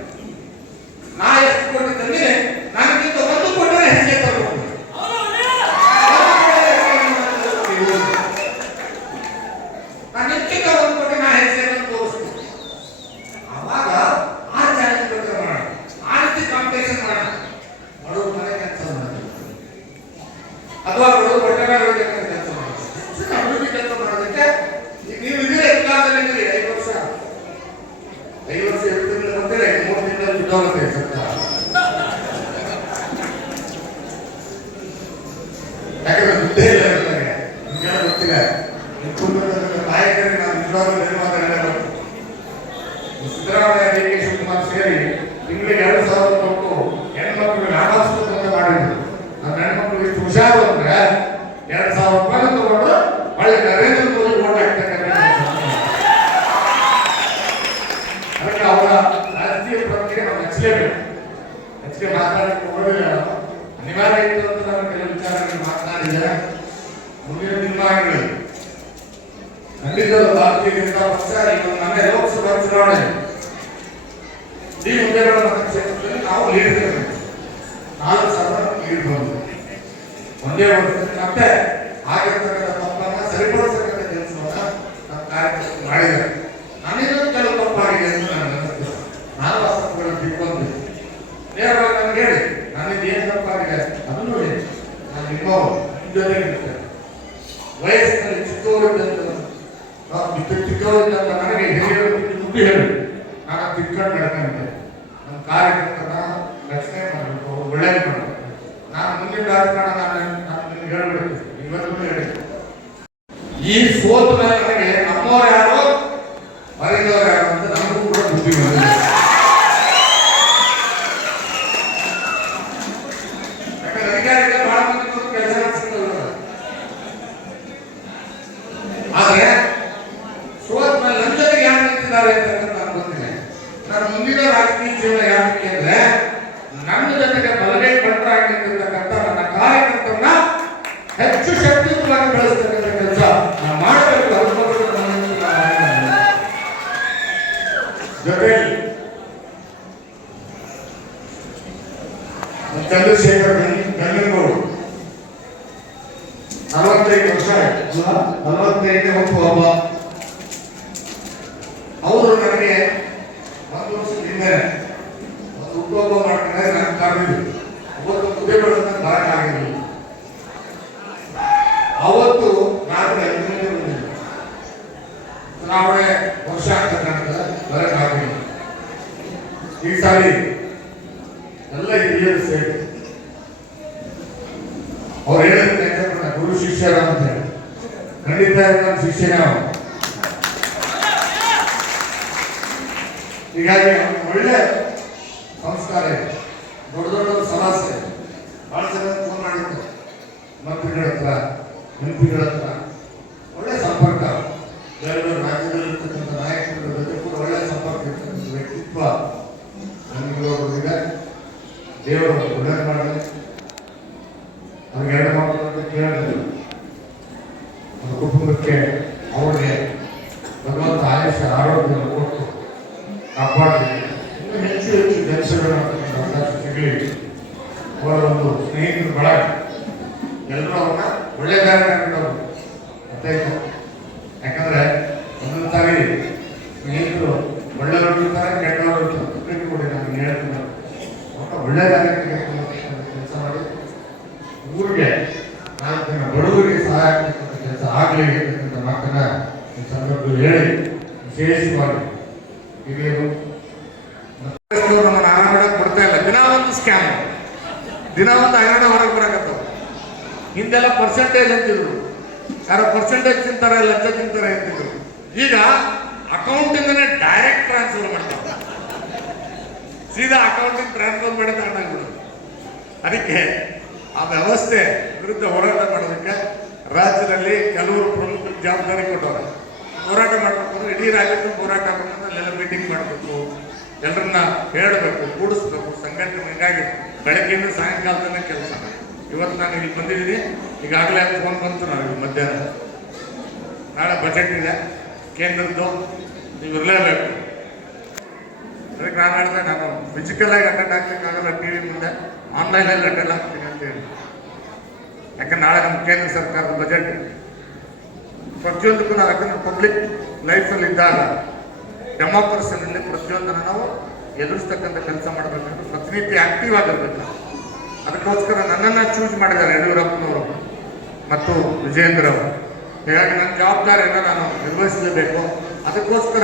ನಾ ಎಷ್ಟು ಕೋಟಿ ತಂದಿದೆ ನನಗಿಂತ 1 ಕೋಟಿ ಹೆಚ್ಚಿಗೆ ತರಬಹುದು. ನಾನು ಹೆಚ್ಚಿಗೆ 1 ಕೋಟಿ ನಾ ಹೆಚ್ಚಿಗೆ ತೋರಿಸ್ತೀನಿ. ಆವಾಗ ಆ ಚಾಲೆಂಜ್ ಬಗ್ಗೆ ಮಾಡೋಣ, ಆ ರೀತಿ ಕಾಂಪಿಟೇಷನ್ ಮಾಡೋಣ. ಬಡವ್ರ ಮನೆ ಕೆಲಸ ಮಾಡೋದು ಅಥವಾ ಬಡವ್ರ ಬಟ್ಟೆಗಾರರಿಗೆ ಕೆಲಸ ಮಾಡೋದು, ಅಭಿವೃದ್ಧಿ ಕೆಲಸ ಮಾಡೋದಕ್ಕೆ ನೀವು ಇದ್ರೆ ಎಕ್ಕಾದಲ್ಲಿ 5 ವರ್ಷ ಇರ್ತಿರ್ಲಿಲ್ಲ ಅಂತೇಳಿ 3 ತಿಂಗಳಲ್ಲಿ ಬಿದ್ದೋಗುತ್ತೆ ಸರ್ಕಾರ. ಯಾಕಂದ್ರೆ ದುಡ್ಡೇ ಇಲ್ಲ ನಿಮ್ಗೆಲ್ಲ ಗೊತ್ತಿಲ್ಲ. ನಾಯಕರಿಗೆ ನಾನು ನಿಜವಾಗ್ಲೂ ಧನ್ಯವಾದ ಹೇಳಬೇಕು. ಸಿದ್ದರಾಮಯ್ಯ, ಡಿ ಕೆ ಶಿವಕುಮಾರ್ ಸೇರಿ ತಿಂಗಳಿಗೆ 2,000 ಕೊಟ್ಟು ಹೆಣ್ಮಕ್ಳಿಗೆ ಆಡಳಿತ ಮಾಡಿದ್ರು. ನನ್ನ ಹೆಣ್ಮಕ್ಳು ಇಷ್ಟು ಹುಷಾರು ಅಂದ್ರೆ 2,000 ರೂಪಾಯಿ ತಗೊಂಡು ಒಳ್ಳೆ ನರೇಂದ್ರ ಮೋದಿ ಓಟ್ ಹಾಕ್ತಕ್ಕಂಥ ಅದಕ್ಕೆ ಅವರ ರಾಜಕೀಯ ಪ್ರಕ್ರಿಯೆ ನಾವು ಮೆಚ್ಚಲೇಬೇಕು. ಹೆಚ್ಚಿಗೆ ಮಾತಾಡಕ್ಕೆ ಹೋಗಲಿಲ್ಲ, ಅನಿವಾರ್ಯ ಇತ್ತು ಅಂತ ನಾನು ಕೆಲವು ವಿಚಾರಗಳು ಮಾತನಾಡಿದೆ. ಮುಂದಿನ ದಿನಮಾನಗಳಲ್ಲಿ ಖಂಡಿತ ಭಾರತೀಯ ಜನತಾ ಪಕ್ಷ ಈಗ ಮೊನ್ನೆ ಲೋಕಸಭಾ ಚುನಾವಣೆ ಈ ಹುದ್ದೆಗಳ ಮತಕ್ಷೇತ್ರದಲ್ಲಿ ನಾವು ಲೀಡ್ ಇರಬೇಕು. 4,000 ಲೀಡ್ ಬಂದು ಒಂದೇ ವರ್ಷದಲ್ಲಿ ಮತ್ತೆ ಆಗಿರ್ತಕ್ಕಂಥ ತಪ್ಪನ್ನ ಸರಿಪಡಿಸತಕ್ಕಂಥ ಕೆಲಸವನ್ನ ನಮ್ಮ ಕಾರ್ಯಕರ್ತರು ಮಾಡಿದ್ದಾರೆ. ನನಗೂ ಕೆಲವು ತಪ್ಪಾಗಿದೆ ಅಂತ ನಾನು ಅನಿಸ್ತೇನೆ. ನಾನು ಆ ತಪ್ಪುಗಳನ್ನು ತಿಳ್ಕೊಂಡು ನೇರವಾಗಿ ನನಗೆ ಹೇಳಿ ನನಗೆ ಏನು ತಪ್ಪಾಗಿದೆ ಅದನ್ನು ಹೇಳಿ. ನಾನು ನಿಮ್ಮ ಜೊತೆ ಇರ್ತೇನೆ. ವಯಸ್ಸಿನಲ್ಲಿ ಚಿಕ್ಕವರಿದ್ದಂತ ನನಗೆ ಹಿರಿಯರು ದುಡ್ಡು ಹೇಳಿ ನಾನು ತಿಳ್ಕೊಂಡು ನಡ್ಕೊಂಡೆ. ನಮ್ಮ ಕಾರ್ಯಕರ್ತನ ರಕ್ಷಣೆ ಮಾಡಬೇಕು, ಅವ್ರು ಒಳ್ಳೇದು ಮಾಡಬೇಕು. ನಾನು ಮುಂದಿನ ರಾಜಕಾರಣ ನಾನು ನಿಮ್ಗೆ ಹೇಳ್ಬಿಡ್ತೀನಿ, ಇವತ್ತು ಹೇಳಿ. ಈ ಸೋತ ಮೇಲೆ ನನಗೆ ನಮ್ಮವ್ರು ಯಾರು ಮರಿದವ್ರು ಯಾರು ಅಂತ ನಮಗೂ ಕೂಡ ಬುದ್ಧಿ ಬಂದಿದೆ. ಯಾಕಂದ್ರೆ ಅಧಿಕಾರಿಗಳು ಬಹಳ ಮಂದಿ ಕೆಲಸ ಸಿಗ್ತದೆ. ಆದ್ರೆ ಸೋತ ಮೇಲೆ ನನ್ನ ಜೊತೆಗೆ ಯಾರು ನಿಂತಿದ್ದಾರೆ ಅಂತ ನಾನು ಗೊತ್ತಿದೆ. ನಾನು ಮುಂದಿನ ರಾಜಕೀಯ ಜೀವನ ಯಾಕೆ ಅಂದ್ರೆ ನನ್ನ ಜೊತೆಗೆ ಬಲಗೈ ಬಂಟರಾಗಿ ನಿಂತಿರ್ತಕ್ಕಂಥ ನನ್ನ ಕಾರ್ಯಕರ್ತರನ್ನ ಹೆಚ್ಚು ಶಕ್ತಿಯುತವಾಗಿ ಬೆಳೆಸ್ತಕ್ಕಂಥ ಕೆಲಸ ನಾವು ಮಾಡಬೇಕು. ಜೊತೆಯಲ್ಲಿ ಚಂದ್ರಶೇಖರ್ ಗಂಗನಗೌಡ 45 ವರ್ಷ 45 ಮತ್ತು ಒಬ್ಬ ಅವರು ನನಗೆ 1 ವರ್ಷದ ಹಿಂದೆ ಒಂದು ಹುಟ್ಟುಹಬ್ಬ ಮಾಡ್ತಾರೆ. ನಾನು ಕರೆದಿದ್ದು ಅವತ್ತು ಕುದುರೆಗಳನ್ನು ಬರಕ್ಕಾಗಿರಲಿಲ್ಲ. ಅವತ್ತು ರಾತ್ರಿ 5 ಗಂಟೆ ಬಂದಿದ್ದೆ. ಚುನಾವಣೆ ವರ್ಷ ಆಗ್ತಕ್ಕಂಥ ಬರಕ್ಕಾಗಿಲ್ಲ. ಈ ಸಾರಿ ಎಲ್ಲ ಹಿರಿಯರು ಸೇರಿ ಅವ್ರು ಹೇಳಿದ್ರೆ ಗುರು ಶಿಷ್ಯರ ಅಂತ ಹೇಳಿ ಖಂಡಿತ ನನ್ನ ಶಿಷ್ಯನೇ ಅವರು. ಹೀಗಾಗಿ ಒಳ್ಳೆ ಸಂಸ್ಕಾರ ಇದೆ, ದೊಡ್ಡ ದೊಡ್ಡ ಸಮಸ್ಯೆ ಬಹಳ ಜನ ಫೋನ್ ಮಾಡಿದ್ರು. ಮಂತ್ರಿಗಳ ಹತ್ರ ಎಂಪಿಗಳ ಹತ್ರ ಒಳ್ಳೆ ಸಂಪರ್ಕ, ಬೇರೆ ಬೇರೆ ರಾಜ್ಯದಲ್ಲಿರ್ತಕ್ಕಂಥ ನಾಯಕರ ಜೊತೆ ಕೂಡ ಒಳ್ಳೆ ಸಂಪರ್ಕ ಇರ್ತಕ್ಕಂಥ ವ್ಯಕ್ತಿತ್ವ ನಮಗಿರೋದ್ರಿಂದ ದೇವರು ಒಳ್ಳೇದು ಮಾಡಲಿ. ಅವ್ರಿಗೆ 2 ಮಕ್ಕಳು ಅಂತ ಕೇಳಿದ್ರು. ಅವ್ರ ಕುಟುಂಬಕ್ಕೆ ಅವ್ರಿಗೆ ಭಗವಂತ ಆಯುಷ್ಯ ಆರೋಗ್ಯ ಕೊಟ್ಟು ಕಾಪಾಡಲಿ. ಇನ್ನೂ ಹೆಚ್ಚು ಹೆಚ್ಚು ಜನಸೇವೆಗಳನ್ನು ಅವಕಾಶ ಸಿಗಲಿ. ಅವರ ಒಂದು ಸ್ನೇಹಿತರು ಬಹಳ ಎಲ್ಲರೂ ಅವ್ರನ್ನ ಒಳ್ಳೆ ದಾರಿ ಕಂಡವರು ಗೊತ್ತಾಯ್ತು. ಯಾಕಂದ್ರೆ ಒಂದೊಂದು ಸಾರಿ ಸ್ನೇಹಿತರು ಒಳ್ಳೆಯವರು ಇರ್ತಾರೆ, ಕೆಟ್ಟವರು ಇರ್ತಾರೆ. ಕೊಡಿ ನಾನು ಹೇಳ್ತೀನಿ, ಒಳ್ಳೆ ದಾರಿ ಕೆಲಸ ಮಾಡಿ ಊರಿಗೆ 4 ಜನ ಬಡವರಿಗೆ ಸಹಾಯ ಆಗ್ತಕ್ಕಂಥ ಕೆಲಸ ಆಗಲಿ ಅಂತಕ್ಕಂಥ ಮಾತನ್ನ ಈ ಸಂದರ್ಭದಲ್ಲಿ ಹೇಳಿ ವಿಶೇಷವಾಗಿ ಹಿರಿಯರು ನಮ್ಮನ್ನು ಹಣ ಕೊಡ್ತಾ ಇಲ್ಲ. ದಿನ ಒಂದು ಸ್ಕ್ಯಾಮ್, ದಿನ ಒಂದು ಹಣ ಹೊರಗೆ ಬರಾಕತ್ತವ. ಹಿಂದೆಲ್ಲ ಪರ್ಸೆಂಟೇಜ್ ಅಂತಿದ್ರು, ಯಾರೋ ಪರ್ಸೆಂಟೇಜ್ ತಿಂತಾರೆ, ಲಂಚ ತಿಂತಾರೆ ಅಂತಿದ್ರು. ಈಗ ಅಕೌಂಟಿಂದನೇ ಡೈರೆಕ್ಟ್ ಟ್ರಾನ್ಸ್ಫರ್ ಮಾಡ್ತಾರೆ, ಸೀದಾ ಅಕೌಂಟಿಂಗ್ ಟ್ರಾನ್ಸ್ಫರ್ ಮಾಡಿ ತಗೊಂಡಾಗ್ಬಿಡೋದು. ಅದಕ್ಕೆ ಆ ವ್ಯವಸ್ಥೆ ವಿರುದ್ಧ ಹೋರಾಟ ಮಾಡೋದಕ್ಕೆ ರಾಜ್ಯದಲ್ಲಿ ಕೆಲವರು ಪ್ರಮುಖ ಜವಾಬ್ದಾರಿ ಕೊಟ್ಟವ್ರೆ. ಹೋರಾಟ ಮಾಡಬೇಕು ಅಂದ್ರೆ ಇಡೀ ರಾಜ್ಯಕ್ಕೆ ಹೋರಾಟ ಮಾಡಬೇಕು, ಅಲ್ಲೆಲ್ಲ ಮೀಟಿಂಗ್ ಮಾಡಬೇಕು, ಎಲ್ಲರನ್ನ ಹೇಳಬೇಕು, ಕೂಡಿಸ್ಬೇಕು, ಸಂಘಟನೆ. ಹೀಗಾಗಿ ಬೆಳಗ್ಗೆಯಿಂದ ಸಾಯಂಕಾಲದಲ್ಲೇ ಕೆಲಸ. ಇವತ್ತು ನಾನು ಇಲ್ಲಿ ಬಂದಿದ್ದೀನಿ, ಈಗಾಗಲೇ ಫೋನ್ ಬಂತು ನನಗೆ ಮಧ್ಯಾಹ್ನ, ನಾಳೆ ಬಜೆಟ್ ಇದೆ ಕೇಂದ್ರದ್ದು, ನೀವು ಇರಲೇಬೇಕು. ಅದಕ್ಕೆ ನಾನು ಹೇಳಿದೆ, ನಾನು ಫಿಸಿಕಲ್ ಆಗಿ ಅಟೆಂಡ್ ಆಗ್ಲಿಕ್ಕಾಗಲ್ಲ, ಟಿ ವಿ ಮುಂದೆ ಆನ್ಲೈನಲ್ಲಿ ಅಟೆಂಡ್ ಆಗ್ತೀನಿ ಅಂತ ಹೇಳಿ. ಯಾಕಂದ್ರೆ ನಾಳೆ ನಮ್ಮ ಕೇಂದ್ರ ಸರ್ಕಾರದ ಬಜೆಟ್ ಪ್ರತಿಯೊಂದಕ್ಕೂ ನಾವು, ಯಾಕಂದ್ರೆ ಪಬ್ಲಿಕ್ ಲೈಫಲ್ಲಿ ಇದ್ದಾಗ ಡೆಮೋಕ್ರಸಿನಲ್ಲಿ ಪ್ರತಿಯೊಂದನ್ನು ನಾವು ಎದುರಿಸ್ತಕ್ಕಂಥ ಕೆಲಸ ಮಾಡಬೇಕಂದ್ರೆ ಪ್ರತಿನಿತ್ಯ ಆಕ್ಟಿವ್ ಆಗಿರ್ಬೇಕು. ಅದಕ್ಕೋಸ್ಕರ ನನ್ನನ್ನು ಚೂಸ್ ಮಾಡಿದ್ದಾರೆ ಯಡಿಯೂರಪ್ಪನವರು ಮತ್ತು ವಿಜಯೇಂದ್ರ ಅವರು. ಹೀಗಾಗಿ ನನ್ನ ಜವಾಬ್ದಾರಿಯನ್ನು ನಾನು ನಿರ್ವಹಿಸಲೇಬೇಕು. ಅದಕ್ಕೋಸ್ಕರ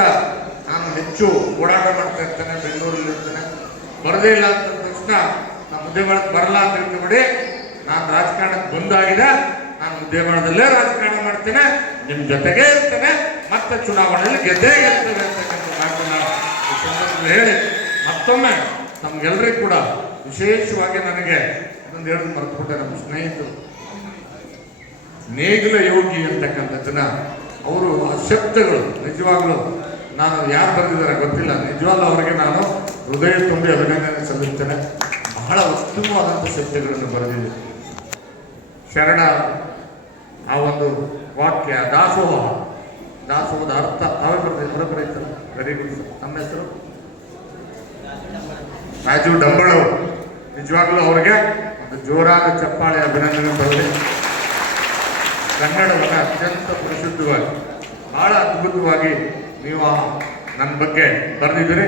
ನಾನು ಹೆಚ್ಚು ಓಡಾಟ ಮಾಡ್ತಾ ಇರ್ತೇನೆ, ಬೆಂಗಳೂರಲ್ಲಿ ಇರ್ತೇನೆ. ಬರದೇ ಇಲ್ಲ ಅಂತ ತಕ್ಷಣ ನಾನು ಮುದ್ದೇಮಾಳಕ್ಕೆ ಬರಲ್ಲ ಅಂತ ಹೇಳ್ತೀವಿ. ನಾನು ರಾಜಕಾರಣಕ್ಕೆ ಬಂದಾಗಿದೆ, ನಾನು ಮುದ್ದೇಮಾಳದಲ್ಲೇ ರಾಜಕಾರಣ ಮಾಡ್ತೇನೆ, ನಿಮ್ಮ ಜೊತೆಗೇ ಇರ್ತೇನೆ, ಮತ್ತೆ ಚುನಾವಣೆಯಲ್ಲಿ ಗೆದ್ದೇ ಗೆಲ್ತೇವೆ ಅಂತಕ್ಕಂಥ ಮಾತನ್ನ ಈ ಸಂದರ್ಭದಲ್ಲಿ ಹೇಳಿ ಮತ್ತೊಮ್ಮೆ ನಮ್ಗೆಲ್ಲರಿಗೂ ಕೂಡ ವಿಶೇಷವಾಗಿ ನನಗೆ ಇದೊಂದು ಹೇಳೋದು ಮರೆತುಬಿಟ್ಟೆ. ನಮ್ಮ ಸ್ನೇಹಿತರು ನೇಗಿಲ ಯೋಗಿ ಅಂತಕ್ಕಂಥದ್ದನ್ನ ಅವರು ಆ ಶಬ್ದಗಳು ನಿಜವಾಗ್ಲೂ ನಾನು ಯಾರು ಬರೆದಿದ್ದಾರೆ ಗೊತ್ತಿಲ್ಲ, ನಿಜವಾಗ್ಲೂ ಅವರಿಗೆ ನಾನು ಹೃದಯ ತುಂಬಿ ಅಭಿನಂದನೆ ಸಲ್ಲಿಸ್ತೇನೆ. ಬಹಳ ಉತ್ತಮವಾದಂಥ ಶಬ್ದಗಳನ್ನು ಬರೆದಿದೆ. ಶರಣ ಆ ಒಂದು ವಾಕ್ಯ, ದಾಸೋಹದ ಅರ್ಥ ತಾವೇ ಬರೀತಾರೆ. Very good sir. ನಮ್ಮ ಹೆಸರು ರಾಜು ಡಂಬಳವರು. ನಿಜವಾಗ್ಲೂ ಅವ್ರಿಗೆ ಒಂದು ಜೋರಾದ ಚಪ್ಪಾಳೆ ಅಭಿನಂದನೆ ಬರಲಿ. ಕನ್ನಡವನ್ನು ಅತ್ಯಂತ ಪರಿಶುದ್ಧವಾಗಿ, ಬಹಳ ಅದ್ಭುತವಾಗಿ ನೀವು ನನ್ನ ಬಗ್ಗೆ ಬರೆದಿದ್ದೀರಿ.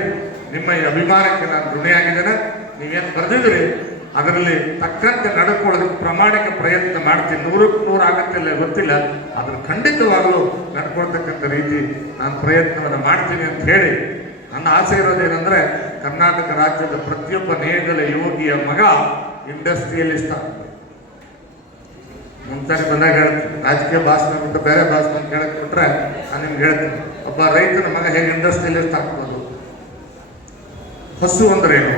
ನಿಮ್ಮ ಈ ಅಭಿಮಾನಕ್ಕೆ ನಾನು ಋಣಿಯಾಗಿದ್ದೇನೆ. ನೀವೇನು ಬರೆದಿದ್ದೀರಿ ಅದರಲ್ಲಿ ತಕ್ಕಂತೆ ನಡ್ಕೊಳ್ಳೋದಕ್ಕೆ ಪ್ರಾಮಾಣಿಕ ಪ್ರಯತ್ನ ಮಾಡ್ತೀನಿ. 100ಕ್ಕೆ 100 ಆಗುತ್ತಿಲ್ಲ ಗೊತ್ತಿಲ್ಲ, ಅದ್ರ ಖಂಡಿತವಾಗಲೂ ನಡ್ಕೊಳ್ತಕ್ಕಂಥ ರೀತಿ ನಾನು ಪ್ರಯತ್ನವನ್ನು ಮಾಡ್ತೀನಿ ಅಂತ ಹೇಳಿ, ನನ್ನ ಆಸೆ ಇರೋದೇನೆಂದರೆ ಕರ್ನಾಟಕ ರಾಜ್ಯದ ಪ್ರತಿಯೊಬ್ಬ ನೇಗಿಲ ಯೋಗಿಯ ಮಗ ಇಂಡಸ್ಟ್ರಿಯಲಿಸ್ಟ್ ಆಗ್ತದೆ. ಮುಂತಾನೆ ಬಂದಾಗ ಹೇಳ್ತೀನಿ, ರಾಜಕೀಯ ಭಾಷಣ ಬಿಟ್ಟು ಬೇರೆ ಭಾಷಣ ಕೇಳಕ್ಕೆ ಬಿಟ್ರೆ ನಾನು ನಿಮ್ಗೆ ಹೇಳ್ತೀನಿ, ಒಬ್ಬ ರೈತನ ಮಗ ಹೇಗೆ ಇಂಡಸ್ಟ್ರಿಯಲಿಸ್ಟ್ ಆಗ್ಬೋದು, ಹಸು ಅಂದ್ರೆ ಏನು,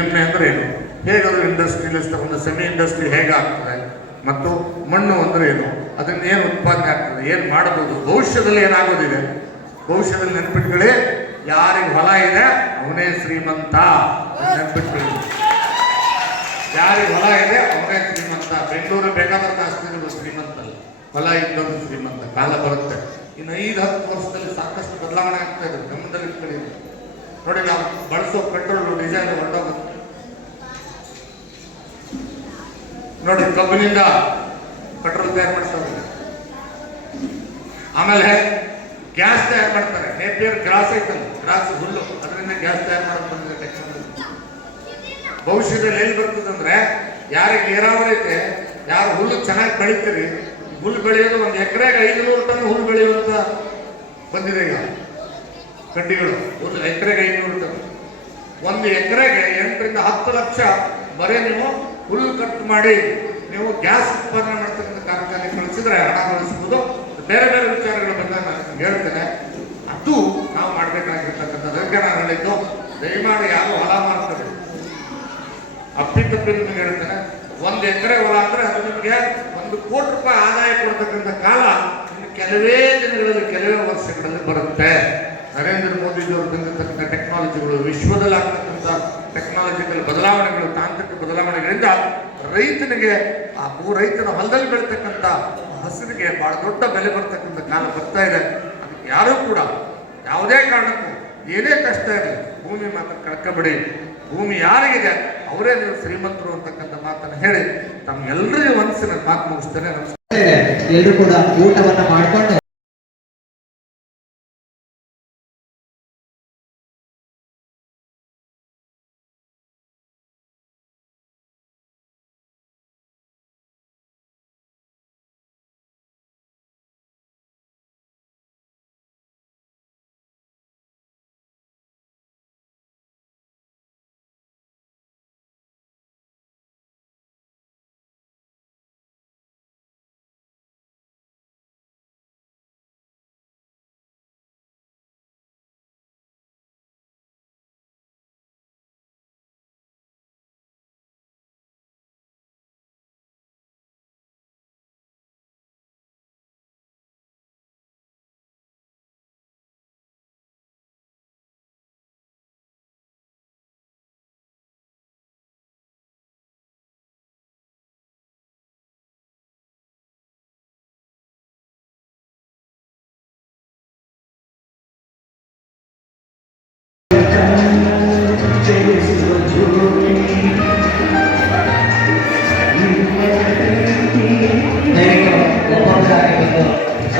ಎಮ್ಮೆ ಅಂದ್ರೆ ಏನು, ಹೇಗಾದ್ರೂ ಇಂಡಸ್ಟ್ರಿಯಲಿಸ್ಟ್, ಒಂದು ಸೆಮಿ ಇಂಡಸ್ಟ್ರಿ ಹೇಗೆ ಆಗ್ತದೆ, ಮತ್ತು ಮಣ್ಣು ಅಂದ್ರೆ ಏನು, ಅದನ್ನ ಏನು ಉತ್ಪಾದನೆ ಆಗ್ತದೆ, ಏನು ಮಾಡಬಹುದು, ಭವಿಷ್ಯದಲ್ಲಿ ಏನಾಗೋದಿದೆ, ಭವಿಷ್ಯದಲ್ಲಿ ನೆನ್ಪಿಟ್ಕೊಳ್ಳಿ, ಯಾರಿಗೆ ಹೊಲ ಇದೆ ಅವನೇ ಶ್ರೀಮಂತ. ನೆನ್ಪಿಟ್ಕೊಳ್ಳಿ, ಯಾರಿಗೆ ಹೊಲ ಇದೆ ಅವನೇ ಶ್ರೀಮಂತ. ಬೆಂಗಳೂರು ಬೇಕಾದ್ರೆ ಕಾಸ್ತಿದ್ರು ಶ್ರೀಮಂತ ಅಲ್ಲ, ಹೊಲ ಇದ್ದೊಂದು ಶ್ರೀಮಂತ. ಕಾಲ ಬರುತ್ತೆ, ಇನ್ನು 5-10 ವರ್ಷದಲ್ಲಿ ಸಾಕಷ್ಟು ಬದಲಾವಣೆ ಆಗ್ತಾ ಇದೆ. ಗಮನದಲ್ಲಿ ಇಟ್ಕೊಳ್ಳಿ. ನೋಡಿ, ನಾವು ಬಳಸೋ ಪೆಟ್ರೋಲ್ ಡಿಸೈಲ್ ಹೊರಟೋಗುತ್ತೆ. ನೋಡಿ, ಕಬ್ಬಿನಿಂದ ಪೆಟ್ರೋಲ್ ತಯಾರು ಮಾಡ್ತಾರೆ. ಆಮೇಲೆ ಗ್ಯಾಸ್ ತಯಾರು ಮಾಡ್ತಾರೆ. ನೇಪಿಯರ್ ಗ್ರಾಸ್ ಐತಲ್ಲ, ಗ್ರಾಸ್ ಹುಲ್ಲು, ಅದರಿಂದ ಗ್ಯಾಸ್ ತಯಾರು ಮಾಡೋದು ಬಂದಿದೆ ಟೆಕ್ನಾಲಜಿ. ಭವಿಷ್ಯದಲ್ಲಿ ಎಲ್ಲಿ ಬರ್ತದಂದ್ರೆ, ಯಾರಿಗೆ ನೀರಾವರಿ ಐತೆ, ಯಾರು ಹುಲ್ಲು ಚೆನ್ನಾಗಿ ಬೆಳಿತೀರಿ, ಹುಲ್ಲು ಬೆಳೆಯೋದು ಒಂದು ಎಕರೆಗೆ 500 ಟನ್ ಹುಲ್ಲು ಬೆಳೆಯುವಂತ ಬಂದಿದೆ ಈಗ ಕಡ್ಡಿಗಳು. ಒಂದು ಎಕರೆಗೆ 500 ಟನ್. ಒಂದು ಎಕರೆಗೆ 8 ರಿಂದ 10 ಲಕ್ಷ ಬರೀ ನೀವು ಹುಲ್ಲು ಕಟ್ ಮಾಡಿ ನೀವು ಗ್ಯಾಸ್ ಉತ್ಪಾದನೆ ಮಾಡ್ತಕ್ಕಂಥ ಕಾರ್ಖಾನೆ ಕಳಿಸಿದ್ರೆ ಹಣ ಗಳಿಸಬಹುದು. ಬೇರೆ ಬೇರೆ ವಿಚಾರಗಳ ಬಗ್ಗೆ ನಾನು ಹೇಳ್ತೇನೆ. ಅದು ನಾವು ಮಾಡಬೇಕಾಗಿರ್ತಕ್ಕಂಥದ್ದು. ಅದಕ್ಕೆ ನಾನು ಹೇಳಿದ್ದು, ದಯಮಾಡಿ ಯಾರು ಹೊಲ ಮಾಡ್ತಾರೆ ಅಪ್ಪಿತಪ್ಪಿ ನಿಮಗೆ ಹೇಳ್ತೇನೆ. 1 ಎಕರೆ ಹೊಲ ಅಂದ್ರೆ ಅದು ನಿಮಗೆ 1 ಕೋಟಿ ರೂಪಾಯಿ ಆದಾಯ ಕೊಡ್ತಕ್ಕಂಥ ಕಾಲ ಇನ್ನು ಕೆಲವೇ ದಿನಗಳಲ್ಲಿ, ಕೆಲವೇ ವರ್ಷಗಳಲ್ಲಿ ಬರುತ್ತೆ. ನರೇಂದ್ರ ಮೋದಿಜಿಯವರು ತಂದಿರ್ತಕ್ಕಂಥ ಟೆಕ್ನಾಲಜಿಗಳು, ವಿಶ್ವದಲ್ಲಿ ಆಗ್ತಕ್ಕಂಥ ಟೆಕ್ನಾಲಜಿಕಲ್ ಬದಲಾವಣೆಗಳು, ತಾಂತ್ರಿಕ ಬದಲಾವಣೆಗಳಿಂದ ರೈತನಿಗೆ, ಆ ರೈತನ ಹೊಲದಲ್ಲಿ ಬೆಳೀತಕ್ಕಂಥ ಹಸಿರಿಗೆ ಬಹಳ ದೊಡ್ಡ ಬೆಲೆ ಬರ್ತಕ್ಕಂಥ ಕಾಲ ಬರ್ತಾ ಇದೆ. ಅದಕ್ಕೆ ಯಾರೂ ಕೂಡ ಯಾವುದೇ ಕಾರಣಕ್ಕೂ ಏನೇ ಕಷ್ಟ ಇರಲಿ ಭೂಮಿ ಮಾತ್ರ ಕಳ್ಕೊಬೇಡಿ. ಭೂಮಿ ಯಾರಿಗಿದೆ ಅವರೇ ನೀವು ಶ್ರೀಮಂತರು ಅಂತಕ್ಕಂಥ ಮಾತನ್ನು ಹೇಳಿ ತಮ್ಮೆಲ್ಲರಿಗೂ ಮನಸ್ಸಿನ ಮಾತು ಮುಗಿಸ್ತೇನೆ. ನಮಸ್ಕಾರ. ಎಲ್ಲರೂ ಕೂಡ ಊಟವನ್ನ ಮಾಡ್ಕೊಂಡು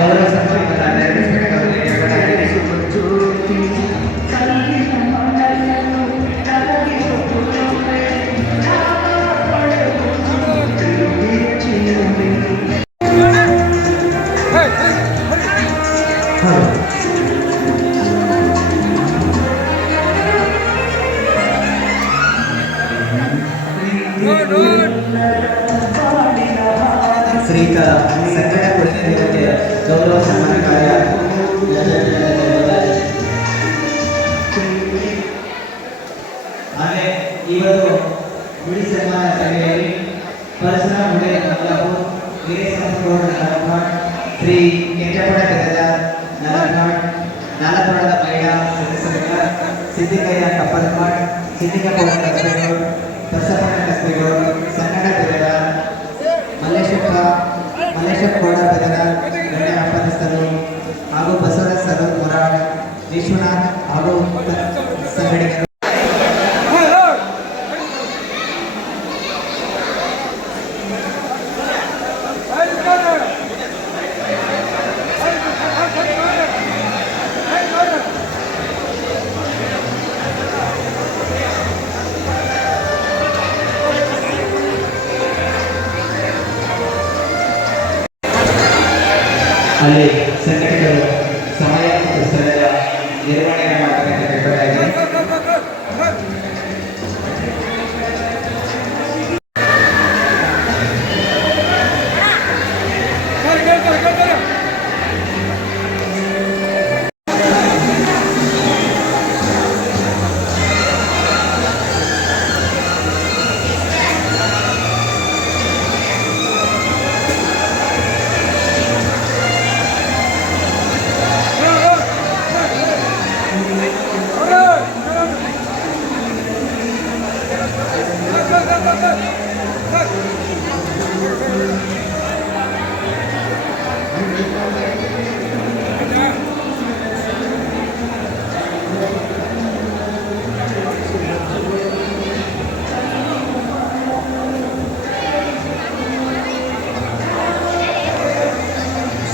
ಗೌರವ ಸಂಸ್ಥೆಗಳ ಡೈರೆಕ್ಟರ್ ಅವರಿಗೆ ಏರ್ಪಡಾಗಿದೆ. ಶ್ರೀಕರ ಸಂಘಟ ಪ್ರತಿನಿಧಿಗಳಿಗೆ ಗೌರವ ಸನ್ಮಾನ ಕಾರ್ಯ ಹಾಗೆ ಇವತ್ತು ಗುಡಿ ಸನ್ಮಾನ ಸಭೆಯಲ್ಲಿ ಪರಶುರಾಮ ಗುಡೆ ಮಲ್ಲಾಪುರ್ ವೀರೇಶಗೌಡ ನಲಪಾಡ್ ಶ್ರೀ ಕೆಂಚಪಡ ಗದಗಾರ್ ನಲಪಾಡ್ ನಾಲಪುರದ ಮಹಿಳಾ ಸದಸ್ಯರಿಂದ ಸಿದ್ದಿಕಯ್ಯ ಕಪ್ಪಲ್ಪಾಡ್ ಸಿದ್ದಿಕಗೌಡ ಕಸ್ಬೇಗೌಡ್ ಬಸಪ್ಪನ ಕಸ್ಬೇಗೌಡ್ ಸಂಗಡ ಬೆದಗಾರ್ ಮಲ್ಲೇಶಪ್ಪಗೌಡ ಬೆದಗಾರ್ ಗಣ್ಯ ಅಪ್ಪನಸ್ಥರು ಹಾಗೂ ಬಸವರಾಜ್ ಸರೋಜ್ ಮೊರಾಳ್ ವಿಶ್ವನಾಥ್ ಹಾಗೂ ಸಂಘಟಕರು ಅಲ್ಲಿ ಸಂಘಟಕರು ಸಮಯ ಮತ್ತು ಸ್ಥಳದ ನಿರ್ವಹಣೆ ಮಾಡಬೇಕಂತ ಕಟ್ಟಡಾಗಿದೆ.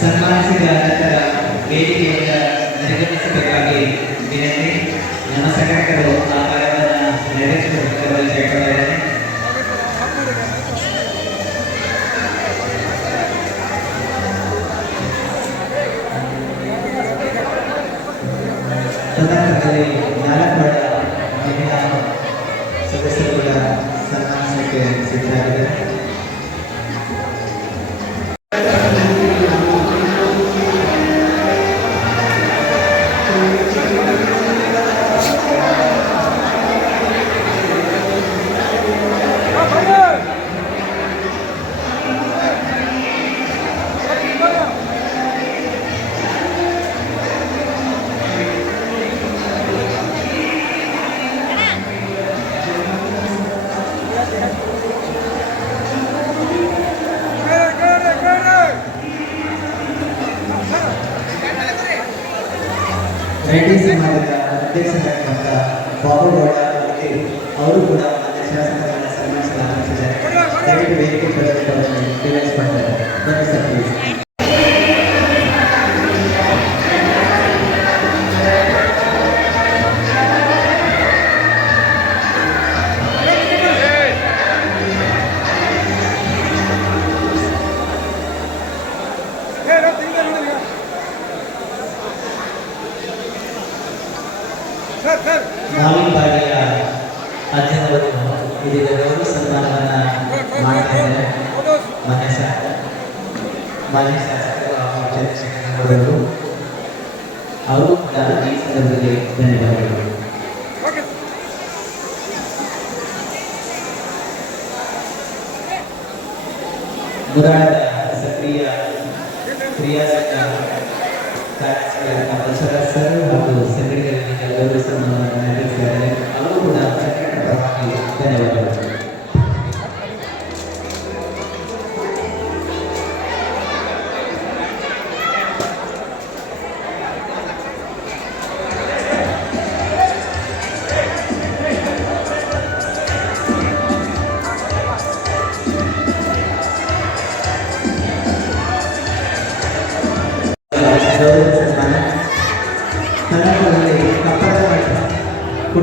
ಸನ್ಮಾನಿಸಿದ ನಂತರ ವೇದಿಕೆಯಿಂದ ನಿರ್ಗಮಿಸಬೇಕಾಗಿ ವಿನಂತಿ. ನಮ್ಮ ಸಂಘಟಕರು ಆ ಕಾರ್ಯವನ್ನು ನೆರವೇರಿಸಿಕೊಳ್ಳಲು ಕೇಳ್ಕೊಂಡಿದ್ದಾರೆ. ತದನಂತರದಲ್ಲಿ ನಾಲ್ಕು ಮಹಿಳಾ ಸದಸ್ಯರುಗಳ ಸನ್ಮಾನಿಸಕ್ಕೆ ಸಿದ್ಧರಾಗಿದ್ದಾರೆ. ರೆಡ್ಡಿ ಸಮಾಜದ ಅಧ್ಯಕ್ಷರಾಗಿರುವಂಥ ಬಾಬುಗೌಡ ಅವರಿಗೆ ಅವರು ಕೂಡ ಮಾನ್ಯ ಶಾಸಕರನ್ನು ಸನ್ಮಾನಿಸಲಾಗುತ್ತಿದ್ದಾರೆ. ದಯವಿಟ್ಟು ವೇದಿಕೆ ಪ್ರವೇಶಿಸಿದ್ದಾರೆ. ಬನ್ನಿ ಸರ್ ಪ್ಲೀಸ್. ಮಾವಿನ ಬಾಡಿಯ ಅಧ್ಯಯನವರು ಇದೀಗ ಗೌರವ ಸನ್ಮಾನವನ್ನು ಮಾಡ್ತಾ ಇದ್ದಾರೆ. ಮಾನ್ಯ ಶಾಸಕರು ಹಾಗೂ ಚಂದ್ರಶೇಖರ್ ಅವರು ಕೂಡ ಈ ಸಂದರ್ಭದಲ್ಲಿ ಧನ್ಯವಾದಗಳು. ಮುರಾಳದ ಸಕ್ರಿಯ ಕ್ರಿಯಾಸಕ್ತ ಕಾರ್ಯಕರ್ತರಾದ ಬಸವರಾಜ್ ಸರ್ ಹಾಗೂ ಸಂಘಟಕರಿಗೆ ಗೌರವ ಸನ್ಮಾನವನ್ನು ನೆರವೇರಿಸಿದ್ದಾರೆ. ಅವರು ಕೂಡ ಸಂಘಟನೆ ಪರವಾಗಿ ಧನ್ಯವಾದಗಳು.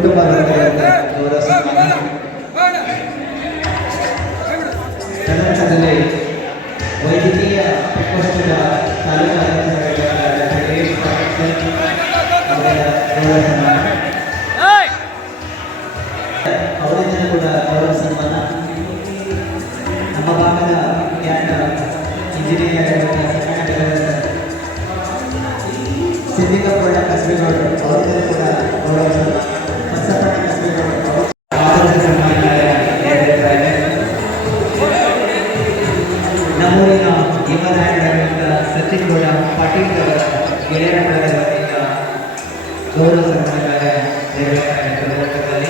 ಕುಟುಂಬ ವರ್ಗದವರಿಂದ ಗೌರವ ಸನ್ಮಾನ. ತದನಂತರದಲ್ಲಿ ವೈದ್ಯಕೀಯ ಪ್ರಕೋಷ್ಠದ ತಾಲೂಕು ಅಧ್ಯಕ್ಷರಾಗಿದ್ದ ಡಾಕ್ಟರ್ ಕೆ.ಎಸ್. ಪಾಟೀಲ್ ಅವರ ಗೌರವ ಸನ್ಮಾನ. ಅವರಿಂದ ಕೂಡ ಗೌರವ ಸನ್ಮಾನ. ನಮ್ಮ ಭಾಗದ ಖ್ಯಾತ ಇಂಜಿನಿಯರ್ ಸಿದ್ದಿಕಪುರ ಕಸ್ಬಿಗೌಡರು ಅವರಿಂದ ಕೂಡ ಗೌರವ ಸನ್ಮಾನ. ಬಸಪ್ಪಣ್ಣ ಕಸ್ಬಿಗೌಡರು ಆದರ್ಶ ಸನ್ಮಾನ ನೀಡಲಿದ್ದಾರೆ. ನಮ್ಮೂರಿನ ಯುವ ನಾಯಕರಾಗಿದ್ದ ಸಚಿನ್ ಗೌಡ ಪಾಟೀಲ್ ಅವರ ಗೆಳೆಯರ ಬಳಗದ ವತಿಯಿಂದ ಗೌರವ ಸನ್ಮಾನ ನೆರವೇರಿಸಲಾಗುತ್ತದೆ.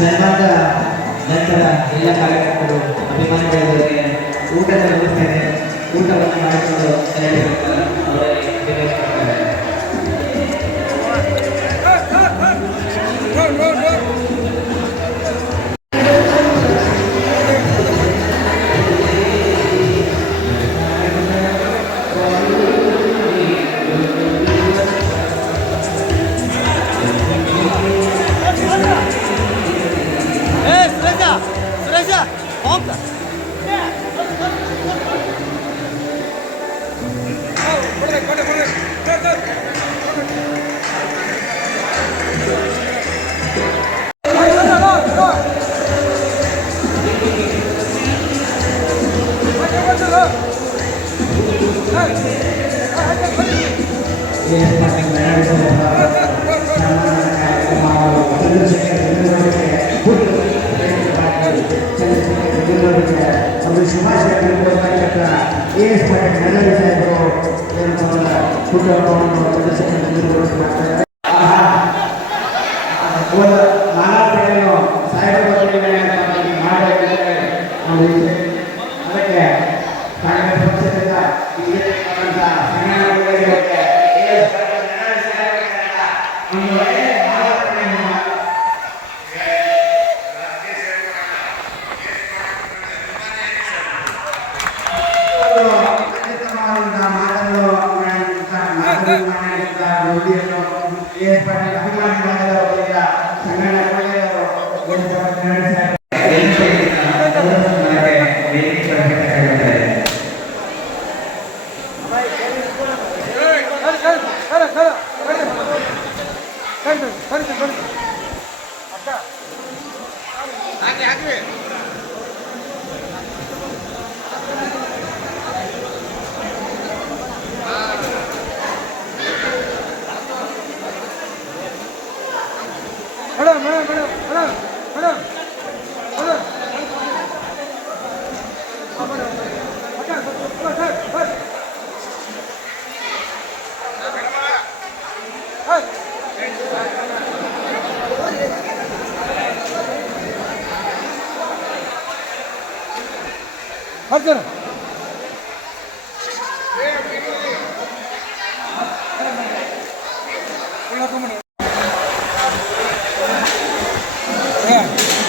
ಸನ್ಮಾನದ ನಂತರ ಎಲ್ಲ ಕಾರ್ಯಕರ್ತರು ಅಭಿಮಾನಿಗಳಿಗೆ ಊಟದ ವ್ಯವಸ್ಥೆ ಇದೆ. ಊಟವನ್ನು ಮಾಡಿಕೊಂಡು ತೆರಳಿರುತ್ತಾರೆ. ಅವರಲ್ಲಿ ವಿನಂತಿಸುತ್ತಾರೆ. ಅದಕ್ಕೆ ಕಾಂಗ್ರೆಸ್ ಪಕ್ಷದಿಂದ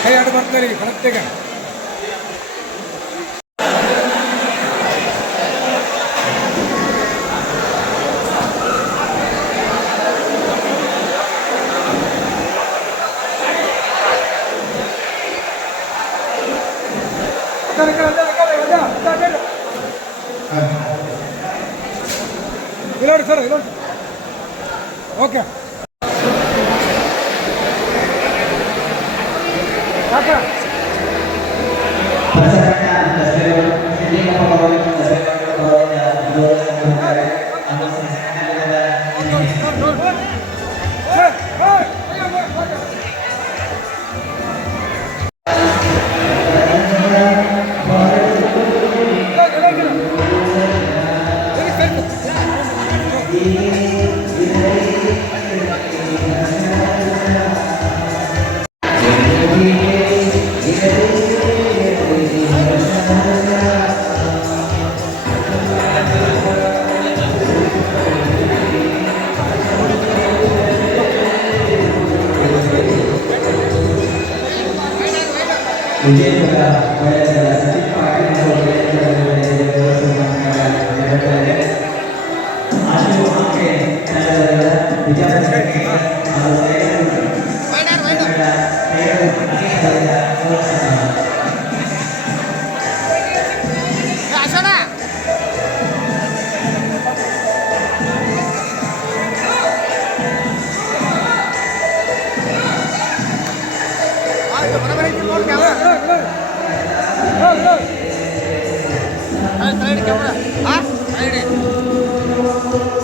ಕೈ ಆಡು ಬರ್ತಾರೆ ಕರೆಕ್ಟಿಗೆ. ಇಲ್ಲ ಸರ್ ಇಲ್ಲ ಓಕೆ ವಿಜಯಪುರ ವಲಯದ ಸಚಿನ್ ಪಾಟೀಲ್ ಹಾಗೂ ಆಶೀವ್ ಹಾಕೆ ತಂಡದ ವಿಜಯಪುರ ಹಾಗೂ Hey,